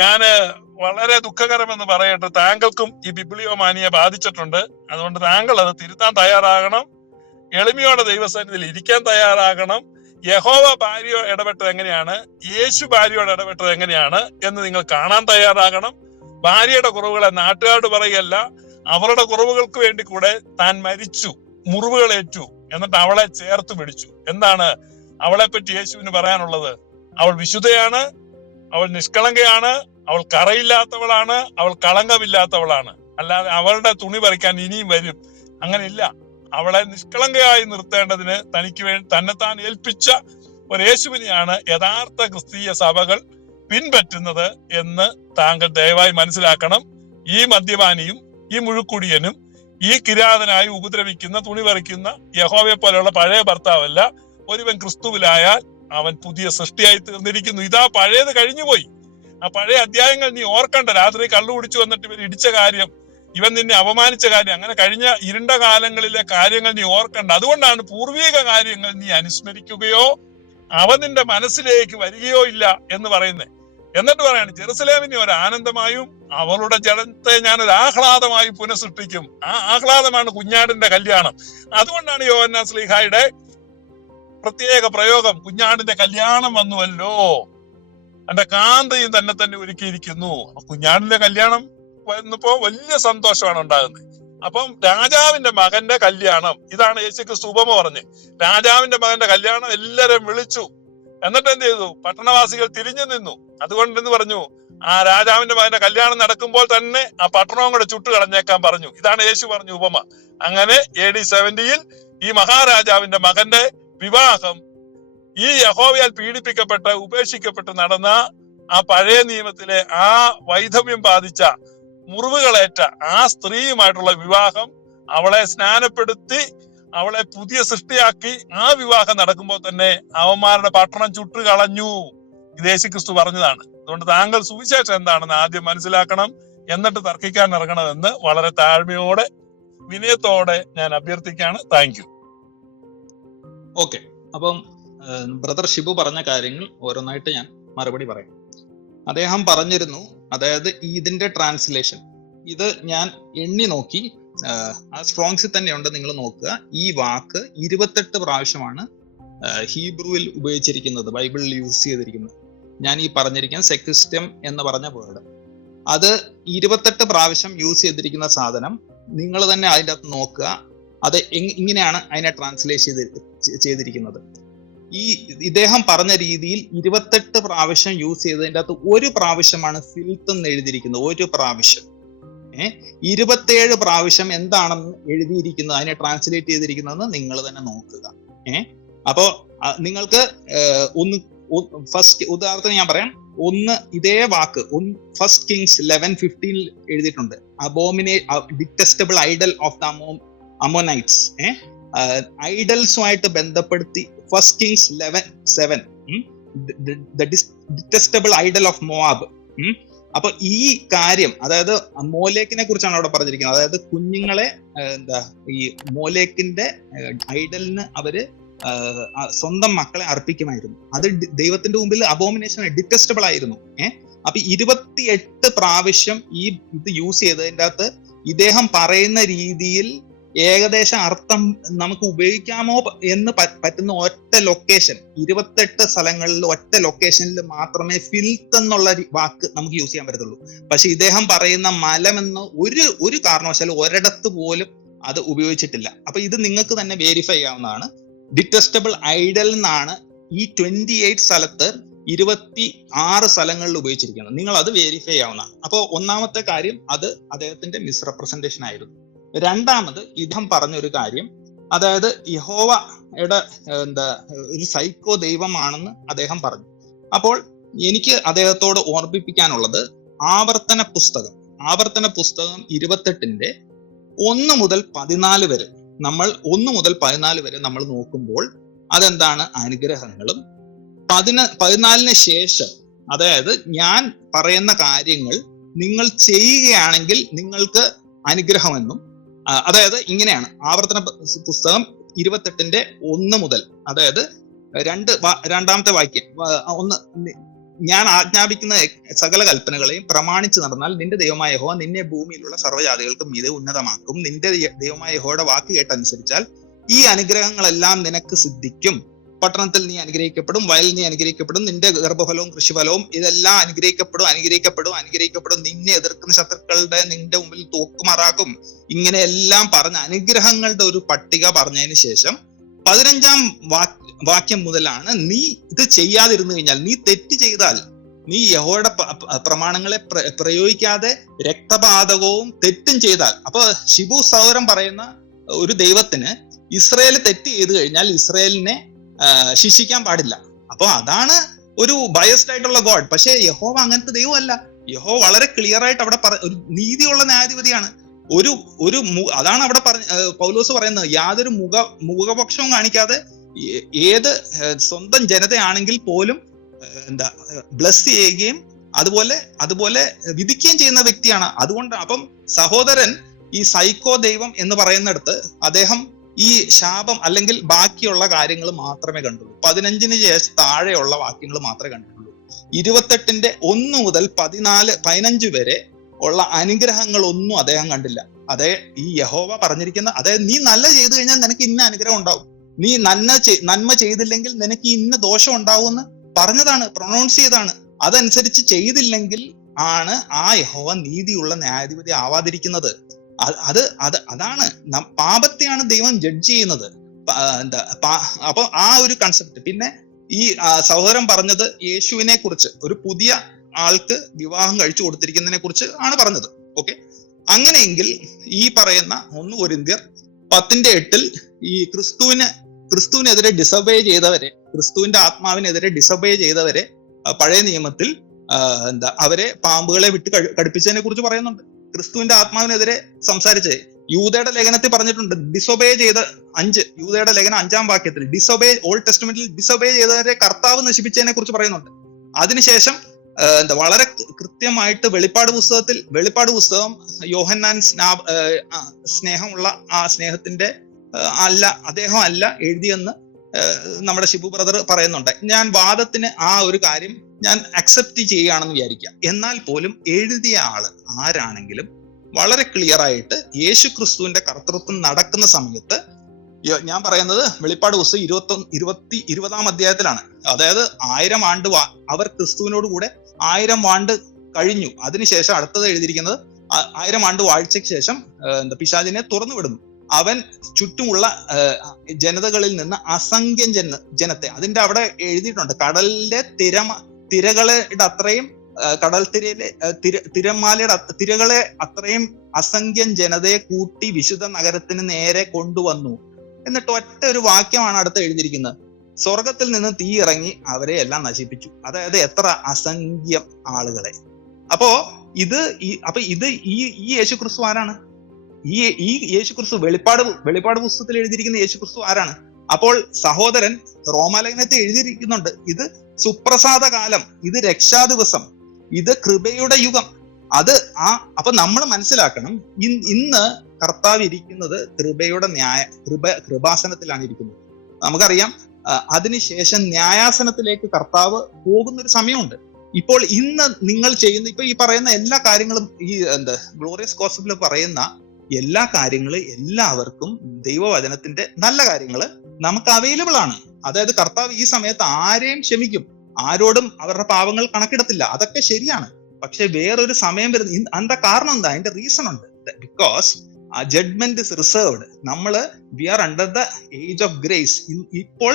ഞാന് വളരെ ദുഃഖകരമെന്ന് പറയട്ടെ, താങ്കൾക്കും ഈ ബിബ്ലിയോമാനിയ ബാധിച്ചിട്ടുണ്ട്. അതുകൊണ്ട് താങ്കൾ അത് തിരുത്താൻ തയ്യാറാകണം. എളിമയോടെ ദൈവസന്നിധിയിൽ ഇരിക്കാൻ തയ്യാറാകണം. യഹോവ ഭാര്യയോ ഇടപെട്ടത് എങ്ങനെയാണ്, യേശു ഭാര്യയോട് ഇടപെട്ടത് എങ്ങനെയാണ് എന്ന് നിങ്ങൾ കാണാൻ തയ്യാറാകണം. ഭാര്യയുടെ കുറവുകളെ നാട്ടുകാരോട് പറയുകയല്ല, അവരുടെ കുറവുകൾക്ക് വേണ്ടി കൂടെ താൻ മരിച്ചു, മുറിവുകളേറ്റു, എന്നിട്ട് അവളെ ചേർത്ത് പിടിച്ചു. എന്താണ് അവളെ പറ്റി യേശുവിന് പറയാനുള്ളത്? അവൾ വിശുദ്ധയാണ്, അവൾ നിഷ്കളങ്കയാണ്, അവൾ കറയില്ലാത്തവളാണ്, അവൾ കളങ്കമില്ലാത്തവളാണ്. അല്ലാതെ അവളുടെ തുണി പറിക്കാൻ ഇനിയും വരും, അങ്ങനെയില്ല. അവളെ നിഷ്കളങ്കയായി നിർത്തേണ്ടതിന് തനിക്ക് വേണ്ടി തന്നെത്താൻ ഏൽപ്പിച്ച ഒരു യേശുവിനെയാണ് യഥാർത്ഥ ക്രിസ്തീയ സഭകൾ പിൻപറ്റുന്നത് എന്ന് താങ്കൾ ദയവായി മനസ്സിലാക്കണം. ഈ മദ്യപാനിയും ഈ മുഴുക്കുടിയനും ഈ കിരാതനായി ഉപദ്രവിക്കുന്ന തുണി പറിക്കുന്ന യഹോവയെ പോലെയുള്ള പഴയ ഭർത്താവല്ല. ഒരുവൻ ക്രിസ്തുവിലായാൽ അവൻ പുതിയ സൃഷ്ടിയായി തീർന്നിരിക്കുന്നു. ഇതാ പഴയത് കഴിഞ്ഞുപോയി. ആ പഴയ അധ്യായങ്ങൾ നീ ഓർക്കണ്ട. രാത്രി കള്ളു കുടിച്ചു വന്നിട്ട് ഇവർ ഇടിച്ച കാര്യം, ഇവൻ നിന്നെ അപമാനിച്ച കാര്യം, അങ്ങനെ കഴിഞ്ഞ ഇരുണ്ട കാലങ്ങളിലെ കാര്യങ്ങൾ നീ ഓർക്കണ്ട. അതുകൊണ്ടാണ് പൂർവീക കാര്യങ്ങൾ നീ അനുസ്മരിക്കുകയോ അവ നിന്റെ മനസ്സിലേക്ക് വരികയോ ഇല്ല എന്ന് പറയുന്നത്. എന്നിട്ട് പറയാണ്, ജെറുസലേമിനെ ഒരു ആനന്ദമായും അവളുടെ ജനത്തെ ഞാൻ ഒരു ആഹ്ലാദമായും പുനഃസൃഷ്ടിക്കും. ആ ആഹ്ലാദമാണ് കുഞ്ഞാടിന്റെ കല്യാണം. അതുകൊണ്ടാണ് യോഹന്നാൻ ശ്ലീഹായുടെ പ്രത്യേക പ്രയോഗം, കുഞ്ഞാടിന്റെ കല്യാണം വന്നുവല്ലോ, എന്റെ കാന്തയും തന്നെ തന്നെ ഒരുക്കിയിരിക്കുന്നു. കുഞ്ഞാടിന്റെ കല്യാണം വന്നപ്പോ വലിയ സന്തോഷമാണ് ഉണ്ടാകുന്നത്. അപ്പം രാജാവിന്റെ മകന്റെ കല്യാണം, ഇതാണ് യേശുക്രിസ്തു ഉപമ പറഞ്ഞ്. രാജാവിന്റെ മകന്റെ കല്യാണം എല്ലാരും വിളിച്ചു. എന്നിട്ട് എന്ത് ചെയ്തു? പട്ടണവാസികൾ തിരിഞ്ഞു നിന്നു. അതുകൊണ്ടെന്ന് പറഞ്ഞു, ആ രാജാവിന്റെ മകന്റെ കല്യാണം നടക്കുമ്പോൾ തന്നെ ആ പട്ടണവും കൂടെ ചുട്ടു കളഞ്ഞേക്കാൻ പറഞ്ഞു. ഇതാണ് യേശു പറഞ്ഞ ഉപമ. അങ്ങനെ AD 70 ഈ മഹാരാജാവിന്റെ മകന്റെ വിവാഹം ഈ യഹോവയാൽ പീഡിപ്പിക്കപ്പെട്ട് ഉപേക്ഷിക്കപ്പെട്ട് നടന്ന ആ പഴയ നിയമത്തിലെ ആ വൈധവ്യം ബാധിച്ച മുറിവുകളേറ്റ ആ സ്ത്രീയുമായിട്ടുള്ള വിവാഹം, അവളെ സ്നാനപ്പെടുത്തി അവളെ പുതിയ സൃഷ്ടിയാക്കി ആ വിവാഹം നടക്കുമ്പോൾ തന്നെ അവന്മാരുടെ പട്ടണം ചുട്ടു കളഞ്ഞു. ഇത് യേശുക്രിസ്തു പറഞ്ഞതാണ്. അതുകൊണ്ട് താങ്കൾ സുവിശേഷം എന്താണെന്ന് ആദ്യം മനസ്സിലാക്കണം, എന്നിട്ട് തർക്കിക്കാൻ ഇറങ്ങണമെന്ന് വളരെ താഴ്മയോടെ വിനയത്തോടെ ഞാൻ അഭ്യർത്ഥിക്കുകയാണ്. Thank you. ഓക്കെ, അപ്പം ബ്രദർ ഷിബു പറഞ്ഞ കാര്യങ്ങൾ ഓരോന്നായിട്ട് ഞാൻ മറുപടി പറയാം. അദ്ദേഹം പറഞ്ഞിരുന്നു, അതായത് ഇതിന്റെ ട്രാൻസ്ലേഷൻ ഇത് ഞാൻ എണ്ണി നോക്കി, ആ സ്ട്രോങ്സിൽ തന്നെയുണ്ട്, നിങ്ങൾ നോക്കുക. ഈ വാക്ക് 28 പ്രാവശ്യമാണ് ഹീബ്രുവിൽ ഉപയോഗിച്ചിരിക്കുന്നത്, ബൈബിളിൽ യൂസ് ചെയ്തിരിക്കുന്നത്. ഞാൻ ഈ പറഞ്ഞിരിക്കുന്ന സെക്സ്റ്റം എന്ന് പറഞ്ഞ വേർഡ്, അത് 28 പ്രാവശ്യം യൂസ് ചെയ്തിരിക്കുന്ന സാധനം നിങ്ങൾ തന്നെ അതിൻ്റെ അകത്ത് നോക്കുക. അത് ഇങ്ങനെയാണ് അതിനെ ട്രാൻസ്ലേറ്റ് ചെയ്തിരിക്കുന്നത്. ഈ ഇദ്ദേഹം പറഞ്ഞ രീതിയിൽ 28 പ്രാവശ്യം യൂസ് ചെയ്തതിൻ്റെ അകത്ത് ഒരു പ്രാവശ്യമാണ് ഫിൽത്ത് എന്ന് എഴുതിയിരിക്കുന്നത്, ഒരു പ്രാവശ്യം. 27 പ്രാവശ്യം എന്താണെന്ന് എഴുതിയിരിക്കുന്നത്, അതിനെ ട്രാൻസ്ലേറ്റ് ചെയ്തിരിക്കുന്നതെന്ന് നിങ്ങൾ തന്നെ നോക്കുക. അപ്പോ നിങ്ങൾക്ക് ഒന്ന് ഫസ്റ്റ് ഉദാഹരണത്തിന് ഞാൻ പറയാം. ഒന്ന് ഇതേ വാക്ക് ഫസ്റ്റ് കിങ്സ് 11:15 എഴുതിയിട്ടുണ്ട്, detestable idol of the Ammonites. ഐഡൽസുമായിട്ട് ബന്ധപ്പെടുത്തി first Kings 11:7 detestable idol of Moab. അപ്പൊ ഈ കാര്യം, അതായത് മോലേക്കിനെ കുറിച്ചാണ് അവിടെ പറഞ്ഞിരിക്കുന്നത്. അതായത് കുഞ്ഞുങ്ങളെ ഈ മോലേക്കിന്റെ ഐഡലിന് അവര് സ്വന്തം മക്കളെ അർപ്പിക്കുമായിരുന്നു. അത് ദൈവത്തിന്റെ മുമ്പിൽ അബോമിനേഷൻ, ഡിറ്റസ്റ്റബിൾ ആയിരുന്നു. അപ്പൊ 28 പ്രാവശ്യം ഈ ഇത് യൂസ് ചെയ്തതിൻ്റെ അകത്ത് ഇദ്ദേഹം പറയുന്ന രീതിയിൽ ഏകദേശം അർത്ഥം നമുക്ക് ഉപയോഗിക്കാമോ എന്ന് പറ്റുന്ന ഒറ്റ ലൊക്കേഷൻ, 28 സ്ഥലങ്ങളിൽ ഒറ്റ ലൊക്കേഷനിൽ മാത്രമേ ഫിൽത്ത് എന്നുള്ള വാക്ക് നമുക്ക് യൂസ് ചെയ്യാൻ പറ്റത്തുള്ളൂ. പക്ഷെ ഇദ്ദേഹം പറയുന്ന മലം എന്ന് ഒരു കാരണവശാലും ഒരിടത്ത് പോലും അത് ഉപയോഗിച്ചിട്ടില്ല. അപ്പൊ ഇത് നിങ്ങൾക്ക് തന്നെ വെരിഫൈ ചെയ്യാവുന്നതാണ്. ഡിറ്റസ്റ്റബിൾ ഐഡൽ എന്നാണ് ഈ 28 സ്ഥലത്ത് 26 സ്ഥലങ്ങളിൽ ഉപയോഗിച്ചിരിക്കുന്നത്. നിങ്ങൾ അത് വെരിഫൈ ചെയ്യാവുന്നതാണ്. അപ്പോൾ ഒന്നാമത്തെ കാര്യം അത് അദ്ദേഹത്തിന്റെ മിസ്റെപ്രസെന്റേഷൻ ആയിരുന്നു. രണ്ടാമത് ഇദ്ദേഹം പറഞ്ഞൊരു കാര്യം, അതായത് യഹോവയുടെ ഒരു സൈക്കോ ദൈവമാണെന്ന് അദ്ദേഹം പറഞ്ഞു. അപ്പോൾ എനിക്ക് അദ്ദേഹത്തോട് ഓർമ്മിപ്പിക്കാനുള്ളത് ആവർത്തന പുസ്തകം 28 1 മുതൽ 14 വരെ നമ്മൾ 1 മുതൽ 14 വരെ നമ്മൾ നോക്കുമ്പോൾ അതെന്താണ്? അനുഗ്രഹങ്ങളും. 14 ശേഷം, അതായത് ഞാൻ പറയുന്ന കാര്യങ്ങൾ നിങ്ങൾ ചെയ്യുകയാണെങ്കിൽ നിങ്ങൾക്ക് അനുഗ്രഹമെന്നും, അതായത് ഇങ്ങനെയാണ് ആവർത്തന പുസ്തകം 28:1 മുതൽ, അതായത് രണ്ടാമത്തെ വാക്യം, ഞാൻ ആജ്ഞാപിക്കുന്ന സകല കൽപ്പനകളെയും പ്രമാണിച്ചു നടന്നാൽ നിന്റെ ദൈവമായ യഹോവ നിന്നെ ഭൂമിയിലുള്ള സർവ്വജാതികൾക്കും മീതെ ഉന്നതമാക്കും. നിന്റെ ദൈവമായ യഹോവയുടെ വാക്ക് കേട്ടനുസരിച്ചാൽ ഈ അനുഗ്രഹങ്ങളെല്ലാം നിനക്ക് സിദ്ധിക്കും. പട്ടണത്തിൽ നീ അനുഗ്രഹിക്കപ്പെടും, വയലിൽ നീ അനുഗ്രഹിക്കപ്പെടും, നിന്റെ ഗർഭഫലവും കൃഷിഫലവും ഇതെല്ലാം അനുഗ്രഹിക്കപ്പെടും. നിന്നെ എതിർക്കുന്ന ശത്രുക്കളുടെ നിന്റെ മുമ്പിൽ തൂക്കുമാറാക്കും. ഇങ്ങനെ എല്ലാം പറഞ്ഞ അനുഗ്രഹങ്ങളുടെ ഒരു പട്ടിക പറഞ്ഞതിന് ശേഷം 15-ാം വാക്യം മുതലാണ് നീ ഇത് ചെയ്യാതിരുന്നു കഴിഞ്ഞാൽ, നീ തെറ്റ് ചെയ്താൽ, നീ യഹോവയുടെ പ്രമാണങ്ങളെ പ്രയോഗിക്കാതെ രക്തപാതകവും തെറ്റും ചെയ്താൽ. അപ്പൊ ഷിബു സഹോദരൻ പറയുന്ന ഒരു ദൈവത്തിന് ഇസ്രയേൽ തെറ്റ് ചെയ്തു കഴിഞ്ഞാൽ ഇസ്രയേലിനെ ശിക്ഷിക്കാൻ പാടില്ല. അപ്പൊ അതാണ് ഒരു ബയസ്ഡ് ആയിട്ടുള്ള ഗോഡ്. പക്ഷെ യഹോവ അങ്ങനത്തെ ദൈവമല്ല. യഹോവ വളരെ ക്ലിയർ ആയിട്ട് അവിടെ ഒരു നീതിയുള്ള ന്യായാധിപതിയാണ്. അതാണ് അവിടെ പൗലോസ് പറയുന്നത്, യാതൊരു മുഖപക്ഷവും കാണിക്കാതെ ഏത് സ്വന്തം ജനതയാണെങ്കിൽ പോലും ബ്ലസ് ചെയ്യുകയും അതുപോലെ വിധിക്കുകയും ചെയ്യുന്ന വ്യക്തിയാണ്. അതുകൊണ്ട് അപ്പം സഹോദരൻ ഈ സൈക്കോ ദൈവം എന്ന് പറയുന്നിടത്ത് അദ്ദേഹം ഈ ശാപം അല്ലെങ്കിൽ ബാക്കിയുള്ള കാര്യങ്ങൾ മാത്രമേ കണ്ടുള്ളൂ. 15-ന് ശേഷം താഴെയുള്ള വാക്യങ്ങൾ മാത്രമേ കണ്ടിട്ടുള്ളൂ. 28:1 മുതൽ 15 വരെ ഉള്ള അനുഗ്രഹങ്ങളൊന്നും അദ്ദേഹം കണ്ടില്ല. ഈ യഹോവ പറഞ്ഞിരിക്കുന്ന, അതായത് നീ നല്ല ചെയ്തു കഴിഞ്ഞാൽ നിനക്ക് ഇന്ന അനുഗ്രഹം ഉണ്ടാവും, നീ നന്മ ചെയ്തില്ലെങ്കിൽ നിനക്ക് ഇന്ന ദോഷം ഉണ്ടാവും എന്ന് പറഞ്ഞതാണ്, പ്രൊണൗൺസ് ചെയ്താണ്. അതനുസരിച്ച് ചെയ്തില്ലെങ്കിൽ ആണ് ആ യഹോവ നീതിയുള്ള ന്യായാധിപതി ആവാതിരിക്കുന്നത്. അതാണ് പാപത്തെയാണ് ദൈവം ജഡ്ജ് ചെയ്യുന്നത്. അപ്പൊ ആ ഒരു കൺസെപ്റ്റ്. പിന്നെ ഈ സഹോദരൻ പറഞ്ഞത് യേശുവിനെ കുറിച്ച്, ഒരു പുതിയ ആൾക്ക് വിവാഹം കഴിച്ചു കൊടുത്തിരിക്കുന്നതിനെ കുറിച്ച് ആണ് പറഞ്ഞത്. ഓക്കെ, അങ്ങനെയെങ്കിൽ ഈ പറയുന്ന 1 കൊരിന്ത്യർ 10:8 ഈ ക്രിസ്തുവിനെതിരെ ഡിസൊബേ ചെയ്തവരെ, ക്രിസ്തുവിന്റെ ആത്മാവിനെതിരെ ഡിസൊബേ ചെയ്തവരെ പഴയ നിയമത്തിൽ അവരെ പാമ്പുകളെ വിട്ട് കടിപ്പിച്ചതിനെ കുറിച്ച് പറയുന്നുണ്ട്. ക്രിസ്തുവിന്റെ ആത്മാവിനെതിരെ സംസാരിച്ചത് യൂദയുടെ ലേഖനത്തിൽ പറഞ്ഞിട്ടുണ്ട്. ഡിസൊബേ ചെയ്ത 5 യൂദയുടെ ലേഖനം 5-ാം വാക്യത്തിൽ ഓൾഡ് ടെസ്റ്റ്മെന്റിൽ ഡിസൊബേ ചെയ്തവരെ കർത്താവ് നശിപ്പിച്ചതിനെ കുറിച്ച് പറയുന്നുണ്ട്. അതിനുശേഷം വളരെ കൃത്യമായിട്ട് വെളിപ്പാട് പുസ്തകം യോഹന്നാൻ സ്നേഹമുള്ള ആ സ്നേഹത്തിന്റെ അദ്ദേഹം അല്ല എഴുതിയെന്ന് നമ്മുടെ ഷിബു ബ്രദർ പറയുന്നുണ്ട്. ഞാൻ വാദത്തിന് ആ ഒരു കാര്യം ഞാൻ അക്സെപ്റ്റ് ചെയ്യുകയാണെന്ന് വിചാരിക്കാം. എന്നാൽ പോലും എഴുതിയ ആള് ആരാണെങ്കിലും വളരെ ക്ലിയർ ആയിട്ട് യേശു ക്രിസ്തുവിന്റെ കർത്തൃത്വം നടക്കുന്ന സമയത്ത്, ഞാൻ പറയുന്നത് വെളിപ്പാട് പുസ്തകം 20-ാം അധ്യായത്തിലാണ്. അതായത് 1000 ആണ്ട് അവർ ക്രിസ്തുവിനോട് കൂടെ 1000 ആണ്ട് കഴിഞ്ഞു. അതിനുശേഷം അടുത്തത് എഴുതിയിരിക്കുന്നത് 1000 ആണ്ട് വാഴ്ചയ്ക്ക് ശേഷം പിശാചിനെ തുറന്നു വിടുന്നു. അവൻ ചുറ്റുമുള്ള ജനതകളിൽ നിന്ന് അസംഖ്യം ജനത്തെ, അതിന്റെ അവിടെ എഴുതിയിട്ടുണ്ട്, കടലിന്റെ തിരകളുടെ അത്രയും, കടൽ തിരകളെ അത്രയും അസംഖ്യം ജനതയെ കൂട്ടി വിശുദ്ധ നഗരത്തിന് നേരെ കൊണ്ടുവന്നു. എന്നിട്ട് ഒറ്റ ഒരു വാക്യമാണ് അടുത്ത് എഴുതിയിരിക്കുന്നത്, സ്വർഗത്തിൽ നിന്ന് തീ ഇറങ്ങി അവരെ എല്ലാം നശിപ്പിച്ചു. അതായത് എത്ര അസംഖ്യം ആളുകളെ. അപ്പോ ഇത് ഈ യേശുക്രിസ്തു ആരാണ്? ഈ യേശുക്രിസ്തു വെളിപ്പാട് പുസ്തകത്തിൽ എഴുതിയിരിക്കുന്ന യേശുക്രിസ്തു ആരാണ്? അപ്പോൾ സഹോദരൻ റോമാലേഖനത്തിൽ എഴുതിയിരിക്കുന്നുണ്ട്, ഇത് സുപ്രസാദ കാലം, ഇത് രക്ഷാദിവസം, ഇത് കൃപയുടെ യുഗം. അപ്പൊ നമ്മൾ മനസ്സിലാക്കണം, ഇന്ന് കർത്താവ് ഇരിക്കുന്നത് കൃപയുടെ കൃപാസനത്തിലാണ് ഇരിക്കുന്നത്. നമുക്കറിയാം, അതിനുശേഷം ന്യായാസനത്തിലേക്ക് കർത്താവ് പോകുന്നൊരു സമയമുണ്ട്. ഇപ്പോൾ ഇന്ന് നിങ്ങൾ ചെയ്യുന്ന ഇപ്പൊ ഈ പറയുന്ന എല്ലാ കാര്യങ്ങളും, ഈ ഗ്ലോറിയസ് ഗോസ്പലിൽ പറയുന്ന എല്ലാ കാര്യങ്ങളും എല്ലാവർക്കും ദൈവവചനത്തിന്റെ നല്ല കാര്യങ്ങൾ നമുക്ക് അവൈലബിൾ ആണ്. അതായത് കർത്താവ് ഈ സമയത്ത് ആരെയും ക്ഷമിക്കും, ആരോടും അവരുടെ പാപങ്ങൾ കണക്കിടത്തില്ല, അതൊക്കെ ശരിയാണ്. പക്ഷെ വേറൊരു സമയം വരുന്നത്, എന്താ കാരണം? എന്താ അതിന്റെ റീസൺ ഉണ്ട്. Because judgement is reserved. We are under the age of grace. ഇപ്പോൾ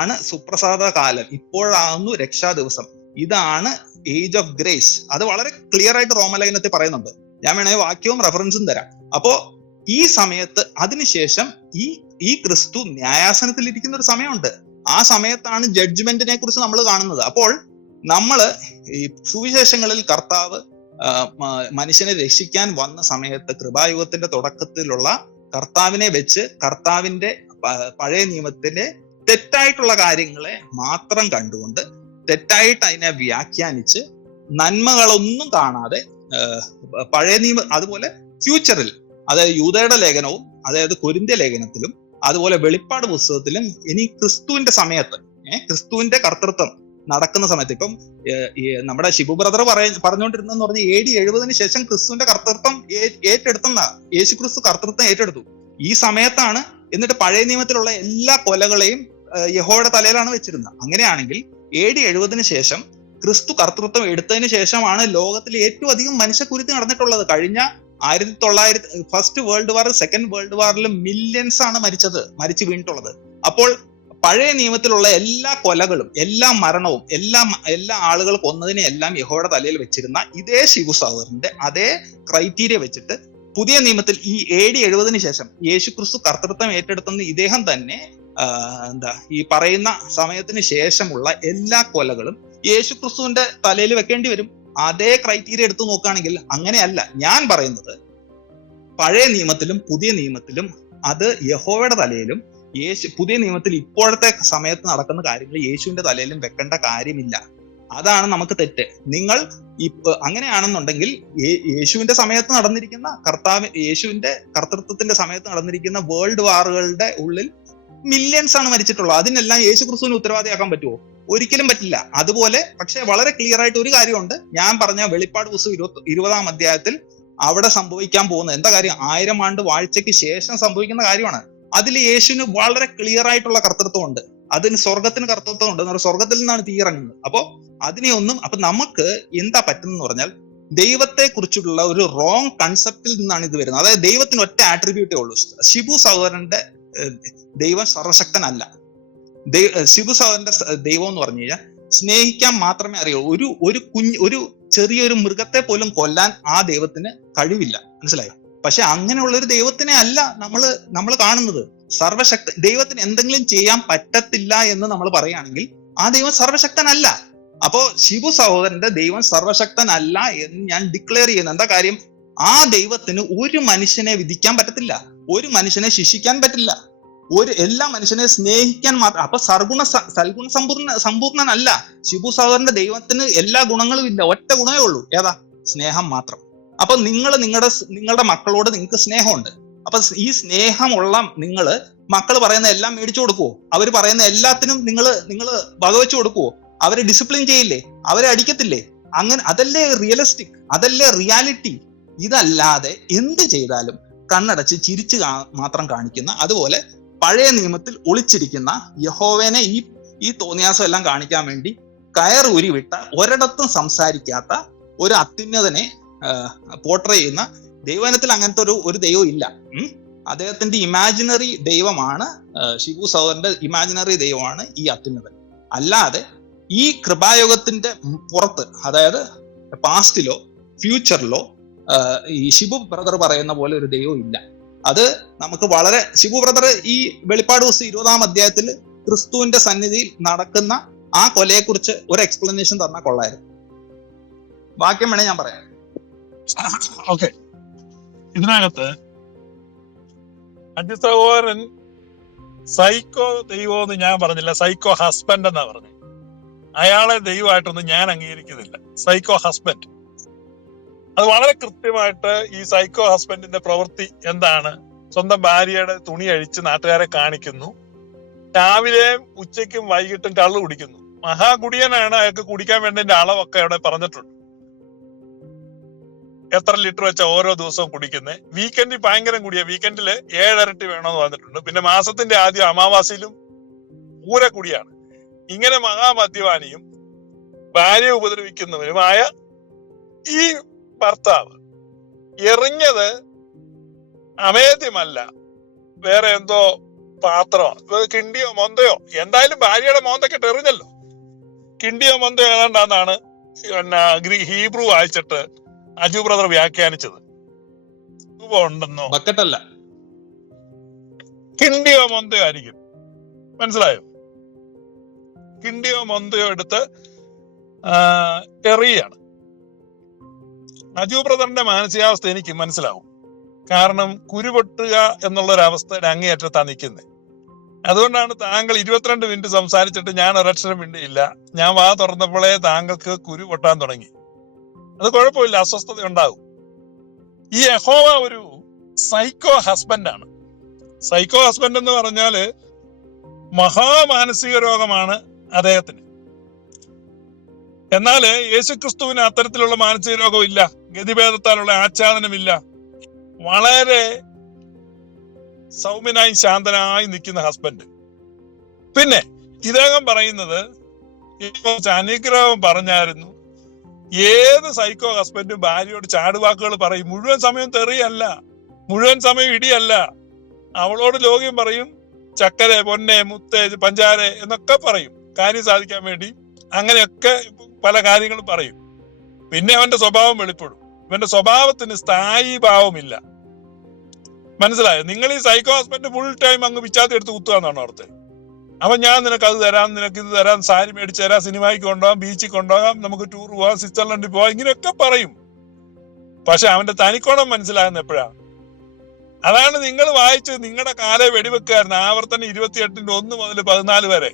ആണ് സുപ്രസാദ കാലം, ഇപ്പോഴാകുന്നു രക്ഷാ ദിവസം. ഇതാണ് ഏജ് ഓഫ് ഗ്രേസ്. അത് വളരെ ക്ലിയർ ആയിട്ട് റോമലേഖനത്തിൽ പറയുന്നുണ്ട്. ഞാൻ വേണേ വാക്യവും റെഫറൻസും തരാം. അപ്പോ ഈ സമയത്ത് അതിനുശേഷം ഈ ക്രിസ്തു ന്യായാസനത്തിൽ ഇരിക്കുന്ന ഒരു സമയമുണ്ട്. ആ സമയത്താണ് ജഡ്ജ്മെന്റിനെ കുറിച്ച് നമ്മൾ കാണുന്നത്. അപ്പോൾ നമ്മള് ഈ സുവിശേഷങ്ങളിൽ കർത്താവ് മനുഷ്യനെ രക്ഷിക്കാൻ വന്ന സമയത്ത്, കൃപായുഗത്തിന്റെ തുടക്കത്തിലുള്ള കർത്താവിനെ വെച്ച് കർത്താവിന്റെ പഴയ നിയമത്തിന്റെ തെറ്റായിട്ടുള്ള കാര്യങ്ങളെ മാത്രം കണ്ടുകൊണ്ട്, തെറ്റായിട്ട് അതിനെ വ്യാഖ്യാനിച്ച്, നന്മകളൊന്നും കാണാതെ, പഴയ നിയമ അതുപോലെ ഫ്യൂച്ചറിൽ അതായത് യൂദയുടെ ലേഖനവും അതായത് കൊരിന്ത്യ ലേഖനത്തിലും അതുപോലെ വെളിപ്പാട് പുസ്തകത്തിലും ഇനി ക്രിസ്തുവിന്റെ സമയത്ത് ക്രിസ്തുവിന്റെ കർത്തൃത്വം നടക്കുന്ന സമയത്ത് ഇപ്പം നമ്മുടെ ഷിബു ബ്രദർ പറഞ്ഞുകൊണ്ടിരുന്നെന്ന് പറഞ്ഞ AD 70 ശേഷം ക്രിസ്തുവിന്റെ കർത്തൃത്വം ഏറ്റെടുത്തെന്നാ. യേശു ക്രിസ്തു കർത്തൃത്വം ഏറ്റെടുത്തു. ഈ സമയത്താണ് എന്നിട്ട് പഴയ നിയമത്തിലുള്ള എല്ലാ കൊലകളെയും യഹോവയുടെ തലയിലാണ് വെച്ചിരുന്നത്. അങ്ങനെയാണെങ്കിൽ AD 70 ശേഷം ക്രിസ്തു കർത്തൃത്വം എടുത്തതിന് ശേഷമാണ് ലോകത്തിൽ ഏറ്റവും അധികം മനുഷ്യക്കുരുതി നടന്നിട്ടുള്ളത്. കഴിഞ്ഞ 1900 first world war, second world വാറിൽ മില്യൺസ് ആണ് മരിച്ചു വീണിട്ടുള്ളത്. അപ്പോൾ പഴയ നിയമത്തിലുള്ള എല്ലാ കൊലകളും എല്ലാ മരണവും എല്ലാ ആളുകൾ കൊന്നതിനെ എല്ലാം യഹോവയുടെ തലയിൽ വെച്ചിരുന്ന ഇതേ ശിവു സഹോദരന്റെ അതേ ക്രൈറ്റീരിയ വെച്ചിട്ട് പുതിയ നിയമത്തിൽ ഈ AD 70 ശേഷം യേശു ക്രിസ്തു കർത്തൃത്വം ഏറ്റെടുത്തെന്ന് ഇദ്ദേഹം തന്നെ ഈ പറയുന്ന സമയത്തിന് ശേഷമുള്ള എല്ലാ കൊലകളും യേശു ക്രിസ്തുവിന്റെ തലയിൽ വെക്കേണ്ടി വരും. അതേ ക്രൈറ്റീരിയ എടുത്തു നോക്കുകയാണെങ്കിൽ അങ്ങനെയല്ല. ഞാൻ പറയുന്നത് പഴയ നിയമത്തിലും പുതിയ നിയമത്തിലും അത് യഹോവയുടെ തലയിലും പുതിയ നിയമത്തിൽ ഇപ്പോഴത്തെ സമയത്ത് നടക്കുന്ന കാര്യങ്ങൾ യേശുവിന്റെ തലയിലും വെക്കേണ്ട കാര്യമില്ല. അതാണ് നമുക്ക് തെറ്റ്. നിങ്ങൾ അങ്ങനെയാണെന്നുണ്ടെങ്കിൽ യേശുവിന്റെ സമയത്ത് നടന്നിരിക്കുന്ന യേശുവിന്റെ കർത്തൃത്വത്തിന്റെ സമയത്ത് നടന്നിരിക്കുന്ന വേൾഡ് വാറുകളുടെ ഉള്ളിൽ മില്യൺസ് ആണ് മരിച്ചിട്ടുള്ളത്. അതിനെല്ലാം യേശു ക്രിസ്തുവിന് ഉത്തരവാദിയാക്കാൻ പറ്റുമോ? ഒരിക്കലും പറ്റില്ല. അതുപോലെ പക്ഷെ വളരെ ക്ലിയർ ആയിട്ട് ഒരു കാര്യമുണ്ട്. ഞാൻ പറഞ്ഞ വെളിപ്പാട് പുസ്തകം 20-ാം അധ്യായത്തിൽ അവിടെ സംഭവിക്കാൻ പോകുന്നത് എന്താ കാര്യം? 1000 ആണ്ട് വാഴ്ചയ്ക്ക് ശേഷം സംഭവിക്കുന്ന കാര്യമാണ്. അതിൽ യേശുവിന് വളരെ ക്ലിയർ ആയിട്ടുള്ള കർത്തൃത്വം ഉണ്ട്. അതിന് സ്വർഗത്തിന് കർത്തൃത്വം ഉണ്ട്. സ്വർഗത്തിൽ നിന്നാണ് തീ ഇറങ്ങുന്നത്. അപ്പൊ നമുക്ക് എന്താ പറ്റുന്നെന്ന് പറഞ്ഞാൽ ദൈവത്തെ കുറിച്ചുള്ള ഒരു റോങ് കൺസെപ്റ്റിൽ നിന്നാണ് ഇത് വരുന്നത്. അതായത് ദൈവത്തിന് ഒറ്റ ആട്രിബ്യൂട്ടേ ഉള്ളൂ. ശിബു സഹോദരന്റെ ദൈവം സർവശക്തനല്ല. ശിബു സഹോദരന്റെ ദൈവം എന്ന് പറഞ്ഞു കഴിഞ്ഞാൽ സ്നേഹിക്കാൻ മാത്രമേ അറിയുള്ളൂ. ഒരു ചെറിയൊരു മൃഗത്തെ പോലും കൊല്ലാൻ ആ ദൈവത്തിന് കഴിവില്ല. മനസ്സിലായോ? പക്ഷെ അങ്ങനെയുള്ള ഒരു ദൈവത്തിനെ അല്ല നമ്മൾ കാണുന്നത്. ദൈവത്തിന് എന്തെങ്കിലും ചെയ്യാൻ പറ്റത്തില്ല എന്ന് നമ്മൾ പറയുകയാണെങ്കിൽ ആ ദൈവം സർവശക്തനല്ല. അപ്പോ ശിവു സഹോദരന്റെ ദൈവം സർവശക്തനല്ല എന്ന് ഞാൻ ഡിക്ലെയർ ചെയ്യുന്നു. എന്താ കാര്യം? ആ ദൈവത്തിന് ഒരു മനുഷ്യനെ വിധിക്കാൻ പറ്റത്തില്ല, ഒരു മനുഷ്യനെ ശിക്ഷിക്കാൻ പറ്റില്ല, എല്ലാ മനുഷ്യനെ സ്നേഹിക്കാൻ മാത്രം. അപ്പൊ സൽഗുണ സമ്പൂർണനല്ല ശിവു സഹോദരന്റെ ദൈവത്തിന്. എല്ലാ ഗുണങ്ങളും ഇല്ല, ഒറ്റ ഗുണമേ ഉള്ളൂ. ഏതാ? സ്നേഹം മാത്രം. അപ്പൊ നിങ്ങളുടെ മക്കളോട് നിങ്ങൾക്ക് സ്നേഹമുണ്ട്. അപ്പൊ ഈ സ്നേഹമുള്ള നിങ്ങള് മക്കൾ പറയുന്ന എല്ലാം മേടിച്ചു കൊടുക്കുവോ? അവര് പറയുന്ന എല്ലാത്തിനും നിങ്ങൾ വകവെച്ചു കൊടുക്കുവോ? അവരെ ഡിസിപ്ലിൻ ചെയ്യില്ലേ? അവരെ അടിക്കത്തില്ലേ? അങ്ങനെ അതല്ലേ റിയലിസ്റ്റിക്, അതല്ലേ റിയാലിറ്റി. ഇതല്ലാതെ എന്ത് ചെയ്താലും കണ്ണടച്ച് ചിരിച്ചു മാത്രം കാണിക്കുന്ന, അതുപോലെ പഴയ നിയമത്തിൽ ഒളിച്ചിരിക്കുന്ന യഹോവേനെ ഈ തോന്നിയാസം എല്ലാം കാണിക്കാൻ വേണ്ടി കയർ ഉരുവിട്ട, ഒരിടത്തും സംസാരിക്കാത്ത ഒരു അത്യുന്നതനെ പോർട്രേ ചെയ്യുന്ന ദൈവനത്തിൽ അങ്ങനത്തെ ഒരു ദൈവം ഇല്ല. അദ്ദേഹത്തിന്റെ ഇമാജിനറി ദൈവമാണ് ശിവു സഹോദരന്റെ ഇമാജിനറി ദൈവമാണ് ഈ അത്യുന്നതൻ. അല്ലാതെ ഈ കൃപായുഗത്തിന്റെ പുറത്ത്, അതായത് പാസ്റ്റിലോ ഫ്യൂച്ചറിലോ ഈ ശിവു ബ്രദർ പറയുന്ന പോലെ ഒരു ദൈവം ഇല്ല. അത് നമുക്ക് വളരെ ശിവു ബ്രദർ ഈ വെളിപ്പാട് പുസ്തകം 20-ാം അധ്യായത്തിൽ ക്രിസ്തുവിന്റെ സന്നിധിയിൽ നടക്കുന്ന ആ കൊലയെക്കുറിച്ച് ഒരു എക്സ്പ്ലനേഷൻ തന്നാൽ കൊള്ളായിരുന്നു. വാക്യം വേണേ ഞാൻ പറയാം. ഓക്കെ, ഇതിനകത്ത് സഹോദരൻ സൈക്കോ ദൈവം എന്ന് ഞാൻ പറഞ്ഞില്ല, സൈക്കോ ഹസ്ബൻഡ് എന്നാ പറഞ്ഞു. അയാളെ ദൈവമായിട്ടൊന്നും ഞാൻ അംഗീകരിക്കുന്നില്ല. സൈക്കോ ഹസ്ബൻഡ്, അത് വളരെ കൃത്യമായിട്ട് ഈ സൈക്കോ ഹസ്ബൻഡിന്റെ പ്രവൃത്തി എന്താണ്? സ്വന്തം ഭാര്യയുടെ തുണി അഴിച്ച് നാട്ടുകാരെ കാണിക്കുന്നു, രാവിലെയും ഉച്ചയ്ക്കും വൈകിട്ടും കള്ളു കുടിക്കുന്നു. മഹാകുടിയനാണ്. അയാൾക്ക് കുടിക്കാൻ വേണ്ടതിന്റെ അളവൊക്കെ അവിടെ പറഞ്ഞിട്ടുണ്ട്. എത്ര ലിറ്റർ വെച്ചാ ഓരോ ദിവസവും കുടിക്കുന്നത്. വീക്കെൻഡിൽ ഭയങ്കര കുടിയാ, വീക്കെൻഡില് 7 ഇരട്ടി വേണമെന്ന് പറഞ്ഞിട്ടുണ്ട്. പിന്നെ മാസത്തിന്റെ ആദ്യം അമാവാസിയിലും പൂര കുടിയാണ്. ഇങ്ങനെ മഹാമദ്യപാനിയും ഭാര്യയെ ഉപദ്രവിക്കുന്നവരുമായ ഈ ഭർത്താവ് എറിഞ്ഞത് അമേദ്യമല്ല, വേറെ എന്തോ പാത്രമോ കിണ്ടിയോ മൊന്തയോ, എന്തായാലും ഭാര്യയുടെ മോന്തക്കെട്ട് എറിഞ്ഞല്ലോ. കിണ്ടിയോ മൊന്തയോ ഏതാണ്ടാന്നാണ് ഹീബ്രു വായിച്ചിട്ട് അജു ബ്രദർ വ്യാഖ്യാനിച്ചത്. ഉണ്ടെന്നോ ബക്കറ്റല്ല, കിണ്ടിയോ മൊന്തയോ ആയിരിക്കും. മനസ്സിലായോ? കിണ്ടിയോ മൊന്തയോ എടുത്ത് എറിയാണ്. അജു ബ്രദറിന്റെ മാനസികാവസ്ഥ എനിക്ക് മനസ്സിലാവും. കാരണം കുരുപൊട്ടുക എന്നുള്ളൊരവസ്ഥയുടെ അങ്ങേയറ്റത്താണ് നിൽക്കുന്നത്. അതുകൊണ്ടാണ് താങ്കൾ 22 മിനിറ്റ് സംസാരിച്ചിട്ട് ഞാൻ ഒരക്ഷരം മിണ്ടിയില്ല. ഞാൻ വാ തുറന്നപ്പോഴേ താങ്കൾക്ക് കുരു പൊട്ടാൻ തുടങ്ങി. അത് കുഴപ്പമില്ല, അസ്വസ്ഥത ഉണ്ടാകും. ഈ യഹോവ ഒരു സൈക്കോ ഹസ്ബൻഡാണ്. സൈക്കോ ഹസ്ബൻഡ് എന്ന് പറഞ്ഞാല് മഹാമാനസിക രോഗമാണ് അദ്ദേഹത്തിന്. എന്നാല് യേശുക്രിസ്തുവിന് അത്തരത്തിലുള്ള മാനസിക രോഗമില്ല, ഗതിഭേദത്താലുള്ള ആച്ഛാദനമില്ല. വളരെ സൗമ്യനായി ശാന്തനായി നിൽക്കുന്ന ഹസ്ബൻഡ്. പിന്നെ ഇദ്ദേഹം പറയുന്നത് അനുഗ്രഹം പറഞ്ഞായിരുന്നു. ഏത് സൈക്കോ ഹസ്ബൻഡും ഭാര്യയോട് ചാടുവാക്കുകൾ പറയും. മുഴുവൻ സമയം തെറിയല്ല, മുഴുവൻ സമയം ഇടിയല്ല. അവളോട് ലോകം പറയും, ചക്കരെ, പൊന്നെ, മുത്തേ, പഞ്ചാര എന്നൊക്കെ പറയും കാര്യം സാധിക്കാൻ വേണ്ടി. അങ്ങനെയൊക്കെ പല കാര്യങ്ങളും പറയും. പിന്നെ അവന്റെ സ്വഭാവം വെളിപ്പെടും. ഇവന്റെ സ്വഭാവത്തിന് സ്ഥായി ഭാവമില്ല. മനസ്സിലായോ? നിങ്ങൾ ഈ സൈക്കോ ഹസ്ബൻഡ് ഫുൾ ടൈം അങ്ങ് വിച്ചാത്തി എടുത്ത് കുത്തുകയെന്നാണ് ഓർത്ത്. അപ്പൊ ഞാൻ നിനക്ക് അത് തരാം, നിനക്ക് ഇത് തരാം, സാരി മേടിച്ച് തരാം, സിനിമയ്ക്ക് കൊണ്ടുപോകാം, ബീച്ചിൽ കൊണ്ടുപോകാം, നമുക്ക് ടൂർ പോവാം, സ്വിറ്റ്സർലൻഡിൽ പോവാം, ഇങ്ങനെയൊക്കെ പറയും. പക്ഷെ അവന്റെ തനിക്കോണം മനസ്സിലാകുന്ന എപ്പോഴാ? അതാണ് നിങ്ങൾ വായിച്ച് നിങ്ങളുടെ കാലെ വെടിവെക്കായിരുന്നു. ആവർത്തനം 28-1 മുതൽ 14 വരെ.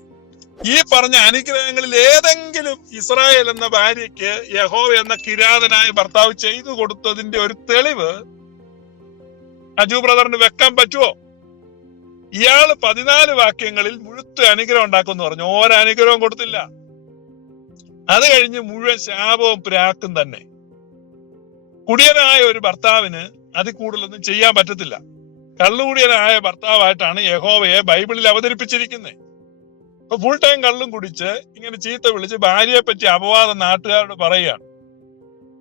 ഈ പറഞ്ഞ അനുഗ്രഹങ്ങളിൽ ഏതെങ്കിലും ഇസ്രായേൽ എന്ന ഭാര്യയ്ക്ക് യഹോവ എന്ന കിരാതനായ ഭർത്താവ് ചെയ്തു കൊടുത്തതിന്റെ ഒരു തെളിവ് അജു ബ്രദറിന് വെക്കാൻ പറ്റുമോ? ഇയാള് 14 വാക്യങ്ങളിൽ മുഴുത്ത അനുഗ്രഹം ഉണ്ടാക്കുമെന്ന് പറഞ്ഞു. ഒരനുഗ്രഹവും കൊടുത്തില്ല. അത് കഴിഞ്ഞ് മുഴുവൻ ശാപവും പ്രാക്കും തന്നെ. കുടിയനായ ഒരു ഭർത്താവിന് അതിൽ കൂടുതലൊന്നും ചെയ്യാൻ പറ്റത്തില്ല. കള്ളുകുടിയനായ ഭർത്താവായിട്ടാണ് യഹോവയെ ബൈബിളിൽ അവതരിപ്പിച്ചിരിക്കുന്നത്. അപ്പൊ ഫുൾ ടൈം കള്ളും കുടിച്ച് ഇങ്ങനെ ചീത്ത വിളിച്ച് ഭാര്യയെ പറ്റി അപവാദം നാട്ടുകാരോട് പറയുകയാണ്.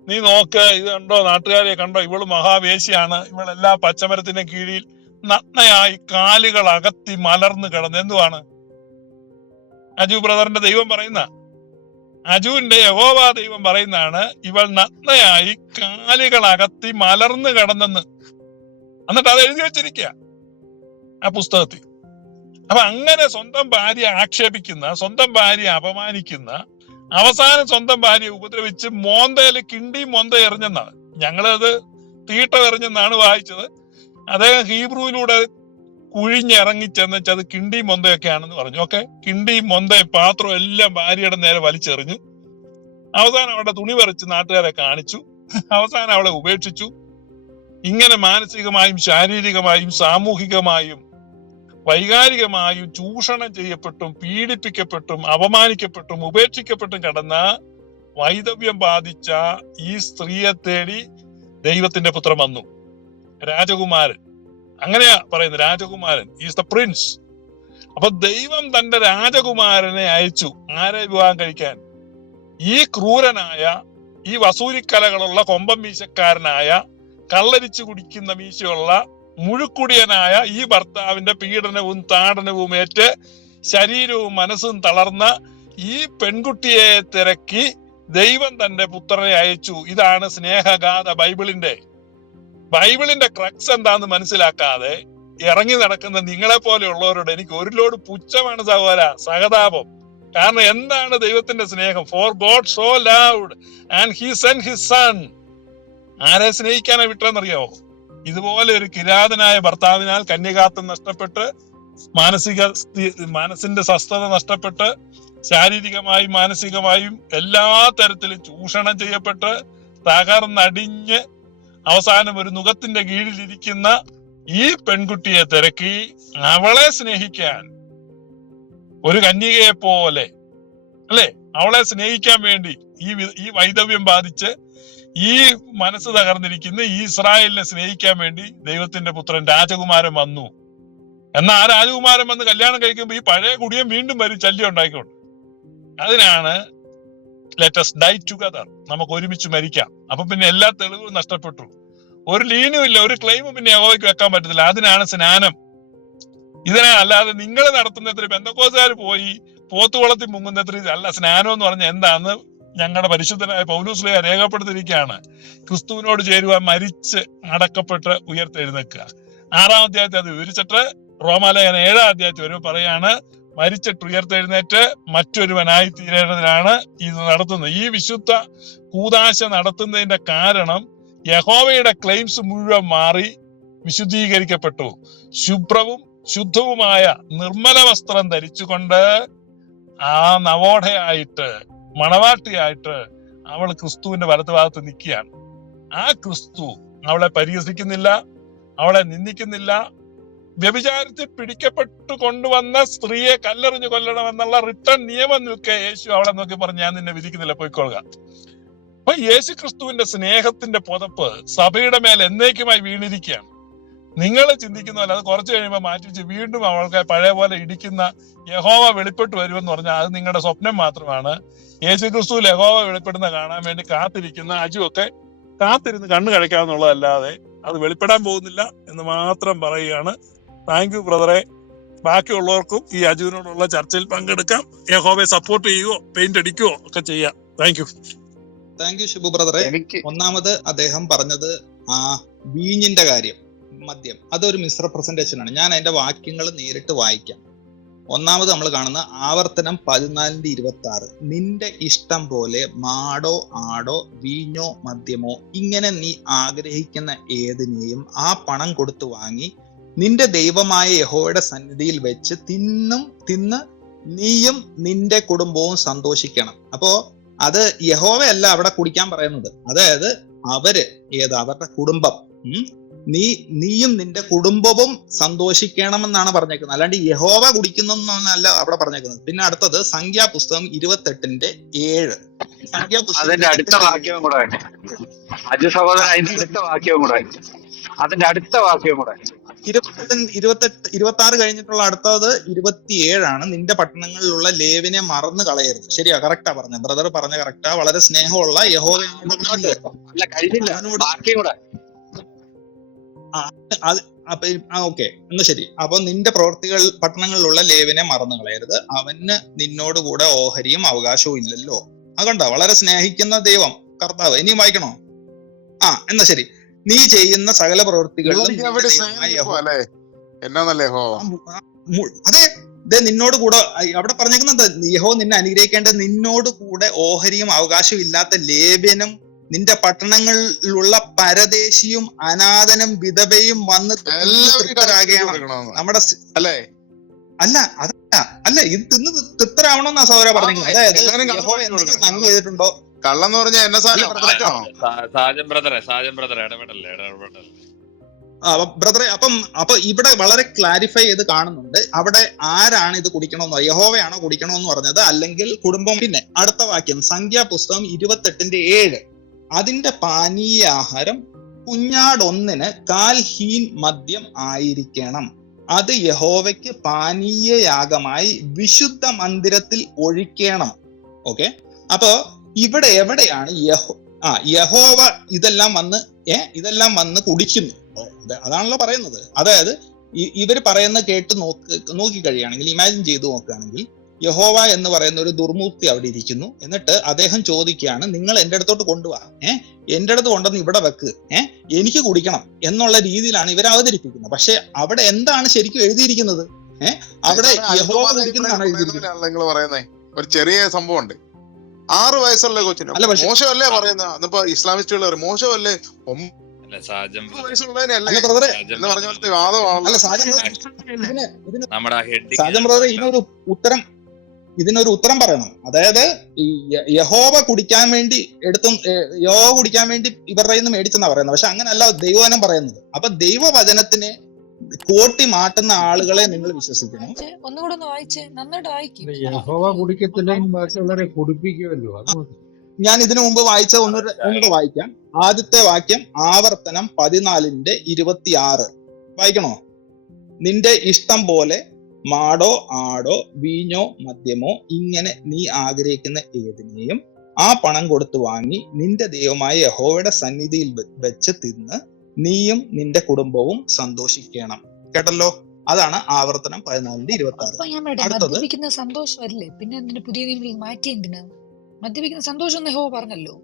നീ നോക്ക്, ഇത് കണ്ടോ, നാട്ടുകാരെ കണ്ടോ, ഇവള് മഹാവേശിയാണ്, ഇവളെല്ലാ പച്ചമരത്തിന്റെ കീഴിൽ നഗ്നയായി കാലുകൾ അകത്തി മലർന്നു കിടന്ന്. എന്തുവാണ് അജു ബ്രദറിന്റെ ദൈവം പറയുന്ന? അജുവിന്റെ യഹോവ ദൈവം പറയുന്നതാണ് ഇവൾ നഗ്നയായി കാലുകൾ അകത്തി മലർന്നു കിടന്നെന്ന്. എന്നിട്ട് അത് എഴുതി വെച്ചിരിക്കുക ആ പുസ്തകത്തിൽ. അപ്പൊ അങ്ങനെ സ്വന്തം ഭാര്യ ആക്ഷേപിക്കുന്ന, സ്വന്തം ഭാര്യ അപമാനിക്കുന്ന, അവസാനം സ്വന്തം ഭാര്യയെ ഉപദ്രവിച്ച് മോന്തയില് കിണ്ടി മൊന്ത എറിഞ്ഞെന്നാണ്. ഞങ്ങളത് തീട്ട എറിഞ്ഞെന്നാണ് വായിച്ചത്. അദ്ദേഹം ഹീബ്രുവിലൂടെ കുഴിഞ്ഞിറങ്ങിച്ചെന്നുവെച്ചാൽ അത് കിണ്ടി മൊന്തയൊക്കെയാണെന്ന് പറഞ്ഞു. ഓക്കെ, കിണ്ടി മൊന്തയും പാത്രവും എല്ലാം ഭാര്യയുടെ നേരെ വലിച്ചെറിഞ്ഞു. അവസാനം അവളുടെ തുണി പറിച്ച് നാട്ടുകാരെ കാണിച്ചു. അവസാനം അവളെ ഉപേക്ഷിച്ചു. ഇങ്ങനെ മാനസികമായും ശാരീരികമായും സാമൂഹികമായും വൈകാരികമായും ചൂഷണം ചെയ്യപ്പെട്ടും പീഡിപ്പിക്കപ്പെട്ടും അപമാനിക്കപ്പെട്ടും ഉപേക്ഷിക്കപ്പെട്ടും കിടന്ന വൈധവ്യം ബാധിച്ച ഈ സ്ത്രീയെ തേടി ദൈവത്തിന്റെ പുത്രൻ വന്നു. രാജകുമാരൻ, അങ്ങനെയാ പറയുന്നത്, രാജകുമാരൻ ഈസ് ദ പ്രിൻസ്. അപ്പൊ ദൈവം തന്റെ രാജകുമാരനെ അയച്ചു. ആരെ വിവാഹം കഴിക്കാൻ? ഈ ക്രൂരനായ, ഈ വസൂരിക്കലകളുള്ള കൊമ്പം മീശക്കാരനായ, കള്ളരിച്ചു കുടിക്കുന്ന മീശയുള്ള, മുഴുക്കുടിയനായ ഈ ഭർത്താവിന്റെ പീഡനവും താടനവും ഏറ്റ് ശരീരവും മനസ്സും തളർന്ന ഈ പെൺകുട്ടിയെ തിരക്കി ദൈവം തന്റെ പുത്രനെ അയച്ചു. ഇതാണ് സ്നേഹഗാഥ ബൈബിളിന്റെ ക്രക്സ് എന്താന്ന് മനസ്സിലാക്കാതെ ഇറങ്ങി നടക്കുന്ന നിങ്ങളെ പോലെയുള്ളവരോട് എനിക്ക് ഒരു ലോഡ് പുച്ഛമാണ് സഹോദര, സഹതാപം. കാരണം എന്താണ് ദൈവത്തിന്റെ സ്നേഹം? For God so loved and he saint his son. ആരെ സ്നേഹിക്കാനാ വിട്ടെന്നറിയാമോ? ഇതുപോലെ ഒരു കിരാതനായ ഭർത്താവിനാൽ കന്യകാത്വം നഷ്ടപ്പെട്ട്, മനസ്സിന്റെ സ്വസ്ഥത നഷ്ടപ്പെട്ട്, ശാരീരികമായും മാനസികമായും എല്ലാ തരത്തിലും ചൂഷണം ചെയ്യപ്പെട്ട് തകർന്നടിഞ്ഞ് അവസാനം ഒരു നുകത്തിന്റെ കീഴിലിരിക്കുന്ന ഈ പെൺകുട്ടിയെ തിരക്കി അവളെ സ്നേഹിക്കാൻ, ഒരു കന്യകയെ പോലെ അല്ലെ, അവളെ സ്നേഹിക്കാൻ വേണ്ടി ഈ വൈധവ്യം ബാധിച്ച് ഈ മനസ്സ് തകർന്നിരിക്കുന്ന ഈ ഇസ്രായേലിനെ സ്നേഹിക്കാൻ വേണ്ടി ദൈവത്തിന്റെ പുത്രൻ രാജകുമാരൻ വന്നു. എന്നാൽ ആ രാജകുമാരൻ വന്ന് കല്യാണം കഴിക്കുമ്പോൾ ഈ പഴയ കുടിയൻ വീണ്ടും വരും ശല്യം ഉണ്ടായിക്കൊണ്ട്. അതിനാണ് ലെറ്റ് us ഡൈ ടുഗദർ, നമുക്ക് ഒരുമിച്ച് മരിക്കാം. അപ്പൊ പിന്നെ എല്ലാ തെളിവും നഷ്ടപ്പെട്ടു. ഒരു ലീനും ഇല്ല, ഒരു ക്ലെയിമും പിന്നെ യഹോവയ്ക്ക് വെക്കാൻ പറ്റത്തില്ല. അതിനാണ് സ്നാനം. അല്ലാതെ നിങ്ങൾ നടത്തുന്നത്ര പെന്തക്കോസുകാർ പോയി പോത്തുകുളത്തിൽ മുങ്ങുന്നത്ര അല്ല സ്നാനം എന്ന് പറഞ്ഞാൽ എന്താന്ന് ഞങ്ങളുടെ പരിശുദ്ധനായ പൗലോസ്ലീഹ രേഖപ്പെടുത്തിയിരിക്കുകയാണ്. ക്രിസ്തുവിനോട് ചേരുവാൻ മരിച്ച് അടക്കപ്പെട്ട് ഉയർത്തെഴുന്നേൽക്കുക. 6-ാം അധ്യായത്തിൽ അത് വിവരിച്ചിട്ട് റോമാലേഖനം 7-ാം അധ്യായത്തിൽ വരെ പറയാണ് മരിച്ചിട്ട് ഉയർത്തെഴുന്നേറ്റ് മറ്റൊരുവനായി തീരേണ്ടതിനാണ് ഇത് നടത്തുന്നത്. ഈ വിശുദ്ധ കൂദാശ നടത്തുന്നതിന്റെ കാരണം യഹോവയുടെ ക്ലെയിംസ് മുഴുവൻ മാറി വിശുദ്ധീകരിക്കപ്പെട്ടു. ശുഭ്രവും ശുദ്ധവുമായ നിർമ്മല വസ്ത്രം ധരിച്ചുകൊണ്ട് ആ നവോഢയായിട്ട്, മണവാട്ടിയായിട്ട് അവൾ ക്രിസ്തുവിന്റെ വലതുഭാഗത്ത് നിൽക്കുകയാണ്. ആ ക്രിസ്തു അവളെ പരിഹസിക്കുന്നില്ല, അവളെ നിന്ദിക്കുന്നില്ല. വ്യഭിചാരത്തിൽ പിടിക്കപ്പെട്ടു കൊണ്ടുവന്ന സ്ത്രീയെ കല്ലെറിഞ്ഞു കൊല്ലണമെന്നുള്ള റിട്ടേൺ നിയമം നിൽക്കെ യേശു അവളെ നോക്കി പറഞ്ഞു, ഞാൻ നിന്നെ വിധിക്കുന്നില്ല, പോയിക്കൊള്ളുക. അപ്പൊ യേശു ക്രിസ്തുവിന്റെ സ്നേഹത്തിന്റെ പുതപ്പ് സഭയുടെ മേൽ എന്നേക്കുമായി വീണിരിക്കുകയാണ്. നിങ്ങൾ ചിന്തിക്കുന്ന പോലെ അത് കുറച്ചു കഴിയുമ്പോൾ മാറ്റി വെച്ച് വീണ്ടും അവൾക്ക് പഴയ പോലെ ഇടിക്കുന്ന യഹോവ വെളിപ്പെട്ട് വരുമെന്ന് പറഞ്ഞാൽ അത് നിങ്ങളുടെ സ്വപ്നം മാത്രമാണ്. യേശു ക്രിസ്തുവിൽ യഹോവ വെളിപ്പെടുന്ന കാണാൻ വേണ്ടി കാത്തിരിക്കുന്ന അജുവൊക്കെ കാത്തിരുന്ന് കണ്ണു കഴിക്കാമെന്നുള്ളതല്ലാതെ അത് വെളിപ്പെടാൻ പോകുന്നില്ല എന്ന് മാത്രം പറയുകയാണ്. താങ്ക് യു ബ്രദറെ. ബാക്കിയുള്ളവർക്കും ഈ അജുവിനോടുള്ള ചർച്ചയിൽ പങ്കെടുക്കാം. യഹോവയെ സപ്പോർട്ട് ചെയ്യുകയോ പെയിന്റ് അടിക്കുകയോ ഒക്കെ ചെയ്യാം. Thank you. Thank you Shibu ബ്രദറെ. ഒന്നാമത് അദ്ദേഹം പറഞ്ഞത് വീഞ്ഞിന്റെ കാര്യം, മദ്യം, അതൊരു മിസ്റെപ്രസെന്റേഷൻ ആണ്. ഞാൻ അതിന്റെ വാക്യങ്ങൾ നേരിട്ട് വായിക്കാം. ഒന്നാമത് നമ്മൾ കാണുന്ന ആവർത്തനം 14:26, നിന്റെ ഇഷ്ടം പോലെ മാടോ ആടോ വീഞ്ഞോ മദ്യമോ ഇങ്ങനെ നീ ആഗ്രഹിക്കുന്ന ഏതിനെയും ആ പണം കൊടുത്തു വാങ്ങി നിന്റെ ദൈവമായ യഹോവയുടെ സന്നിധിയിൽ വെച്ച് തിന്ന് നീയും നിന്റെ കുടുംബവും സന്തോഷിക്കണം. അപ്പോ അത് യഹോവയല്ല അവിടെ കുടിക്കാൻ പറയുന്നത്. അതായത് അവരുടെ കുടുംബം, നീയും നിന്റെ കുടുംബവും സന്തോഷിക്കണമെന്നാണ് പറഞ്ഞേക്കുന്നത്. അല്ലാണ്ട് യഹോവ കുടിക്കുന്നല്ല അവിടെ പറഞ്ഞേക്കുന്നത്. പിന്നെ അടുത്തത് സംഖ്യാപുസ്തകം 28:7. അതിന്റെ അടുത്ത വാക്യവും കൂടെ അജു സഹോദരൻ, അതിന്റെ അടുത്ത വാക്യവും കൂടെ 26 കഴിഞ്ഞിട്ടുള്ള അടുത്തത് 27 നിന്റെ പട്ടണങ്ങളിലുള്ള ലേവിനെ മറന്നു കളയരുത്. ശരിയാ, കറക്റ്റാ പറഞ്ഞ ബ്രദർ, പറഞ്ഞ കറക്റ്റാ. വളരെ സ്നേഹമുള്ള യഹോവയോട് ഓക്കെ എന്നാ ശരി. അപ്പൊ നിന്റെ പട്ടണങ്ങളിലുള്ള ലേവിനെ മറന്നു കളയരുത്, അവന് നിന്നോട് കൂടെ ഓഹരിയും അവകാശവും ഇല്ലല്ലോ. അതുകൊണ്ടോ വളരെ സ്നേഹിക്കുന്ന ദൈവം കർത്താവ്. ഇനിയും വായിക്കണോ? എന്നാ ശരി. നീ ചെയ്യുന്ന സകല പ്രവൃത്തികളിലും അതെ നിന്നോട് കൂടെ അവിടെ പറഞ്ഞേക്കുന്നത് യഹോവ നിന്നെ അനുഗ്രഹിക്കേണ്ടത് നിന്നോട് കൂടെ ഓഹരിയും അവകാശവും ഇല്ലാത്ത ലേവ്യനും നിന്റെ പട്ടണങ്ങളിലുള്ള പരദേശിയും അനാഥനും വിധവയും വന്ന് തൃപ്തരാകണം. നമ്മുടെ അല്ല ഇത് തിന്ന് തൃപ്തരാവണമെന്നാ സഹോദര പറഞ്ഞത്. അതായത് യഹോവ എന്തെങ്കിലും നന്മ ചെയ്തിട്ടുണ്ടോ? കള്ളെന്ന് പറഞ്ഞാൽ എന്നെ ബ്രദറെ, അപ്പൊ ഇവിടെ വളരെ ക്ലാരിഫൈ ചെയ്ത് കാണുന്നുണ്ട്. അവിടെ ആരാണ് ഇത് കുടിക്കണമെന്ന്, യഹോവയാണോ കുടിക്കണമെന്ന് പറഞ്ഞത്, അല്ലെങ്കിൽ കുടുംബം? പിന്നെ അടുത്ത വാക്യം സംഖ്യാപുസ്തകം 28:7, അതിന്റെ പാനീയാഹാരം കുഞ്ഞാടൊന്നിന് 1/4 ഹീൻ മദ്യം ആയിരിക്കണം. അത് യഹോവയ്ക്ക് പാനീയയാഗമായി വിശുദ്ധ മന്ദിരത്തിൽ ഒഴിക്കണം. ഓക്കെ, അപ്പോ ഇവിടെ എവിടെയാണ് യഹോവ ഇതെല്ലാം വന്ന് കുടിക്കുന്നു? അതാണല്ലോ പറയുന്നത്. അതായത് ഇവർ പറയുന്ന കേട്ട് നോക്കി കഴിയുകയാണെങ്കിൽ, ഇമാജിൻ ചെയ്ത് നോക്കുകയാണെങ്കിൽ, യഹോവ എന്ന് പറയുന്ന ഒരു ദുർമൂർത്തി അവിടെ ഇരിക്കുന്നു. എന്നിട്ട് അദ്ദേഹം ചോദിക്കുകയാണ്, നിങ്ങൾ എന്റെ അടുത്തോട്ട് കൊണ്ടുപോവാ, എന്റെ അടുത്ത് കൊണ്ടുവന്ന് ഇവിടെ വെക്ക്, എനിക്ക് കുടിക്കണം എന്നുള്ള രീതിയിലാണ് ഇവർ അവതരിപ്പിക്കുന്നത്. പക്ഷെ അവിടെ എന്താണ് ശരിക്കും എഴുതിയിരിക്കുന്നത്? അവിടെ യഹോവ കുടിക്കുന്നതാണ് എഴുതിയിരിക്കുന്നത്. നിങ്ങൾ പറയുന്നേ ഒരു ചെറിയ സംഭവം ഉണ്ട്. 6 വയസ്സുള്ള കൊച്ചിന് മോശമല്ലേ പറയുന്നത്? അതിപ്പോ ഇസ്ലാമിസ്റ്റുകൾ പറയും മോശമല്ലേ, 9 വയസ്സുള്ളതിനല്ലേ എന്ന് പറഞ്ഞ പോലത്തെ വാദമാണല്ലോ. ഇതിനൊരു ഉത്തരം പറയണം. അതായത് യഹോവ കുടിക്കാൻ വേണ്ടി ഇവരുടെ നിന്ന് മേടിച്ചെന്നാ പറയുന്നത്. പക്ഷെ അങ്ങനല്ല ദൈവവചനം പറയുന്നത്. അപ്പൊ ദൈവവചനത്തിനെ കോട്ടി മാറ്റുന്ന ആളുകളെ നിങ്ങൾ വിശ്വസിക്കണം. ഒന്നുകൂടെ വായിച്ചേ, നന്നായിട്ട് വായിക്കും. യഹോവ കുടിക്കത്തില്ലെങ്കിൽ ബാക്കിയുള്ളവരെ കുടിപ്പിക്കുമല്ലോ. ഞാൻ ഇതിനു മുമ്പ് വായിച്ച ഒന്നുകൂടെ വായിക്കാം. ആദ്യത്തെ വാക്യം ആവർത്തനം 14:26 വായിക്കണോ? നിന്റെ ഇഷ്ടം പോലെ മാടോ ആടോ വീഞ്ഞോ മദ്യമോ ഇങ്ങനെ നീ ആഗ്രഹിക്കുന്ന ഏതിനെയും ആ പണം കൊടുത്തു വാങ്ങി നിന്റെ ദൈവമായ യഹോവയുടെ സന്നിധിയിൽ വെച്ച് തിന്ന് നീയും നിന്റെ കുടുംബവും സന്തോഷിക്കണം. കേട്ടല്ലോ? അതാണ് ആവർത്തനം 14:26. മദ്യപിക്കുന്ന സന്തോഷമല്ലേ, പിന്നെ എന്തിനു പുതിയ നിയമത്തിൽ മാറ്റി? എന്തിനാ മദ്യപിക്കുന്ന സന്തോഷം എന്ന് യഹോവ പറഞ്ഞല്ലോ.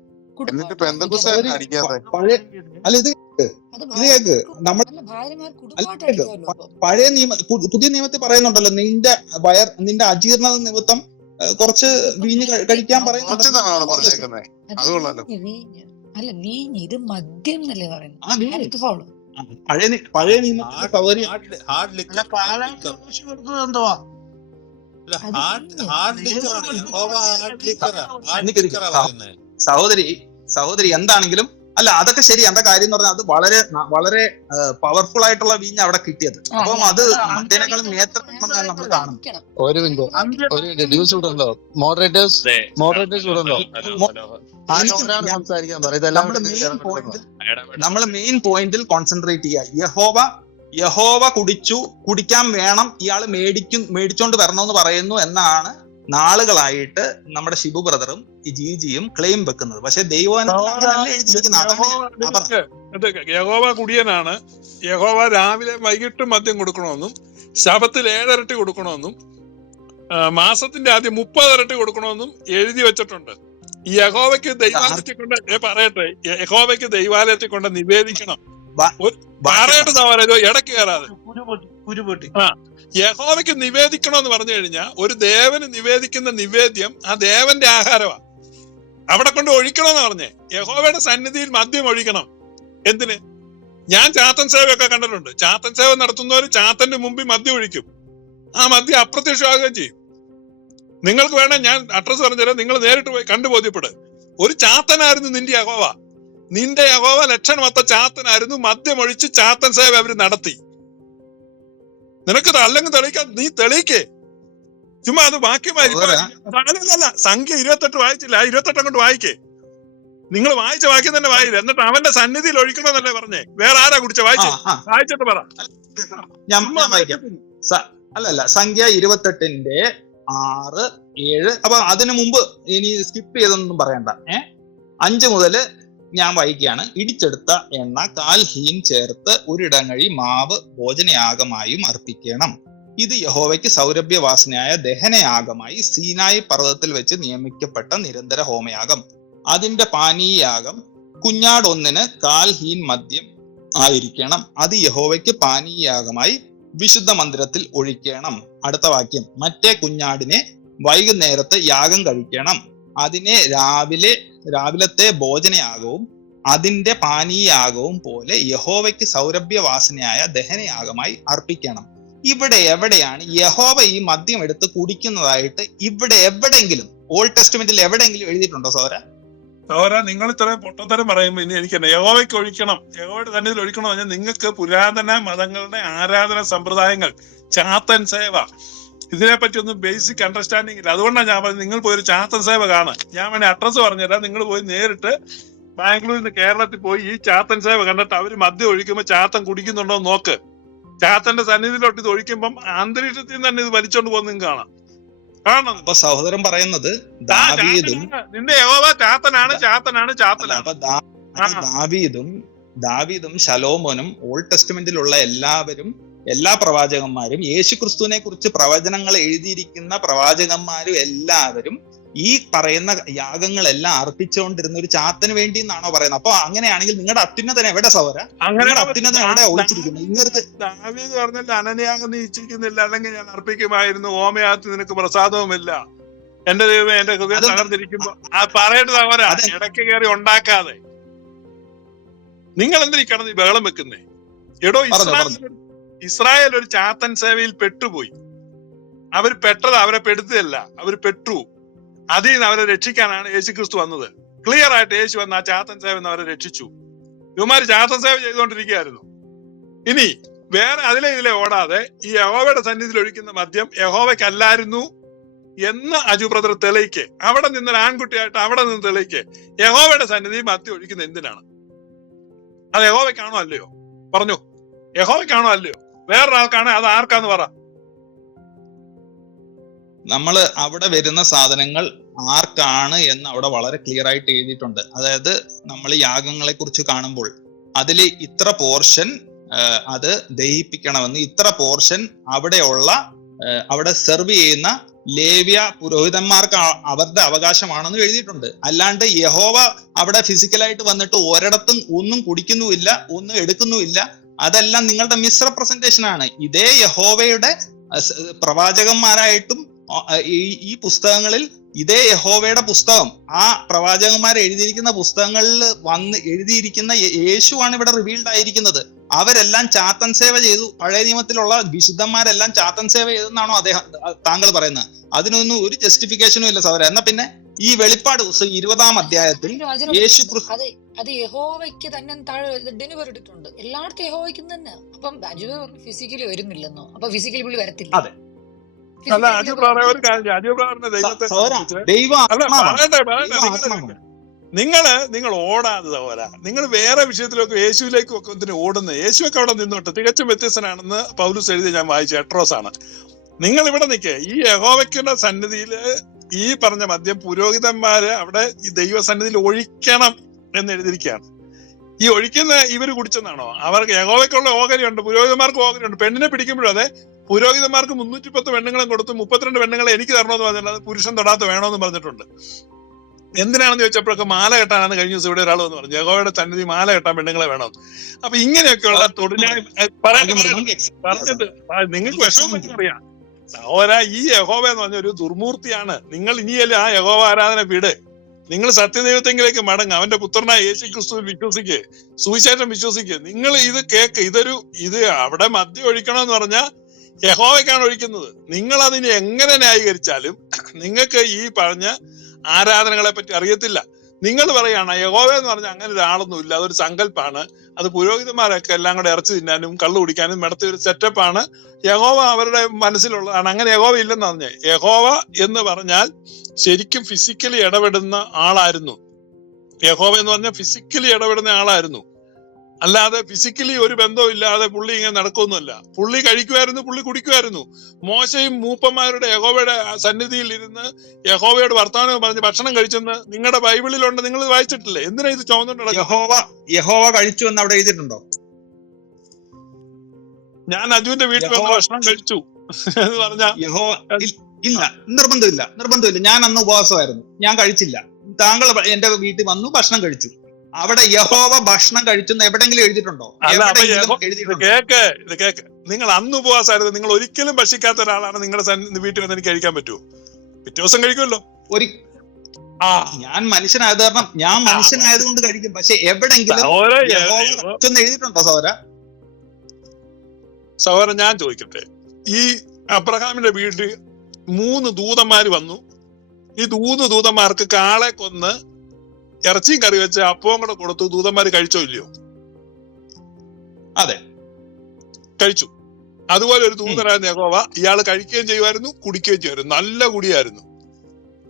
പുതിയ നിയമത്തിൽ പറയുന്നുണ്ടല്ലോ, നിന്റെ അജീർണത നിമിത്തം കുറച്ച് വീഞ്ഞ് കഴിക്കാൻ പറയുന്നുണ്ട്. അല്ല, വീഞ്ഞ് ഇത് മദ്യം എന്നല്ലേ പറയുന്നത്. പഴയ നിയമത്തിലെ സൗകര്യം സഹോദരി എന്താണെങ്കിലും അല്ല അതൊക്കെ ശരി. എന്താ കാര്യം എന്ന് പറഞ്ഞാൽ അത് വളരെ വളരെ പവർഫുൾ ആയിട്ടുള്ള വീഞ്ഞ് അവിടെ കിട്ടിയത്. അപ്പം അത് മറ്റേനേക്കാളും നേത്രമാണെന്നാണ് നമ്മൾ കാണുന്നത്. ഒരു മിനിറ്റ് ഡ്യൂസ് ഉണ്ടല്ലോ, മോഡറേറ്റേഴ്സ് ഉണ്ടല്ലോ, സംസാരിക്കാൻ പറയും. നമ്മൾ മെയിൻ പോയിന്റിൽ കോൺസെൻട്രേറ്റ് ചെയ്യുക. യഹോവ കുടിക്കാൻ വേണം, ഇയാള് മേടിച്ചോണ്ട് വരണമെന്ന് പറയുന്നു എന്നാണ് നാളുകളായിട്ട് നമ്മുടെ ഷിബു ബ്രദറും ഈ ജിജിയും ക്ലെയിം വെക്കുന്നത്. പക്ഷെ യഹോവ കുടിയനാണ്, യഹോവ രാവിലെ വൈകിട്ടും മദ്യം കൊടുക്കണമെന്നും ശബത്തിൽ 7 ഇരട്ടി കൊടുക്കണമെന്നും മാസത്തിന്റെ ആദ്യം 30 ഇരട്ടി കൊടുക്കണമെന്നും എഴുതി വെച്ചിട്ടുണ്ട്. ഈ യഹോവയ്ക്ക് ദൈവാലയത്തിൽ കൊണ്ട് പറയട്ടെ, യഹോവയ്ക്ക് ദൈവാലയത്തിൽ കൊണ്ട് നിവേദിക്കണം. പറയട്ടെ, ഇടയ്ക്ക് കയറാതെ. യഹോവയ്ക്ക് നിവേദിക്കണം എന്ന് പറഞ്ഞു കഴിഞ്ഞാൽ ഒരു ദേവന് നിവേദിക്കുന്ന നിവേദ്യം ആ ദേവന്റെ ആഹാരമാണ്. അവിടെ കൊണ്ട് ഒഴിക്കണമെന്ന് പറഞ്ഞേ. യഹോവയുടെ സന്നിധിയിൽ മദ്യം ഒഴിക്കണം. എന്തിന്? ഞാൻ ചാത്തൻ സേവയൊക്കെ കണ്ടിട്ടുണ്ട്. ചാത്തൻ സേവ നടത്തുന്നവർ ചാത്തന്റെ മുമ്പിൽ മദ്യം ഒഴിക്കും. ആ മദ്യം അപ്രത്യക്ഷമാകുകയും ചെയ്യും. നിങ്ങൾക്ക് വേണേ ഞാൻ അഡ്രസ് പറഞ്ഞുതരാം, നിങ്ങൾ നേരിട്ട് പോയി കണ്ടു ബോധ്യപ്പെടും. ഒരു ചാത്തനായിരുന്നു നിന്റെ യഹോവ. നിന്റെ യഹോവ ലക്ഷണമൊത്ത ചാത്തനായിരുന്നു. മദ്യം ഒഴിച്ച് ചാത്തൻ സേവ അവര് നടത്തി. നിനക്ക് അല്ലെങ്കിൽ തെളിയിക്കാൻ നീ തെളിയിക്കേ. ചുമ്മാ അത് വാക്യമായി അല്ല. സംഖ്യ 28 വായിച്ചില്ല, 28 അങ്ങോട്ട് വായിക്കേ. നിങ്ങൾ വായിച്ച വാക്യം തന്നെ വായില്ല. എന്നിട്ട് അവന്റെ സന്നിധിയിൽ ഒഴിക്കണമെന്നല്ലേ പറഞ്ഞേ? വേറെ ആരാ കുടിച്ച? വായിച്ചിട്ട് പറ. അല്ലല്ല, സംഖ്യ 28-ന്റെ 6, 7. അപ്പൊ അതിനു മുമ്പ് ഇനി സ്കിപ്പ് ചെയ്തൊന്നും പറയണ്ട. 5 മുതൽ ഞാൻ വായിക്കുകയാണ്. ഇടിച്ചെടുത്ത എണ്ണ 1/4 ഹീൻ ചേർത്ത് 1 ഇടങ്ങഴി മാവ് ഭോജനയാഗമായും അർപ്പിക്കണം. ഇത് യഹോവയ്ക്ക് സൗരഭ്യവാസനയായ ദഹനയാഗമായി സീനായി പർവ്വതത്തിൽ വെച്ച് നിയമിക്കപ്പെട്ട നിരന്തര ഹോമയാഗം. അതിന്റെ പാനീയാഗം കുഞ്ഞാടൊന്നിന് 1/4 ഹീൻ മദ്യം ആയിരിക്കണം. അത് യഹോവയ്ക്ക് പാനീയാഗമായി വിശുദ്ധ മന്ദിരത്തിൽ ഒഴിക്കണം. അടുത്ത വാക്യം, മറ്റേ കുഞ്ഞാടിനെ വൈകുന്നേരത്ത് യാഗം കഴിക്കണം. അതിനെ രാവിലത്തെ ഭോജനയാഗവും അതിന്റെ പാനീയാഗവും പോലെ യഹോവയ്ക്ക് സൗരഭ്യവാസനയായ ദഹനയാഗമായി അർപ്പിക്കണം. ഇവിടെ എവിടെയാണ് യഹോവ ഈ മദ്യം എടുത്ത് കുടിക്കുന്നതായിട്ട് ഇവിടെ എവിടെയെങ്കിലും ഓൾഡ് ടെസ്റ്റ്മെന്റിൽ എവിടെയെങ്കിലും എഴുതിയിട്ടുണ്ടോ സോര? നിങ്ങൾ ഇത്രയും പൊട്ടത്തരം പറയുമ്പോ ഇനി എനിക്ക് യഹോവയ്ക്ക് ഒഴിക്കണം, യഹോവയുടെ സന്നിധിയിൽ ഒഴിക്കണം പറഞ്ഞാൽ നിങ്ങൾക്ക് പുരാതന മതങ്ങളുടെ ആരാധന സമ്പ്രദായങ്ങൾ, ചാത്തൻ സേവ, ഇതിനെപ്പറ്റി ഒന്നും ബേസിക് അണ്ടർസ്റ്റാൻഡിങ് ഇല്ല. അതുകൊണ്ടാണ് ഞാൻ പറഞ്ഞത് നിങ്ങൾ പോയി ഒരു ചാത്തൻ സേവ കാണാൻ. ഞാൻ വേണേ അഡ്രസ് പറഞ്ഞുതരാം. നിങ്ങൾ പോയി നേരിട്ട് ബാംഗ്ലൂരിൽ നിന്ന് കേരളത്തിൽ പോയി ഈ ചാത്തൻ സേവ കണ്ടിട്ട് അവര് മദ്യം ഒഴിക്കുമ്പോൾ ചാത്തൻ കുടിക്കുന്നുണ്ടോ നോക്ക്. ചാത്തന്റെ സന്നിധിയിലോട്ട് ഇത് ഒഴിക്കുമ്പം അന്തരീക്ഷത്തിൽ തന്നെ ഇത് വലിച്ചോണ്ട് പോകുന്ന നിങ്ങൾക്ക് കാണാം. അപ്പൊ സഹോദരൻ പറയുന്നത് നിന്റെ യഹോവ ചാത്തനാണ്. ദാവീദും ശലോമോനും ഓൾഡ് ടെസ്റ്റ്മെന്റിലുള്ള എല്ലാ പ്രവാചകന്മാരും യേശു ക്രിസ്തുവിനെ കുറിച്ച് പ്രവചനങ്ങൾ എഴുതിയിരിക്കുന്ന പ്രവാചകന്മാരും എല്ലാവരും ഈ പറയുന്ന യാഗങ്ങളെല്ലാം അർപ്പിച്ചുകൊണ്ടിരുന്ന ഒരു ചാത്തന് വേണ്ടി എന്നാണോ പറയുന്നത്? അപ്പൊ അങ്ങനെയാണെങ്കിൽ നിങ്ങളുടെ അത്യുന്നതൻ എവിടെ സഹോദര? നിങ്ങളുടെ അത്യുന്നതൻ എവിടെ ഒളിച്ചിരിക്കുന്നത്? ഇങ്ങനത്തെ ദാവീദ് പറഞ്ഞില്ല, അനനയാഗം നീ ഇച്ഛിക്കുന്നില്ല, അല്ലെങ്കിൽ ഞാൻ അർപ്പിക്കുമായിരുന്നു, ഹോമയാഗത്തിൽ നിനക്ക് പ്രസാദവുമില്ല. എന്റെ ദൈവമേ, എന്റെ ഹൃദയം തകർന്നിരിക്കുമ്പോ പറയേണ്ടത് അവരാ. ഇടയ്ക്ക് കയറി ഉണ്ടാക്കാതെ നിങ്ങൾ എന്തിനീ കിടന്ന് ഈ ബഹളം വെക്കുന്നേ? എടോ, ഇസ്രായേൽ ഒരു ചാത്തൻ സേവയിൽ പെട്ടുപോയി. അവര് പെട്ടത് അവരെ പെടുത്തുകയല്ല, അവര് പെട്ടു. അതിൽ നിന്ന് അവരെ രക്ഷിക്കാനാണ് യേശു ക്രിസ്തു വന്നത്. ക്ലിയർ ആയിട്ട് യേശു വന്ന് ആ ചാത്തൻ സേവ അവരെ രക്ഷിച്ചു. ഇവന്മാര് ചാത്തൻ സേവ ചെയ്തുകൊണ്ടിരിക്കുകയായിരുന്നു. ഇനി വേറെ ഇതിലെ ഓടാതെ ഈ യഹോവയുടെ സന്നിധിയിൽ ഒഴിക്കുന്ന മദ്യം യഹോവയ്ക്കല്ലായിരുന്നു എന്ന് അജു ബ്രദർ തെളിയിക്കേ. അവിടെ നിന്നൊരു ആൺകുട്ടിയായിട്ട് അവിടെ നിന്ന് തെളിയിക്കേ. യഹോവയുടെ സന്നിധി മദ്യം ഒഴിക്കുന്ന എന്തിനാണ്? അത് യഹോവയ്ക്കാണോ അല്ലയോ? പറഞ്ഞു, യഹോവയ്ക്കാണോ അല്ലയോ? വേറൊരാൾക്കാണ്. അത് ആർക്കാന്ന് പറ. നമ്മൾ അവിടെ വരുന്ന സാധനങ്ങൾ ആർക്കാണ് എന്ന് അവിടെ വളരെ ക്ലിയർ ആയിട്ട് എഴുതിയിട്ടുണ്ട്. അതായത് നമ്മൾ യാഗങ്ങളെ കുറിച്ച് കാണുമ്പോൾ അതിൽ ഇത്ര പോർഷൻ അത് ദഹിപ്പിക്കണമെന്ന്, ഇത്ര പോർഷൻ അവിടെ സെർവ് ചെയ്യുന്ന ലേവ്യ പുരോഹിതന്മാർക്ക് അവരുടെ അവകാശമാണെന്ന് എഴുതിയിട്ടുണ്ട്. അല്ലാണ്ട് യഹോവ അവിടെ ഫിസിക്കലായിട്ട് വന്നിട്ട് ഒരിടത്തും ഒന്നും കുടിക്കുന്നുമില്ല, ഒന്നും എടുക്കുന്നുമില്ല. അതെല്ലാം നിങ്ങളുടെ മിസ്റെപ്രസെന്റേഷൻ ആണ്. ഇതേ യഹോവയുടെ പ്രവാചകന്മാരായിട്ടും ഈ പുസ്തകങ്ങളിൽ ഇതേ യഹോവയുടെ പുസ്തകം, ആ പ്രവാചകന്മാർ എഴുതിയിരിക്കുന്ന പുസ്തകങ്ങളിൽ വന്ന് എഴുതിയിരിക്കുന്ന യേശുവാണ് ഇവിടെ റിവീൽഡ് ആയിരിക്കുന്നത്. അവരെല്ലാം ചാത്തൻ സേവ ചെയ്തു. പഴയ നിയമത്തിലുള്ള വിശുദ്ധന്മാരെല്ലാം ചാത്തൻ സേവ ചെയ്തെന്നാണോ താങ്കൾ പറയുന്നത്? അതിനൊന്നും ഒരു ജസ്റ്റിഫിക്കേഷനും ഇല്ല സഹോദര. എന്നാ പിന്നെ ഈ വെളിപ്പാട് പുസ്തകം 20-ാം അധ്യായത്തിൽ യേശു ക്രിസ്തു അത് യഹോവയ്ക്ക് തന്നെ താഴെ ഡെലിവർ ഇട്ടിട്ടുണ്ട്. എല്ലായിടത്തും യഹോവയ്ക്ക് തന്നെ. അപ്പം അജു ഫിസിക്കലി വരുന്നില്ലെന്നോ? അപ്പൊ ഫിസിക്കലി പുള്ളി വരത്തില്ല. അതെ. അല്ല അജു പറയാ ഒരു കാര്യം, അജു പറഞ്ഞ ദൈവത്തെ നിങ്ങൾ ഓടാതെ സഹോദര, നിങ്ങൾ വേറെ വിഷയത്തിലൊക്കെ യേശുവിലേക്കും ഒക്കെ എന്തിനു ഓടുന്നത്? യേശുവൊക്കെ അവിടെ നിന്നോട്ട് തികച്ചും വ്യത്യസ്തനാണെന്ന് പൗലോസ് എഴുതി ഞാൻ വായിച്ച എട്രോസ് ആണ്. നിങ്ങൾ ഇവിടെ നിൽക്കുക, ഈ യഹോവയ്ക്കുള്ള സന്നിധിയില് ഈ പറഞ്ഞ മദ്യം പുരോഹിതന്മാര് അവിടെ ഈ ദൈവസന്നിധിയിൽ ഒഴിക്കണം എന്ന് എഴുതിയിരിക്കുകയാണ്. ഈ ഒഴിക്കുന്ന ഇവര് കുടിച്ചെന്നാണോ? അവർക്ക് യഹോവയ്ക്കുള്ള ഓഹരിയുണ്ട്, പുരോഹിതന്മാർക്ക് ഓഹരിയുണ്ട്. പെണ്ണിനെ പിടിക്കുമ്പോഴും അതെ, പുരോഹിതന്മാർക്ക് 310 പെണ്ണുങ്ങളും കൊടുത്ത് 32 പെണ്ണുങ്ങളെ എനിക്ക് തരണമെന്ന് പറഞ്ഞിട്ടുണ്ട്, പുരുഷൻ തൊടാത്ത വേണമെന്ന് പറഞ്ഞിട്ടുണ്ട്. എന്തിനാണെന്ന് ചോദിച്ചപ്പോഴൊക്കെ മാല കെട്ടാനാണ് കഴിഞ്ഞ ദിവസം ഇവിടെ ഒരാൾ എന്ന് പറഞ്ഞു, യഹോവയുടെ സന്നിധി മാല കെട്ടാൻ പെണ്ണുങ്ങളെ വേണം. അപ്പൊ ഇങ്ങനെയൊക്കെയുള്ള തൊഴിലായി പറഞ്ഞിട്ട് നിങ്ങൾക്ക് വിഷമം അറിയാം സഹോദര. ഈ യഹോവ എന്ന് പറഞ്ഞ ഒരു ദുർമൂർത്തിയാണ്. നിങ്ങൾ ഇനിയല്ലേ ആ യഹോവ ആരാധന വിട്. നിങ്ങൾ സത്യദൈവത്തെങ്കിലേക്ക് മടങ്ങ്, അവന്റെ പുത്രനായ യേശു ക്രിസ്തുവിൽ വിശ്വസിക്ക്, സുവിശേഷം വിശ്വസിക്ക്. നിങ്ങൾ ഇത് കേക്ക്. ഇത് അവിടെ മദ്യം ഒഴിക്കണമെന്ന് പറഞ്ഞാൽ യഹോവയ്ക്കാണ് ഒഴിക്കുന്നത്. നിങ്ങൾ അതിനെ എങ്ങനെ ന്യായീകരിച്ചാലും നിങ്ങൾക്ക് ഈ പറഞ്ഞ ആരാധനകളെ പറ്റി അറിയത്തില്ല. നിങ്ങൾ പറയാണ് യഹോവ എന്ന് പറഞ്ഞാൽ അങ്ങനെ ഒരാളൊന്നും ഇല്ല, അതൊരു സങ്കല്പാണ്, അത് പുരോഹിതന്മാരൊക്കെ എല്ലാം കൂടെ ഇറച്ചി തിന്നാനും കള്ളു കുടിക്കാനും നടത്തിയ ഒരു സെറ്റപ്പാണ്, യഹോവ അവരുടെ മനസ്സിലുള്ളതാണ്. അങ്ങനെ യഹോവ ഇല്ലെന്ന് പറഞ്ഞേ. യഹോവ എന്ന് പറഞ്ഞാൽ ശരിക്കും ഫിസിക്കലി ഇടപെടുന്ന ആളായിരുന്നു. യഹോവ എന്ന് പറഞ്ഞാൽ ഫിസിക്കലി ഇടപെടുന്ന ആളായിരുന്നു. അല്ലാതെ ഫിസിക്കലി ഒരു ബന്ധവും ഇല്ലാതെ പുള്ളി ഇങ്ങനെ നടക്കൊന്നുമല്ല. പുള്ളി കഴിക്കുമായിരുന്നു, പുള്ളി കുടിക്കുമായിരുന്നു. മോശയും മൂപ്പന്മാരുടെ യഹോവയുടെ സന്നിധിയിൽ ഇരുന്ന് യഹോവയോട് വർത്തമാനം പറഞ്ഞ് ഭക്ഷണം കഴിച്ചെന്ന് നിങ്ങളുടെ ബൈബിളിലുണ്ട്. നിങ്ങൾ വായിച്ചിട്ടില്ലേ? എന്തിനാ ഇത് ചോദിച്ചിട്ടുണ്ട്? യഹോവ കഴിച്ചു എന്ന് അവിടെ എഴുതിയിട്ടുണ്ടോ? ഞാൻ അജുവിന്റെ വീട്ടിൽ വന്ന് ഭക്ഷണം കഴിച്ചു എന്ന് പറഞ്ഞ യഹോവ ഇല്ല, നിർബന്ധമില്ല. ഞാൻ അന്ന് ഉപവാസമായിരുന്നു, ഞാൻ കഴിച്ചില്ല. താങ്കൾ എന്റെ വീട്ടിൽ വന്നു, ഭക്ഷണം കഴിച്ചു. അവിടെ യഹോവ ഭക്ഷണം കഴിച്ചെന്ന് എവിടെങ്കിലും എഴുതിയിട്ടുണ്ടോ? കേക്ക്, നിങ്ങൾ അന്ന് ഉപവാസമായിരുന്നു. നിങ്ങൾ ഒരിക്കലും ഭക്ഷിക്കാത്ത ഒരാളാണ്. നിങ്ങളുടെ വീട്ടിൽ വന്ന് എനിക്ക് കഴിക്കാൻ പറ്റുമോ? പിറ്റേ ദിവസം കഴിക്കുമല്ലോ. ഞാൻ മനുഷ്യനായത് കാരണം ഞാൻ മനുഷ്യനായതുകൊണ്ട് കഴിക്കും. പക്ഷെ എവിടെങ്കിലും എഴുതിയിട്ടുണ്ടോ സഹോദരൻ? ഞാൻ ചോദിക്കട്ടെ, ഈ അബ്രഹാമിന്റെ വീട്ടിൽ 3 ദൂതന്മാര് വന്നു. ഈ ദൂതന്മാർക്ക് കാളെ കൊന്ന് ഇറച്ചിയും കറി വെച്ച് അപ്പവും കൂടെ കൊടുത്തു. ദൂതന്മാര് കഴിച്ചോ ഇല്ലയോ? അതെ, കഴിച്ചു. അതുപോലെ ഒരു ദൂതനായിരുന്നു യഹോവ. ഇയാള് കഴിക്കുകയും ചെയ്യുമായിരുന്നു, കുടിക്കുകയും ചെയ്യുമായിരുന്നു. നല്ല കുടിയായിരുന്നു.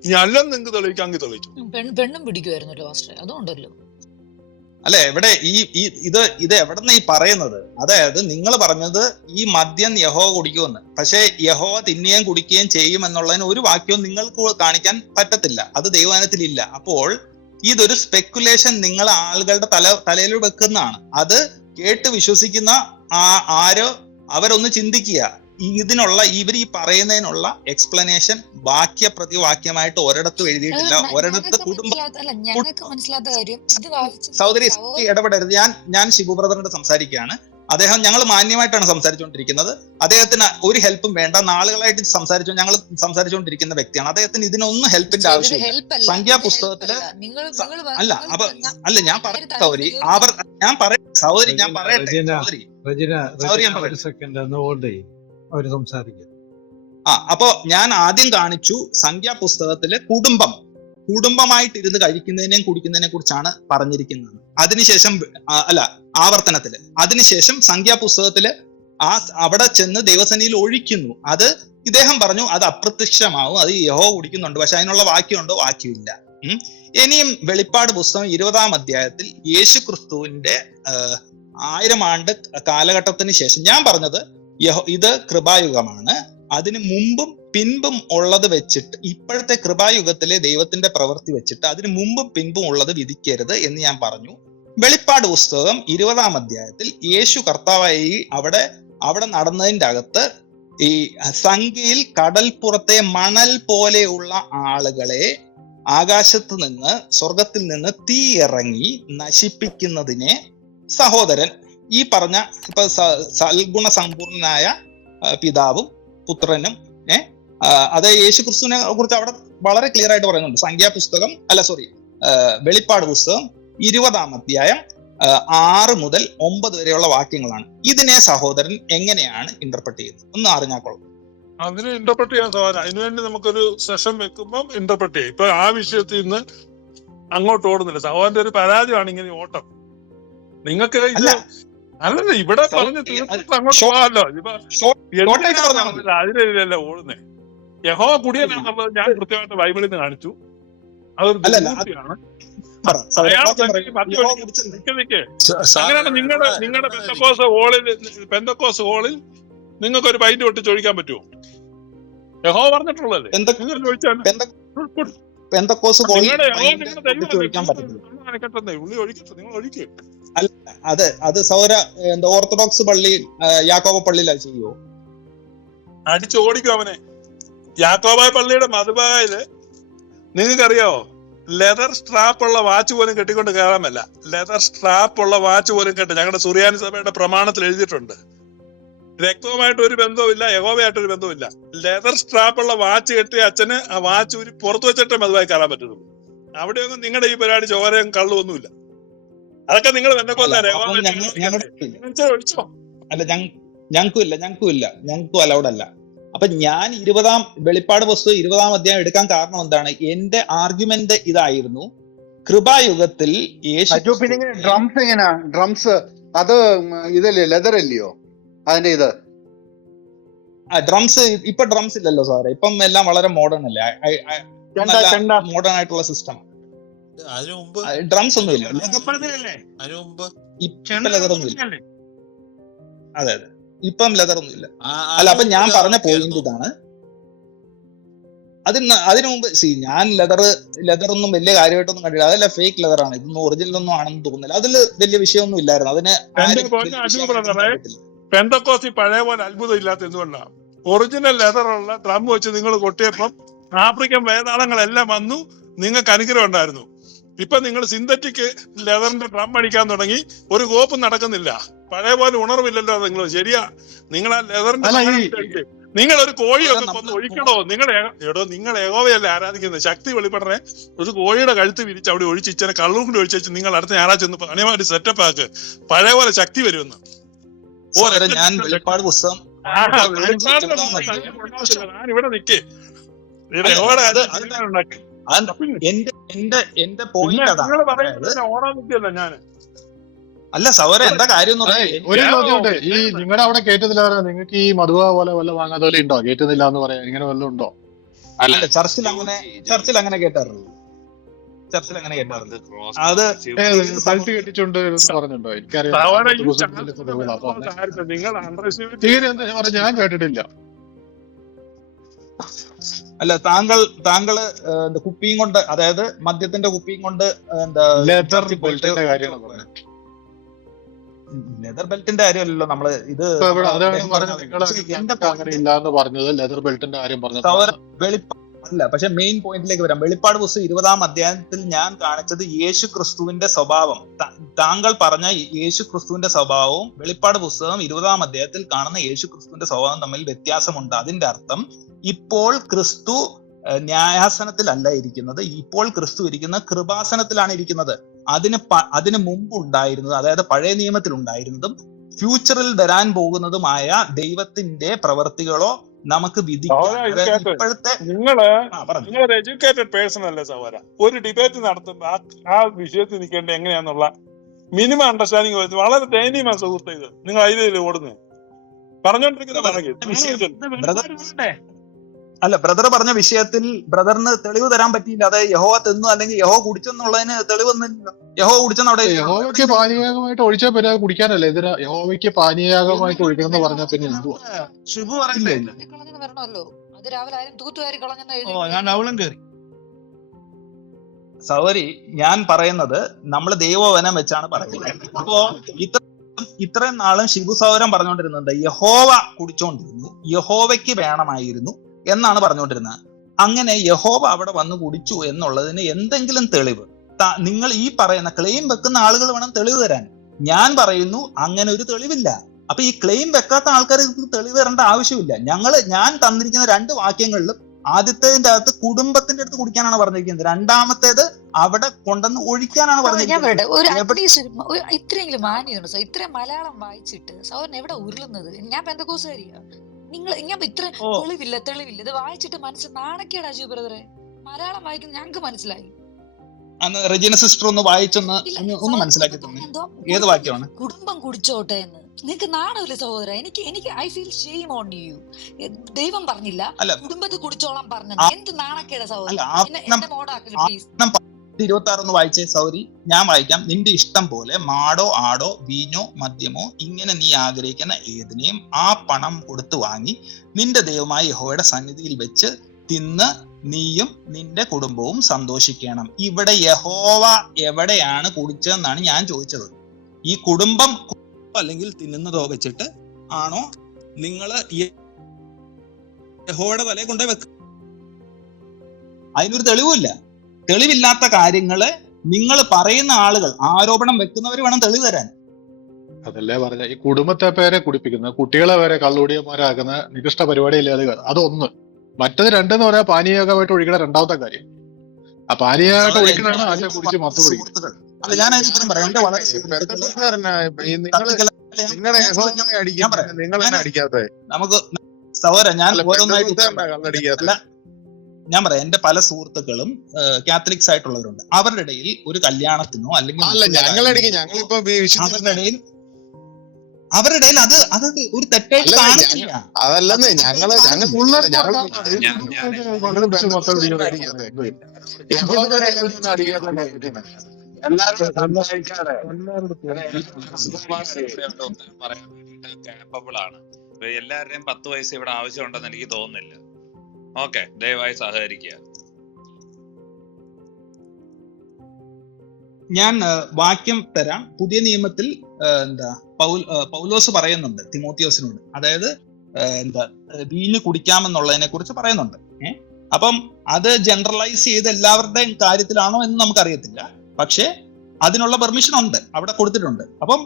ഇനി അല്ലെന്ന് നിങ്ങൾക്ക് തെളിയിക്കാമെങ്കിൽ തെളിയിച്ചു. പെണ്ണും പിടിക്കുമായിരുന്നല്ലോ അതുകൊണ്ടല്ലോ. അല്ലെ, എവിടെ ഇത് എവിടെന്ന ഈ പറയുന്നത്? അതായത് നിങ്ങൾ പറഞ്ഞത് ഈ മദ്യം യഹോവ കുടിക്കുമെന്ന്. പക്ഷെ യഹോവ തിന്നുകയും കുടിക്കുകയും ചെയ്യും എന്നുള്ളതിന് ഒരു വാക്യവും നിങ്ങൾക്ക് കാണിക്കാൻ പറ്റത്തില്ല. അത് ദൈവവചനത്തിലില്ല. അപ്പോൾ ഇതൊരു സ്പെക്കുലേഷൻ നിങ്ങൾ ആളുകളുടെ തലയിൽ വെക്കുന്നതാണ്. അത് കേട്ട് വിശ്വസിക്കുന്ന ആരോ അവരൊന്ന് ചിന്തിക്കുക. ഇവർ ഈ പറയുന്നതിനുള്ള എക്സ്പ്ലനേഷൻ വാക്യപ്രതിവാക്യമായിട്ട് ഒരിടത്തും എഴുതിയിട്ടില്ല. ഒരിടത്ത് സഹോദരി ഇടപെടരുത്. ഞാൻ ശിവു ബ്രദറിനോട് സംസാരിക്കുകയാണ്. അദ്ദേഹം, ഞങ്ങൾ മാന്യമായിട്ടാണ് സംസാരിച്ചുകൊണ്ടിരിക്കുന്നത്. അദ്ദേഹത്തിന് ഒരു ഹെൽപ്പും വേണ്ട. നാളുകളായിട്ട് ഞങ്ങൾ സംസാരിച്ചുകൊണ്ടിരിക്കുന്ന വ്യക്തിയാണ്. അദ്ദേഹത്തിന് ഇതിനൊന്നും ഹെൽപ്പിന്റെ ആവശ്യമില്ല. സംഖ്യാപുസ്തകത്തില് ഞാൻ പറയട്ടെ സഹോദരി, ഞാൻ പറയട്ടെ അപ്പോ ഞാൻ ആദ്യം കാണിച്ചു സംഖ്യാപുസ്തകത്തിലെ കുടുംബമായിട്ടിരുന്ന് കഴിക്കുന്നതിനെയും കുടിക്കുന്നതിനെ കുറിച്ചാണ് പറഞ്ഞിരിക്കുന്നത്. അതിനുശേഷം ആവർത്തനത്തില്, അതിനുശേഷം സംഖ്യാപുസ്തകത്തില് അവിടെ ചെന്ന് ദൈവസന്നിധിയിൽ ഒഴിക്കുന്നു. അത് ഇദ്ദേഹം പറഞ്ഞു അത് അപ്രത്യക്ഷമാവും, അത് യഹോവ കുടിക്കുന്നുണ്ട്. പക്ഷെ അതിനുള്ള വാക്യമുണ്ടോ? വാക്യമില്ല. ഇനിയും വെളിപ്പാട് പുസ്തകം 20-ാം അധ്യായത്തിൽ യേശു ക്രിസ്തുവിന്റെ 1000 ആണ്ട് കാലഘട്ടത്തിന് ശേഷം, ഞാൻ പറഞ്ഞത് ഇത് കൃപായുഗമാണ്. അതിന് മുമ്പും പിൻപും ഉള്ളത് വെച്ചിട്ട്, ഇപ്പോഴത്തെ കൃപായുഗത്തിലെ ദൈവത്തിന്റെ പ്രവൃത്തി വെച്ചിട്ട് അതിന് മുമ്പും പിൻപും ഉള്ളത് വിധിക്കരുത് എന്ന് ഞാൻ പറഞ്ഞു. വെളിപ്പാട് പുസ്തകം 20-ാം അധ്യായത്തിൽ യേശു കർത്താവായി അവിടെ നടന്നതിന്റെ അകത്ത് ഈ സംഖ്യയിൽ കടൽപ്പുറത്തെ മണൽ പോലെയുള്ള ആളുകളെ ആകാശത്ത് നിന്ന്, സ്വർഗത്തിൽ നിന്ന് തീ ഇറങ്ങി നശിപ്പിക്കുന്നതിനെ സഹോദരൻ ഈ പറഞ്ഞ ഇപ്പൊ സൽഗുണ സമ്പൂർണനായ പിതാവും പുത്രനും അത് യേശു ക്രിസ്തുവിനെ കുറിച്ച് അവിടെ വളരെ ക്ലിയർ ആയിട്ട് പറയുന്നുണ്ട്. വെളിപ്പാട് പുസ്തകം 20-ാം അധ്യായം 6 മുതൽ 9 വരെയുള്ള വാക്യങ്ങളാണ്. ഇതിനെ സഹോദരൻ എങ്ങനെയാണ് ഇന്റർപ്രറ്റ് ചെയ്യുന്നത് ഒന്ന് അറിഞ്ഞാൽ കൊള്ളാം. അതിന് ഇന്റർപ്രറ്റ് ചെയ്യാൻ സവാല. അതിനുവേണ്ടി നമുക്കൊരു സെഷൻ വെക്കുമ്പോൾ ഇന്റർപ്രറ്റ് ചെയ്യും. ഇപ്പൊ ആ വിഷയത്തിൽ നിന്ന് അങ്ങോട്ട് ഓടുന്നില്ല. സഹോദരന്റെ ഒരു പരാജയമാണ് ഇങ്ങനെ ഓട്ടം. നിങ്ങൾക്ക് ഇത് അല്ലല്ല ഇവിടെ പറഞ്ഞ് തീർത്തിട്ട് അങ്ങോട്ട് പോകാമല്ലോ. അതിലല്ല ഓടുന്നേ. യഹോവ കുടിയനാണെന്നുള്ളത് ഞാൻ കൃത്യമായിട്ട് ബൈബിളിൽ നിന്ന് കാണിച്ചു. അതൊരു ദുർബുദ്ധിയാണ്. അങ്ങനെയാണ് നിങ്ങളുടെ പെന്തക്കോസ് ഹോളിൽ നിങ്ങൾക്ക് ഒരു പൈന്റ് തൊട്ട് ചോദിക്കാൻ പറ്റുമോ? യഹോവ പറഞ്ഞിട്ടുള്ളതല്ലേ. നിങ്ങൾ ചോദിച്ചാൽ ഉള്ളി ഒഴിക്കട്ടെ, നിങ്ങൾ ഒഴിക്കുക. അത് സൗര ഓർത്തഡോക്സ് പള്ളി യാക്കോബ പള്ളിയിലാ ചെയ്യുവോ? അടിച്ച് ഓടിക്കും അവനെ. യാക്കോബായ പള്ളിയുടെ മധുബായില് നിങ്ങൾക്കറിയാവോ, ലെതർ സ്ട്രാപ്പ് ഉള്ള വാച്ച് പോലും കെട്ടിക്കൊണ്ട് കയറാമല്ല. ലെതർ സ്ട്രാപ്പ് ഉള്ള വാച്ച് പോലും കെട്ടി ഞങ്ങളുടെ സുറിയാനി സഭയുടെ പ്രമാണത്തിൽ എഴുതിയിട്ടുണ്ട്. രക്തവുമായിട്ട് ഒരു ബന്ധവുമില്ല, യഹോവയായിട്ട് ഒരു ബന്ധവുമില്ല. ലെതർ സ്ട്രാപ്പ് ഉള്ള വാച്ച് കെട്ടി അച്ഛന് ആ വാച്ച് ഒരു പുറത്തു വെച്ചിട്ടേ മധുവായി കയറാൻ പറ്റുള്ളൂ. അവിടെയൊന്നും നിങ്ങളുടെ ഈ പരിപാടി ചോരയും കള്ളുമൊന്നുമില്ല. അതൊക്കെ നിങ്ങൾ ഒഴിച്ചോ? അല്ല, ഞങ്ങൾക്കും അലൗഡ് അല്ല. അപ്പൊ ഞാൻ വെളിപ്പാട് പുസ്തകം 20-ാം അധ്യായം എടുക്കാൻ കാരണം എന്താണ്? എന്റെ ആർഗ്യുമെന്റ് ഇതായിരുന്നു, കൃപായുഗത്തിൽ ഡ്രംസ് എങ്ങനെയാ? ഡ്രംസ് അത് ഇതല്ലേ, ലെതർ അല്ലയോ അതിന്റെ ഇത്? ഡ്രംസ് ഇപ്പൊ ഡ്രംസ് ഇല്ലല്ലോ സാറേ. ഇപ്പം എല്ലാം വളരെ മോഡേൺ അല്ലേ, മോഡേൺ ആയിട്ടുള്ള സിസ്റ്റം. ഡ്രംസ് ഒന്നും ഇല്ല, ഇപ്പം ലെതർ ഒന്നും ഇല്ല. അതെ, ഇപ്പം ലെതർ ഒന്നും ഇല്ല. അല്ല, അപ്പൊ ഞാൻ പറഞ്ഞ പോയിന്റ് ഇതാണ്. അതിനു മുമ്പ് ഞാൻ ലെതർ ഒന്നും വലിയ കാര്യമായിട്ടൊന്നും കണ്ടില്ല. അതല്ല, ഫേക്ക് ലെതർ ആണ്. ഇതൊന്നും ഒറിജിനൽ ഒന്നും ആണെന്ന് തോന്നുന്നില്ല. അതില് വലിയ വിഷയമൊന്നും ഇല്ലായിരുന്നു. അതിന് പെന്തക്കോസ്തി പഴയ പോലെ അത്ഭുതം ഇല്ലാത്ത എന്തുകൊണ്ടാണ്? ഒറിജിനൽ ലെതറുള്ള ഡ്രം വെച്ച് നിങ്ങൾ കൊട്ടിയപ്പം ആഫ്രിക്കൻ വേതാളങ്ങളെല്ലാം വന്നു, നിങ്ങൾക്ക് അനുഗ്രഹം ഉണ്ടായിരുന്നു. ഇപ്പൊ നിങ്ങൾ സിന്തറ്റിക് ലെതറിന്റെ ഡ്രം അടിക്കാൻ തുടങ്ങി, ഒരു കോപ്പും നടക്കുന്നില്ല. പഴയ പോലെ ഉണർവില്ലല്ലോ നിങ്ങൾ. ശരിയാ, നിങ്ങൾ ആ ലെതറിന്റെ നിങ്ങൾ ഒരു കോഴിയൊക്കെ കൊന്ന് ഒഴിക്കണോ? നിങ്ങൾ യഹോവയല്ലേ ആരാധിക്കുന്നത്? ശക്തി വെളിപ്പെടണേ. ഒരു കോഴിയുടെ കഴുത്ത് വിരിച്ച് അവിടെ ഒഴിച്ച് ഇച്ചിരി കള്ളും കൂടി ഒഴിച്ചു വെച്ച് നിങ്ങൾ അടുത്ത ഞായറാഴ്ച ഒന്ന് പണിമായിട്ട് സെറ്റപ്പ് ആക്ക്. പഴയ പോലെ ശക്തി വരുമെന്ന്. ഞാൻ വെളിപ്പാട് പുസ്തകം ഇവിടെ നിക്കേ എന്റെ പോയിന്റ് ഓടാൻ ഞാൻ. അല്ല സൗര, എന്താ കാര്യം? ഒരു ചോദ്യമുണ്ട്. ഈ നിങ്ങളുടെ അവിടെ കേട്ടതില്ല, നിങ്ങൾക്ക് ഈ മധുവ പോലെ വല്ല വാങ്ങാത്ത പോലെ ഉണ്ടോ? കേട്ടതില്ല എന്ന് പറയാൻ ഇങ്ങനെ വല്ലതും ഉണ്ടോ? അല്ല, ചർച്ചിൽ അങ്ങനെ കേട്ടാറുള്ളൂ. അത് ബെൽറ്റ് കെട്ടിച്ചുണ്ട് പറഞ്ഞിട്ടുണ്ടോ? എനിക്കറിയാം, ഞാൻ കേട്ടിട്ടില്ല. അല്ല, താങ്കള് കുപ്പിയും കൊണ്ട്, അതായത് മദ്യത്തിന്റെ കുപ്പിയും കൊണ്ട് ലെതർ ബെൽറ്റിന്റെ കാര്യമാണ് പറഞ്ഞത്. ലെതർ ബെൽറ്റിന്റെ കാര്യമല്ലല്ലോ നമ്മള് ഇത് പറഞ്ഞത്. ലെതർ ബെൽറ്റിന്റെ കാര്യം പറഞ്ഞത് അല്ല. പക്ഷെ മെയിൻ പോയിന്റിലേക്ക് വരാം. വെളിപ്പാട് പുസ്തകം 20-ാം അധ്യായത്തിൽ ഞാൻ കാണിച്ചത് യേശു ക്രിസ്തുവിന്റെ സ്വഭാവം. താങ്കൾ പറഞ്ഞ യേശു ക്രിസ്തുവിന്റെ സ്വഭാവവും വെളിപ്പാട് പുസ്തകം 20-ാം അധ്യായത്തിൽ കാണുന്ന യേശു ക്രിസ്തുവിന്റെ സ്വഭാവം തമ്മിൽ വ്യത്യാസമുണ്ട്. അതിന്റെ അർത്ഥം, ഇപ്പോൾ ക്രിസ്തു ന്യായാസനത്തിലല്ല ഇരിക്കുന്നത്, ഇപ്പോൾ ക്രിസ്തു ഇരിക്കുന്ന കൃപാസനത്തിലാണ് ഇരിക്കുന്നത്. അതിന് മുമ്പ് ഉണ്ടായിരുന്നത്, അതായത് പഴയ നിയമത്തിൽ ഉണ്ടായിരുന്നതും ഫ്യൂച്ചറിൽ വരാൻ പോകുന്നതുമായ ദൈവത്തിന്റെ പ്രവർത്തികളോ നമുക്ക് വിധിക്കാം. ഇപ്പോഴത്തെ നിങ്ങളൊരു എഡ്യൂക്കേറ്റഡ് പേഴ്സൺ അല്ലേ സഹോദര? ഒരു ഡിബേറ്റ് നടത്തുമ്പോ ആ വിഷയത്തിൽ നിൽക്കേണ്ട എങ്ങനെയാന്നുള്ള മിനിമം അണ്ടർസ്റ്റാൻഡിങ് വരുന്നത് വളരെ ദയനീയമായ സുഹൃത്ത്. ഇത് നിങ്ങൾ അതിൽ ഓടുന്നത് പറഞ്ഞോണ്ടിരിക്കുന്നത്. അല്ല, ബ്രദർ പറഞ്ഞ വിഷയത്തിൽ ബ്രദറിന് തെളിവ് തരാൻ പറ്റിയില്ല. അത് യഹോവ തിന്നു അല്ലെങ്കിൽ യഹോവ കുടിച്ചെന്നുള്ളതിന് തെളിവൊന്നുമില്ല. യഹോവ കുടിച്ചെന്ന് അവിടെ യഹോവയ്ക്ക് പാനീയാഗമായിട്ട് ഒഴിച്ചാൽ പിന്നെ കുടിക്കാനല്ലേ ഇതിന്? യഹോവയ്ക്ക് പാനീയാഗമായിട്ട് ഒഴിക്കണം എന്ന് പറഞ്ഞാൽ പിന്നെ എന്തുവാ? ശുഭു പറഞ്ഞില്ലേ? സൗരി, ഞാൻ പറയുന്നത് നമ്മള് ദൈവവനം വെച്ചാണ് പറയുന്നത്. അപ്പോ ഇത്രയും നാളും ശിബു സൗരം പറഞ്ഞുകൊണ്ടിരുന്നത് യഹോവ കുടിച്ചോണ്ടിരുന്നു, യഹോവയ്ക്ക് വേണമായിരുന്നു എന്നാണ് പറഞ്ഞുകൊണ്ടിരുന്നത്. അങ്ങനെ യഹോവ അവിടെ വന്ന് കുടിച്ചു എന്നുള്ളതിന് എന്തെങ്കിലും തെളിവ് നിങ്ങൾ ഈ പറയുന്ന ക്ലെയിം വെക്കുന്ന ആളുകൾ വേണം തെളിവ് തരാൻ. ഞാൻ പറയുന്നു അങ്ങനെ ഒരു തെളിവില്ല. അപ്പൊ ഈ ക്ലെയിം വെക്കാത്ത ആൾക്കാർക്ക് തെളിവ് തരേണ്ട ആവശ്യമില്ല. ഞാൻ തന്നിരിക്കുന്ന 2 വാക്യങ്ങളിലും ആദ്യത്തേതിന്റെ അകത്ത് കുടുംബത്തിന്റെ അടുത്ത് കുടിക്കാനാണ് പറഞ്ഞിരിക്കുന്നത്, രണ്ടാമത്തേത് അവിടെ കൊണ്ടുവന്ന് ഒഴിക്കാനാണ് പറഞ്ഞിരിക്കുന്നത്. ഇത്രയെങ്കിലും മാന്യമുണ്ട് സാർ. ഇത്രയും മലയാളം വായിച്ചിട്ട് സൗരൻ എവിടെ ഉരുളുന്നത്? ഞാൻ പെന്തക്കോസുകാരിയാ. ഞാൻ ഇത്ര തെളിവില്ല ഇത് വായിച്ചിട്ട് മനസ്സിൽ നാണക്കേട് അജു ബ്രദറെ. മലയാളം വായിക്കുന്ന ഞങ്ങൾക്ക് മനസ്സിലായി. അന്ന് റെജീന സിസ്റ്റർ ഒന്ന് വായിച്ചൊന്ന് ഒന്ന് മനസ്സിലാക്കി തന്നെ ഏത് വാക്യമാണ്? കുടുംബം കുടിച്ചോട്ടെ എന്ന്. നിനക്ക് നാണമില്ല സഹോദര? എനിക്ക് I feel shame on you. ദൈവം പറഞ്ഞില്ല കുടുംബത്തിൽ കുടിച്ചോളാൻ പറഞ്ഞത്. എന്ത് നാണക്കേടാ സഹോദര? എന്നെ മോഡാക്കല് പ്ലീസ്. 26 ഒന്ന് വായിച്ചേ സൗരി. ഞാൻ വായിക്കാം. നിന്റെ ഇഷ്ടം പോലെ മാടോ ആടോ വീഞ്ഞോ മദ്യമോ ഇങ്ങനെ നീ ആഗ്രഹിക്കുന്ന ഏതിനെയും ആ പണം കൊടുത്തു വാങ്ങി നിന്റെ ദൈവമായ യഹോവയുടെ സന്നിധിയിൽ വെച്ച് തിന്ന് നീയും നിന്റെ കുടുംബവും സന്തോഷിക്കണം. ഇവിടെ യഹോവ എവിടെയാണ് കുടിച്ചതെന്നാണ് ഞാൻ ചോദിച്ചത്. ഈ കുടുംബം അല്ലെങ്കിൽ തിന്നുന്നതോ വെച്ചിട്ട് ആണോ നിങ്ങള് യഹോവയുടെ തലയെ കൊണ്ടേ വെക്കുക? അതിനൊരു തെളിവില്ല. തെളിവില്ലാത്ത കാര്യങ്ങള് നിങ്ങൾ പറയുന്ന ആളുകൾ, ആരോപണം വെക്കുന്നവർ വേണം തെളിവ് തരാൻ. അതല്ലേ പറഞ്ഞ ഈ കുടുംബത്തെ പേരെ കുടിപ്പിക്കുന്ന, കുട്ടികളെ വരെ കള്ളുടിയന്മാരാക്കുന്ന നികൃഷ്ട പരിപാടിയില്ലാതെ അതൊന്ന്. മറ്റത് രണ്ടെന്ന് പറയാ പാനീയമായിട്ട് ഒഴിക്കണ രണ്ടാമത്തെ കാര്യം. ആ പാനീയമായിട്ട് ഒഴിക്കണാണ് ആശയം കുടിച്ച് മത്ത് പിടിക്കുന്നത്. നമുക്ക് സഹോദര ഞാൻ പറയാം, എന്റെ പല സുഹൃത്തുക്കളും കാത്തലിക്സ് ആയിട്ടുള്ളവരുണ്ട്. അവരുടെ ഇടയിൽ ഒരു കല്യാണത്തിനോ അല്ലെങ്കിൽ അവരുടെ ഇടയിൽ അത് ഒരു തെറ്റായിട്ട് കാണില്ല. അതല്ലെന്നേ ഞങ്ങള് കാപ്പബിൾ ആണ്. എല്ലാവരുടെയും 10 വയസ്സ് ഇവിടെ ആവശ്യമുണ്ടെന്ന് എനിക്ക് തോന്നുന്നില്ല. ഓക്കെ, ദയവായി സഹകരിക്കുക. ഞാൻ വാക്യം തരാം. പുതിയ നിയമത്തിൽ പൗലോസ് പറയുന്നുണ്ട് തിമോത്തിയോസിനോട്, അതായത് വീഞ്ഞ് കുടിക്കാമെന്നുള്ളതിനെ കുറിച്ച് പറയുന്നുണ്ട്. അപ്പം അത് ജനറലൈസ് ചെയ്ത് എല്ലാവരുടെയും കാര്യത്തിലാണോ എന്ന് നമുക്കറിയത്തില്ല. പക്ഷെ അതിനുള്ള പെർമിഷൻ ഉണ്ട്, അവിടെ കൊടുത്തിട്ടുണ്ട്. അപ്പം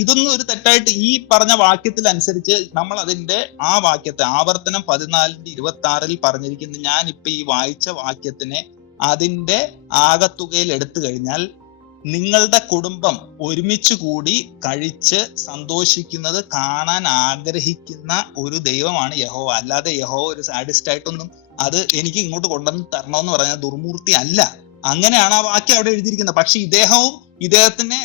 ഇതൊന്നും ഒരു തെറ്റായിട്ട് ഈ പറഞ്ഞ വാക്യത്തിൽ അനുസരിച്ച് നമ്മൾ അതിന്റെ ആ വാക്യത്തെ ആവർത്തനം 14:26 പറഞ്ഞിരിക്കുന്ന ഞാൻ ഇപ്പൊ ഈ വായിച്ച വാക്യത്തിനെ അതിന്റെ ആകത്തുകയിൽ എടുത്തു കഴിഞ്ഞാൽ നിങ്ങളുടെ കുടുംബം ഒരുമിച്ച് കൂടി കഴിച്ച് സന്തോഷിക്കുന്നത് കാണാൻ ആഗ്രഹിക്കുന്ന ഒരു ദൈവമാണ് യഹോവ. അല്ലാതെ യഹോവ ഒരു സാഡിസ്റ്റ് ആയിട്ടൊന്നും അത് എനിക്ക് ഇങ്ങോട്ട് കൊണ്ടുവന്ന് തരണമെന്ന് പറഞ്ഞ ദുർമൂർത്തി അല്ല. അങ്ങനെയാണ് ആ വാക്യം അവിടെ എഴുതിയിരിക്കുന്നത്. പക്ഷെ ഇദ്ദേഹത്തിനെ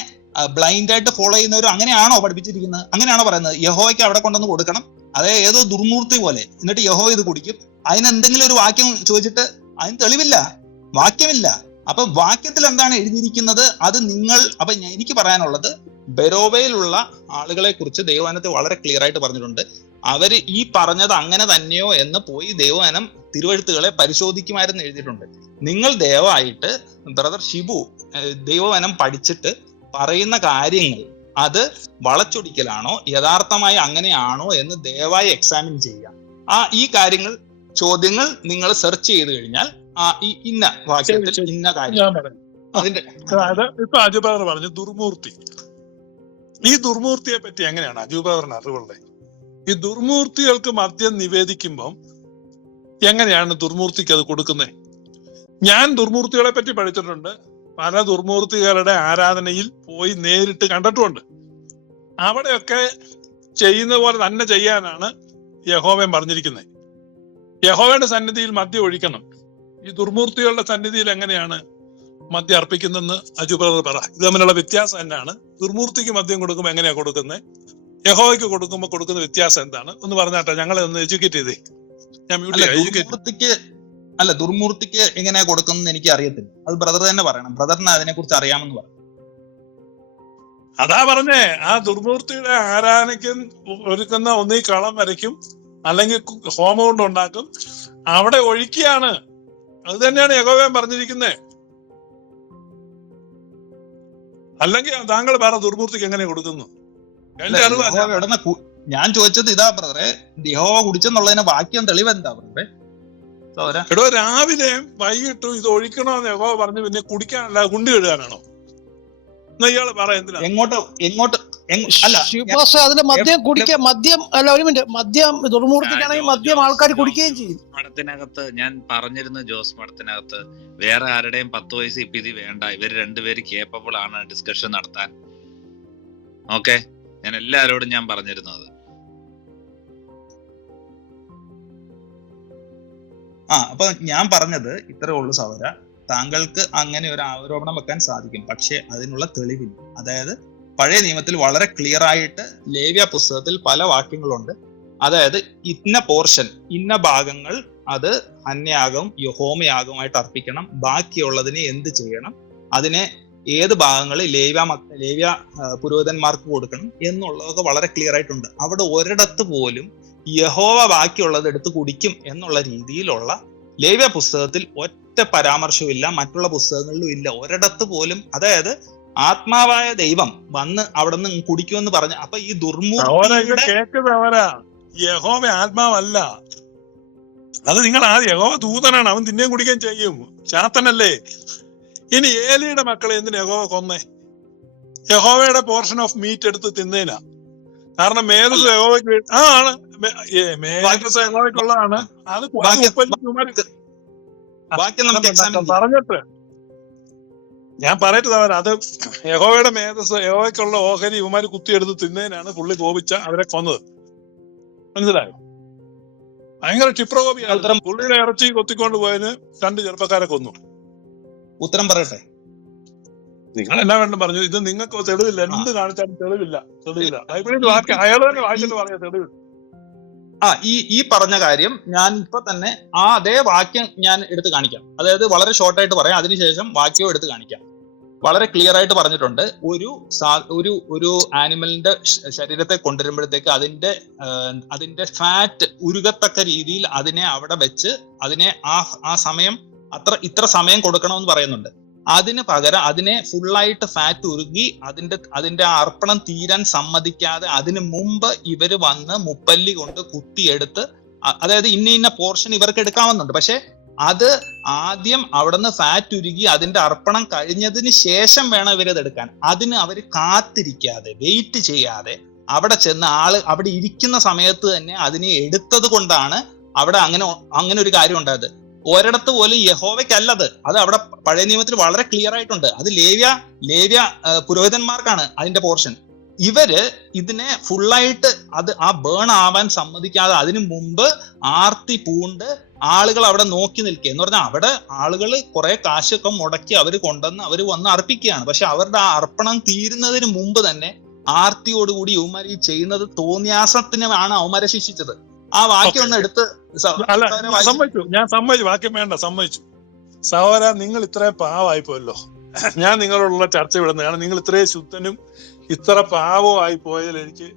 ബ്ലൈൻഡ് ആയിട്ട് ഫോളോ ചെയ്യുന്നവരും അങ്ങനെയാണോ പഠിപ്പിച്ചിരിക്കുന്നത്? അങ്ങനെയാണോ പറയുന്നത് യഹോവയ്ക്ക് അവിടെ കൊണ്ടുവന്ന് കൊടുക്കണം, അതായത് ഏതോ ദുർമൂർത്തി പോലെ, എന്നിട്ട് യഹോവ ഇത് കുടിക്കും? അതിനെന്തെങ്കിലും ഒരു വാക്യം ചോദിച്ചിട്ട് അതിന് തെളിവില്ല, വാക്യമില്ല. അപ്പൊ വാക്യത്തിൽ എന്താണ് എഴുതിയിരിക്കുന്നത് അത് അപ്പൊ എനിക്ക് പറയാനുള്ളത്, ബെരോവയിലുള്ള ആളുകളെ കുറിച്ച് ദൈവവചനത്തിൽ വളരെ ക്ലിയർ ആയിട്ട് പറഞ്ഞിട്ടുണ്ട്. അവര് ഈ പറഞ്ഞത് അങ്ങനെ തന്നെയോ എന്ന് പോയി ദൈവവചനം തിരുവെഴുത്തുകളെ പരിശോധിക്കുമായിരുന്നു എഴുതിയിട്ടുണ്ട്. നിങ്ങൾ ദയവായിട്ട് ബ്രദർ ഷിബു ദൈവവചനം പഠിച്ചിട്ട് പറയുന്ന കാര്യങ്ങൾ അത് വളച്ചൊടിക്കലാണോ യഥാർത്ഥമായി അങ്ങനെയാണോ എന്ന് ദയവായി എക്സാമിൻ ചെയ്യുക. ഈ ചോദ്യങ്ങൾ നിങ്ങൾ സെർച്ച് ചെയ്ത് കഴിഞ്ഞാൽ ഇന്ന വാക്യത്തിൽ ഇന്ന കാര്യം അതിന്റെ ഇപ്പൊ അജുബാർ പറഞ്ഞു ദുർമൂർത്തി. ഈ ദുർമൂർത്തിയെ പറ്റി എങ്ങനെയാണ് അജുബാറിന് അറിവുള്ളത്? ഈ ദുർമൂർത്തികൾക്ക് മദ്യം നിവേദിക്കുമ്പം എങ്ങനെയാണ് ദുർമൂർത്തിക്ക് അത് കൊടുക്കുന്നത്? ഞാൻ ദുർമൂർത്തികളെ പറ്റി പഠിച്ചിട്ടുണ്ട്. പല ദുർമൂർത്തികളുടെ ആരാധനയിൽ പോയി നേരിട്ട് കണ്ടിട്ടുമുണ്ട്. അവിടെയൊക്കെ ചെയ്യുന്ന പോലെ തന്നെ ചെയ്യാനാണ് യഹോവൻ പറഞ്ഞിരിക്കുന്നത്. യഹോവയുടെ സന്നിധിയിൽ മദ്യം ഒഴിക്കണം. ഈ ദുർമൂർത്തികളുടെ സന്നിധിയിൽ എങ്ങനെയാണ് മദ്യം അർപ്പിക്കുന്നതെന്ന് അജുബ്രദർ പറ. ഇത് തമ്മിലുള്ള വ്യത്യാസം എന്നാണ്? ദുർമൂർത്തിക്ക് മദ്യം കൊടുക്കുമ്പോൾ എങ്ങനെയാ കൊടുക്കുന്നത്, യഹോവയ്ക്ക് കൊടുക്കുമ്പോൾ കൊടുക്കുന്ന വ്യത്യാസം എന്താണ് ഒന്ന് പറഞ്ഞാട്ടെ, ഞങ്ങളെ ഒന്ന് എഡ്യൂക്കേറ്റ് ചെയ്തേ. ഞാൻ ദുർമൂർത്തിക്ക് എങ്ങനെയാ കൊടുക്കുന്നത് എനിക്ക് അറിയത്തില്ല. അത് ബ്രദർ തന്നെ പറയണം. ബ്രദറിന് അതിനെ കുറിച്ച് അറിയാമെന്ന് പറഞ്ഞു. അതാ പറഞ്ഞേ, ആ ദുർമൂർത്തിയുടെ ആരാധനയ്ക്ക് ഒരുക്കുന്ന ഒന്നീ കളം വരയ്ക്കും, അല്ലെങ്കിൽ ഹോമം കൊണ്ട് ഉണ്ടാക്കും, അവിടെ ഒഴിക്കുകയാണ്. അത് തന്നെയാണ് യഹോവൻ പറഞ്ഞിരിക്കുന്നത്. അല്ലെങ്കിൽ താങ്കൾ വേറെ ദുർമൂർത്തിക്ക് എങ്ങനെ കൊടുക്കുന്നു? ഞാൻ ചോദിച്ചത് ഇതാ ബ്രദറെ, യഹോവ കുടിച്ചെന്നുള്ളതിന് വാക്യം തെളിവ് എന്താ ബ്രദറെ? എടോ, രാവിലെയും വൈകിട്ടും ഇത് ഒഴിക്കണമെന്ന് യഹോവ പറഞ്ഞു, പിന്നെ കുടിക്കാനല്ല കുണ്ടി കഴുകാനാണോ? ഇയാള് പറയാ അതിന്റെ മദ്യം കുടിക്കാൻ ഒരു മിനിറ്റ്, മദ്യം ദുർമൂർത്തിക്കാണെങ്കിൽ മദ്യം ആൾക്കാർ കുടിക്കുകയും ചെയ്യും. മഠത്തിനകത്ത് ഞാൻ പറഞ്ഞിരുന്നു, ജോസ് മഠത്തിനകത്ത് വേറെ ആരുടെയും 10 വയസ്സ് ഇപ്പൊ ഇത് വേണ്ട, ഇവർ രണ്ടുപേരും കേപ്പബിൾ ആണ് ഡിസ്കഷൻ നടത്താൻ. ഓക്കെ, ഞാൻ എല്ലാരോടും ഞാൻ പറഞ്ഞിരുന്നത്. അപ്പൊ ഞാൻ പറഞ്ഞത് ഇത്രേ ഉള്ളൂ സഹോദര. താങ്കൾക്ക് അങ്ങനെ ഒരു ആരോപണം വെക്കാൻ സാധിക്കും, പക്ഷെ അതിനുള്ള തെളിവില്ല. അതായത് പഴയ നിയമത്തിൽ വളരെ ക്ലിയർ ആയിട്ട് ലേവ്യ പുസ്തകത്തിൽ പല വാക്യങ്ങളുണ്ട്. അതായത് ഇന്ന പോർഷൻ, ഇന്ന ഭാഗങ്ങൾ അത് ഹന്യാഗം ഹോമയാഗമായിട്ട് അർപ്പിക്കണം, ബാക്കിയുള്ളതിനെ എന്ത് ചെയ്യണം, അതിനെ ഏത് ഭാഗങ്ങൾ ലേവ്യ പുരോഹിതന്മാർക്ക് കൊടുക്കണം എന്നുള്ളതൊക്കെ വളരെ ക്ലിയർ ആയിട്ടുണ്ട്. അവിടെ ഒരിടത്ത് പോലും യഹോവ ബാക്കിയുള്ളത് എടുത്ത് കുടിക്കും എന്നുള്ള രീതിയിലുള്ള ലേവ്യ പുസ്തകത്തിൽ ഒറ്റ പരാമർശവും ഇല്ല, മറ്റുള്ള പുസ്തകങ്ങളിലും ഇല്ല ഒരിടത്ത് പോലും. അതായത് ആത്മാവായ ദൈവം വന്ന് അവിടെ നിന്ന് കുടിക്കുമെന്ന് പറഞ്ഞു. അപ്പൊ ഈ ദുർമൂർത്തിയുടെ യഹോവ ആത്മാവല്ല, അത് നിങ്ങൾ യഹോവ ദൂതനാണ്, അവൻ തിന്നേം കുടിക്കാൻ ചെയ്യും, ചാത്തനല്ലേ. ഇനി ഏലിയുടെ മക്കളെ എന്തിനാ യഹോവ കൊന്നേ? യഹോവയുടെ പോർഷൻ ഓഫ് മീറ്റ് എടുത്ത് തിന്നേനാ. കാരണം മേധസ് യഹോവയ്ക്ക് ആണ്, മേധസ് യഹോവയ്ക്കുള്ളതാണ്. അത് പറഞ്ഞിട്ട് ഞാൻ പറയട്ടെ, അത് യഹോവയുടെ മേധസ് യഹോവയ്ക്കുള്ള ഓഹരി ഇവന്മാര് കുത്തിയെടുത്ത് തിന്നേനാണ് പുള്ളി കോപിച്ച അവരെ കൊന്നത്. മനസ്സിലായോ? ഭയങ്കര ക്ഷിപ്രകോപിയാണ്. പുള്ളിയുടെ ഇറച്ചി കൊത്തിക്കൊണ്ട് പോയതിന് 2 ചെറുപ്പക്കാരെ കൊന്നു. ഉത്തരം പറയട്ടെ. നിങ്ങൾ എന്നാ വേണ്ടും പറഞ്ഞു. ഇത് നിങ്ങൾക്ക് തെളിവില്ല, എന്ത് കാണിച്ചാലും തെളിവില്ല. ബൈബിളിൽ അയാൾ തന്നെ വായിച്ചിട്ട് പറയാ തെളിവില്ല. ഈ പറഞ്ഞ കാര്യം ഞാൻ ഇപ്പൊ തന്നെ അതേ വാക്യം ഞാൻ എടുത്ത് കാണിക്കാം. അതായത് വളരെ ഷോർട്ടായിട്ട് പറയാം, അതിനുശേഷം വാക്യവും എടുത്ത് കാണിക്കാം. വളരെ ക്ലിയർ ആയിട്ട് പറഞ്ഞിട്ടുണ്ട്. ഒരു ആനിമലിന്റെ ശരീരത്തെ കൊണ്ടുവരുമ്പോഴത്തേക്ക് അതിന്റെ ഫാറ്റ് ഉരുകത്തക്ക രീതിയിൽ അതിനെ അവിടെ വെച്ച് അതിനെ ആ സമയം ഇത്ര സമയം കൊടുക്കണമെന്ന് പറയുന്നുണ്ട്. അതിന് പകരം അതിനെ ഫുള്ളായിട്ട് ഫാറ്റ് ഉരുകി അതിന്റെ അർപ്പണം തീരാൻ സമ്മതിക്കാതെ അതിന് മുമ്പ് ഇവര് വന്ന് മുപ്പല്ലി കൊണ്ട് കുത്തിയെടുത്ത്, അതായത് ഇന്ന പോർഷൻ ഇവർക്ക് എടുക്കാവുന്നുണ്ട്, പക്ഷെ അത് ആദ്യം അവിടുന്ന് ഫാറ്റ് ഉരുകി അതിന്റെ അർപ്പണം കഴിഞ്ഞതിന് ശേഷം വേണം ഇവരത് എടുക്കാൻ. അതിന് അവര് കാത്തിരിക്കാതെ വെയിറ്റ് ചെയ്യാതെ അവിടെ ചെന്ന് അവിടെ ഇരിക്കുന്ന സമയത്ത് തന്നെ അതിനെ എടുത്തത് കൊണ്ടാണ് അവിടെ അങ്ങനെ ഒരു കാര്യം ഉണ്ടായത്. ഒരിടത്ത് പോലും യഹോവയ്ക്കല്ലത്. അത് അവിടെ പഴയ നിയമത്തിൽ വളരെ ക്ലിയർ ആയിട്ടുണ്ട്. അത് ലേവ്യ പുരോഹിതന്മാർക്കാണ് അതിന്റെ പോർഷൻ. ഇവര് ഇതിനെ ഫുള്ളായിട്ട് ബേൺ ആവാൻ സമ്മതിക്കാതെ അതിനു മുമ്പ് ആർത്തി പൂണ്ട് ആളുകൾ അവിടെ നോക്കി നിൽക്കുക എന്ന് പറഞ്ഞാൽ അവിടെ ആളുകൾ കുറെ കാശൊക്കെ മുടക്കി അവര് കൊണ്ടുവന്ന് അവര് വന്ന് അർപ്പിക്കുകയാണ്. പക്ഷെ അവരുടെ ആ അർപ്പണം തീരുന്നതിന് മുമ്പ് തന്നെ ആർത്തിയോടുകൂടി യൗമാർ ഈ ചെയ്യുന്നത് തോന്നിയാസത്തിനാണ് അവന്മാരെ ശിക്ഷിച്ചത്. ആ വാക്യം ഒന്ന് എടുത്ത് ഞാൻ സമ്മതിച്ചു, വാക്യം വേണ്ട, സമ്മതിച്ചു. സഹോദര, നിങ്ങൾ ഇത്രയും പാവമായിപ്പോയല്ലോ. ഞാൻ നിങ്ങളോടുള്ള ചർച്ച വിടുന്നത് കാരണം നിങ്ങൾ ഇത്രയും ശുദ്ധനും ഇത്ര പാവവും ആയി പോയതിൽ എനിക്ക്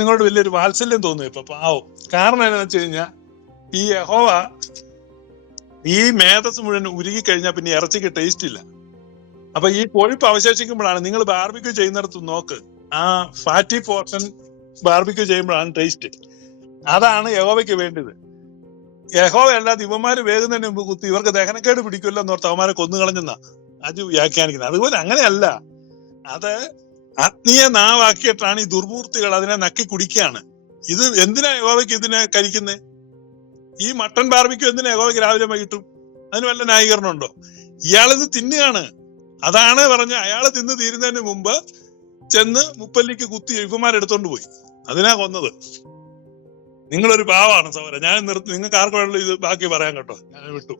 നിങ്ങളോട് വലിയൊരു വാത്സല്യം തോന്നുന്നു ഇപ്പൊ. പാവം കാരണം എന്താണെന്ന് വെച്ച് കഴിഞ്ഞാൽ ഈ യഹോവ ഈ മേധസ് മുഴുവൻ ഉരുകി കഴിഞ്ഞാൽ പിന്നെ ഇറച്ചിക്ക് ടേസ്റ്റ് ഇല്ല. അപ്പൊ ഈ കൊഴുപ്പ് അവശേഷിക്കുമ്പോഴാണ് നിങ്ങൾ ബാർബിക്യൂ ചെയ്യുന്നിടത്ത് നോക്ക്, ആ ഫാറ്റി പോർഷൻ ബാർബിക്യൂ ചെയ്യുമ്പോഴാണ് ടേസ്റ്റ്. അതാണ് യഹോവയ്ക്ക് വേണ്ടത്. യഹോവ അല്ലാതെ ഇവന്മാര് വേകുന്നതിന് മുമ്പ് കുത്തി ഇവർക്ക് ദഹനക്കേട് പിടിക്കുമല്ലോ എന്നോർത്ത് അവന്മാരെ കൊന്നുകളഞ്ഞെന്നാ അത് വ്യാഖ്യാനിക്കുന്നത്. അതുപോലെ അങ്ങനെയല്ല, അത് ആത്മീയ നാവാക്കിയിട്ടാണ് ഈ ദുർമൂർത്തികൾ അതിനെ നക്കി കുടിക്കുകയാണ്. ഇത് എന്തിനാ യഹോവയ്ക്ക് ഇതിനെ കരിക്കുന്നത്? ഈ മട്ടൺ ബാർബിക്യൂ എന്തിനാ യഹോവയ്ക്ക് രാവിലെ വൈകിട്ടും? അതിന് വല്ല ന്യായീകരണം ഉണ്ടോ? ഇയാളിത് തിന്നുകയാണ്. അതാണ് പറഞ്ഞ അയാള് തിന്ന് തീരുന്നതിന് മുമ്പ് ചെന്ന് മുപ്പല്ലിക്ക് കുത്തി ഇവന്മാരെടുത്തോണ്ട് പോയി. അതിനാ കൊന്നത്. നിങ്ങളൊരു പാവാണ് സഹോദരൻ. ഞാൻ നിർത്തി. നിങ്ങൾക്ക് ആർക്കും ഇത് ബാക്കി പറയാൻ കേട്ടോ, ഞാൻ വിട്ടു.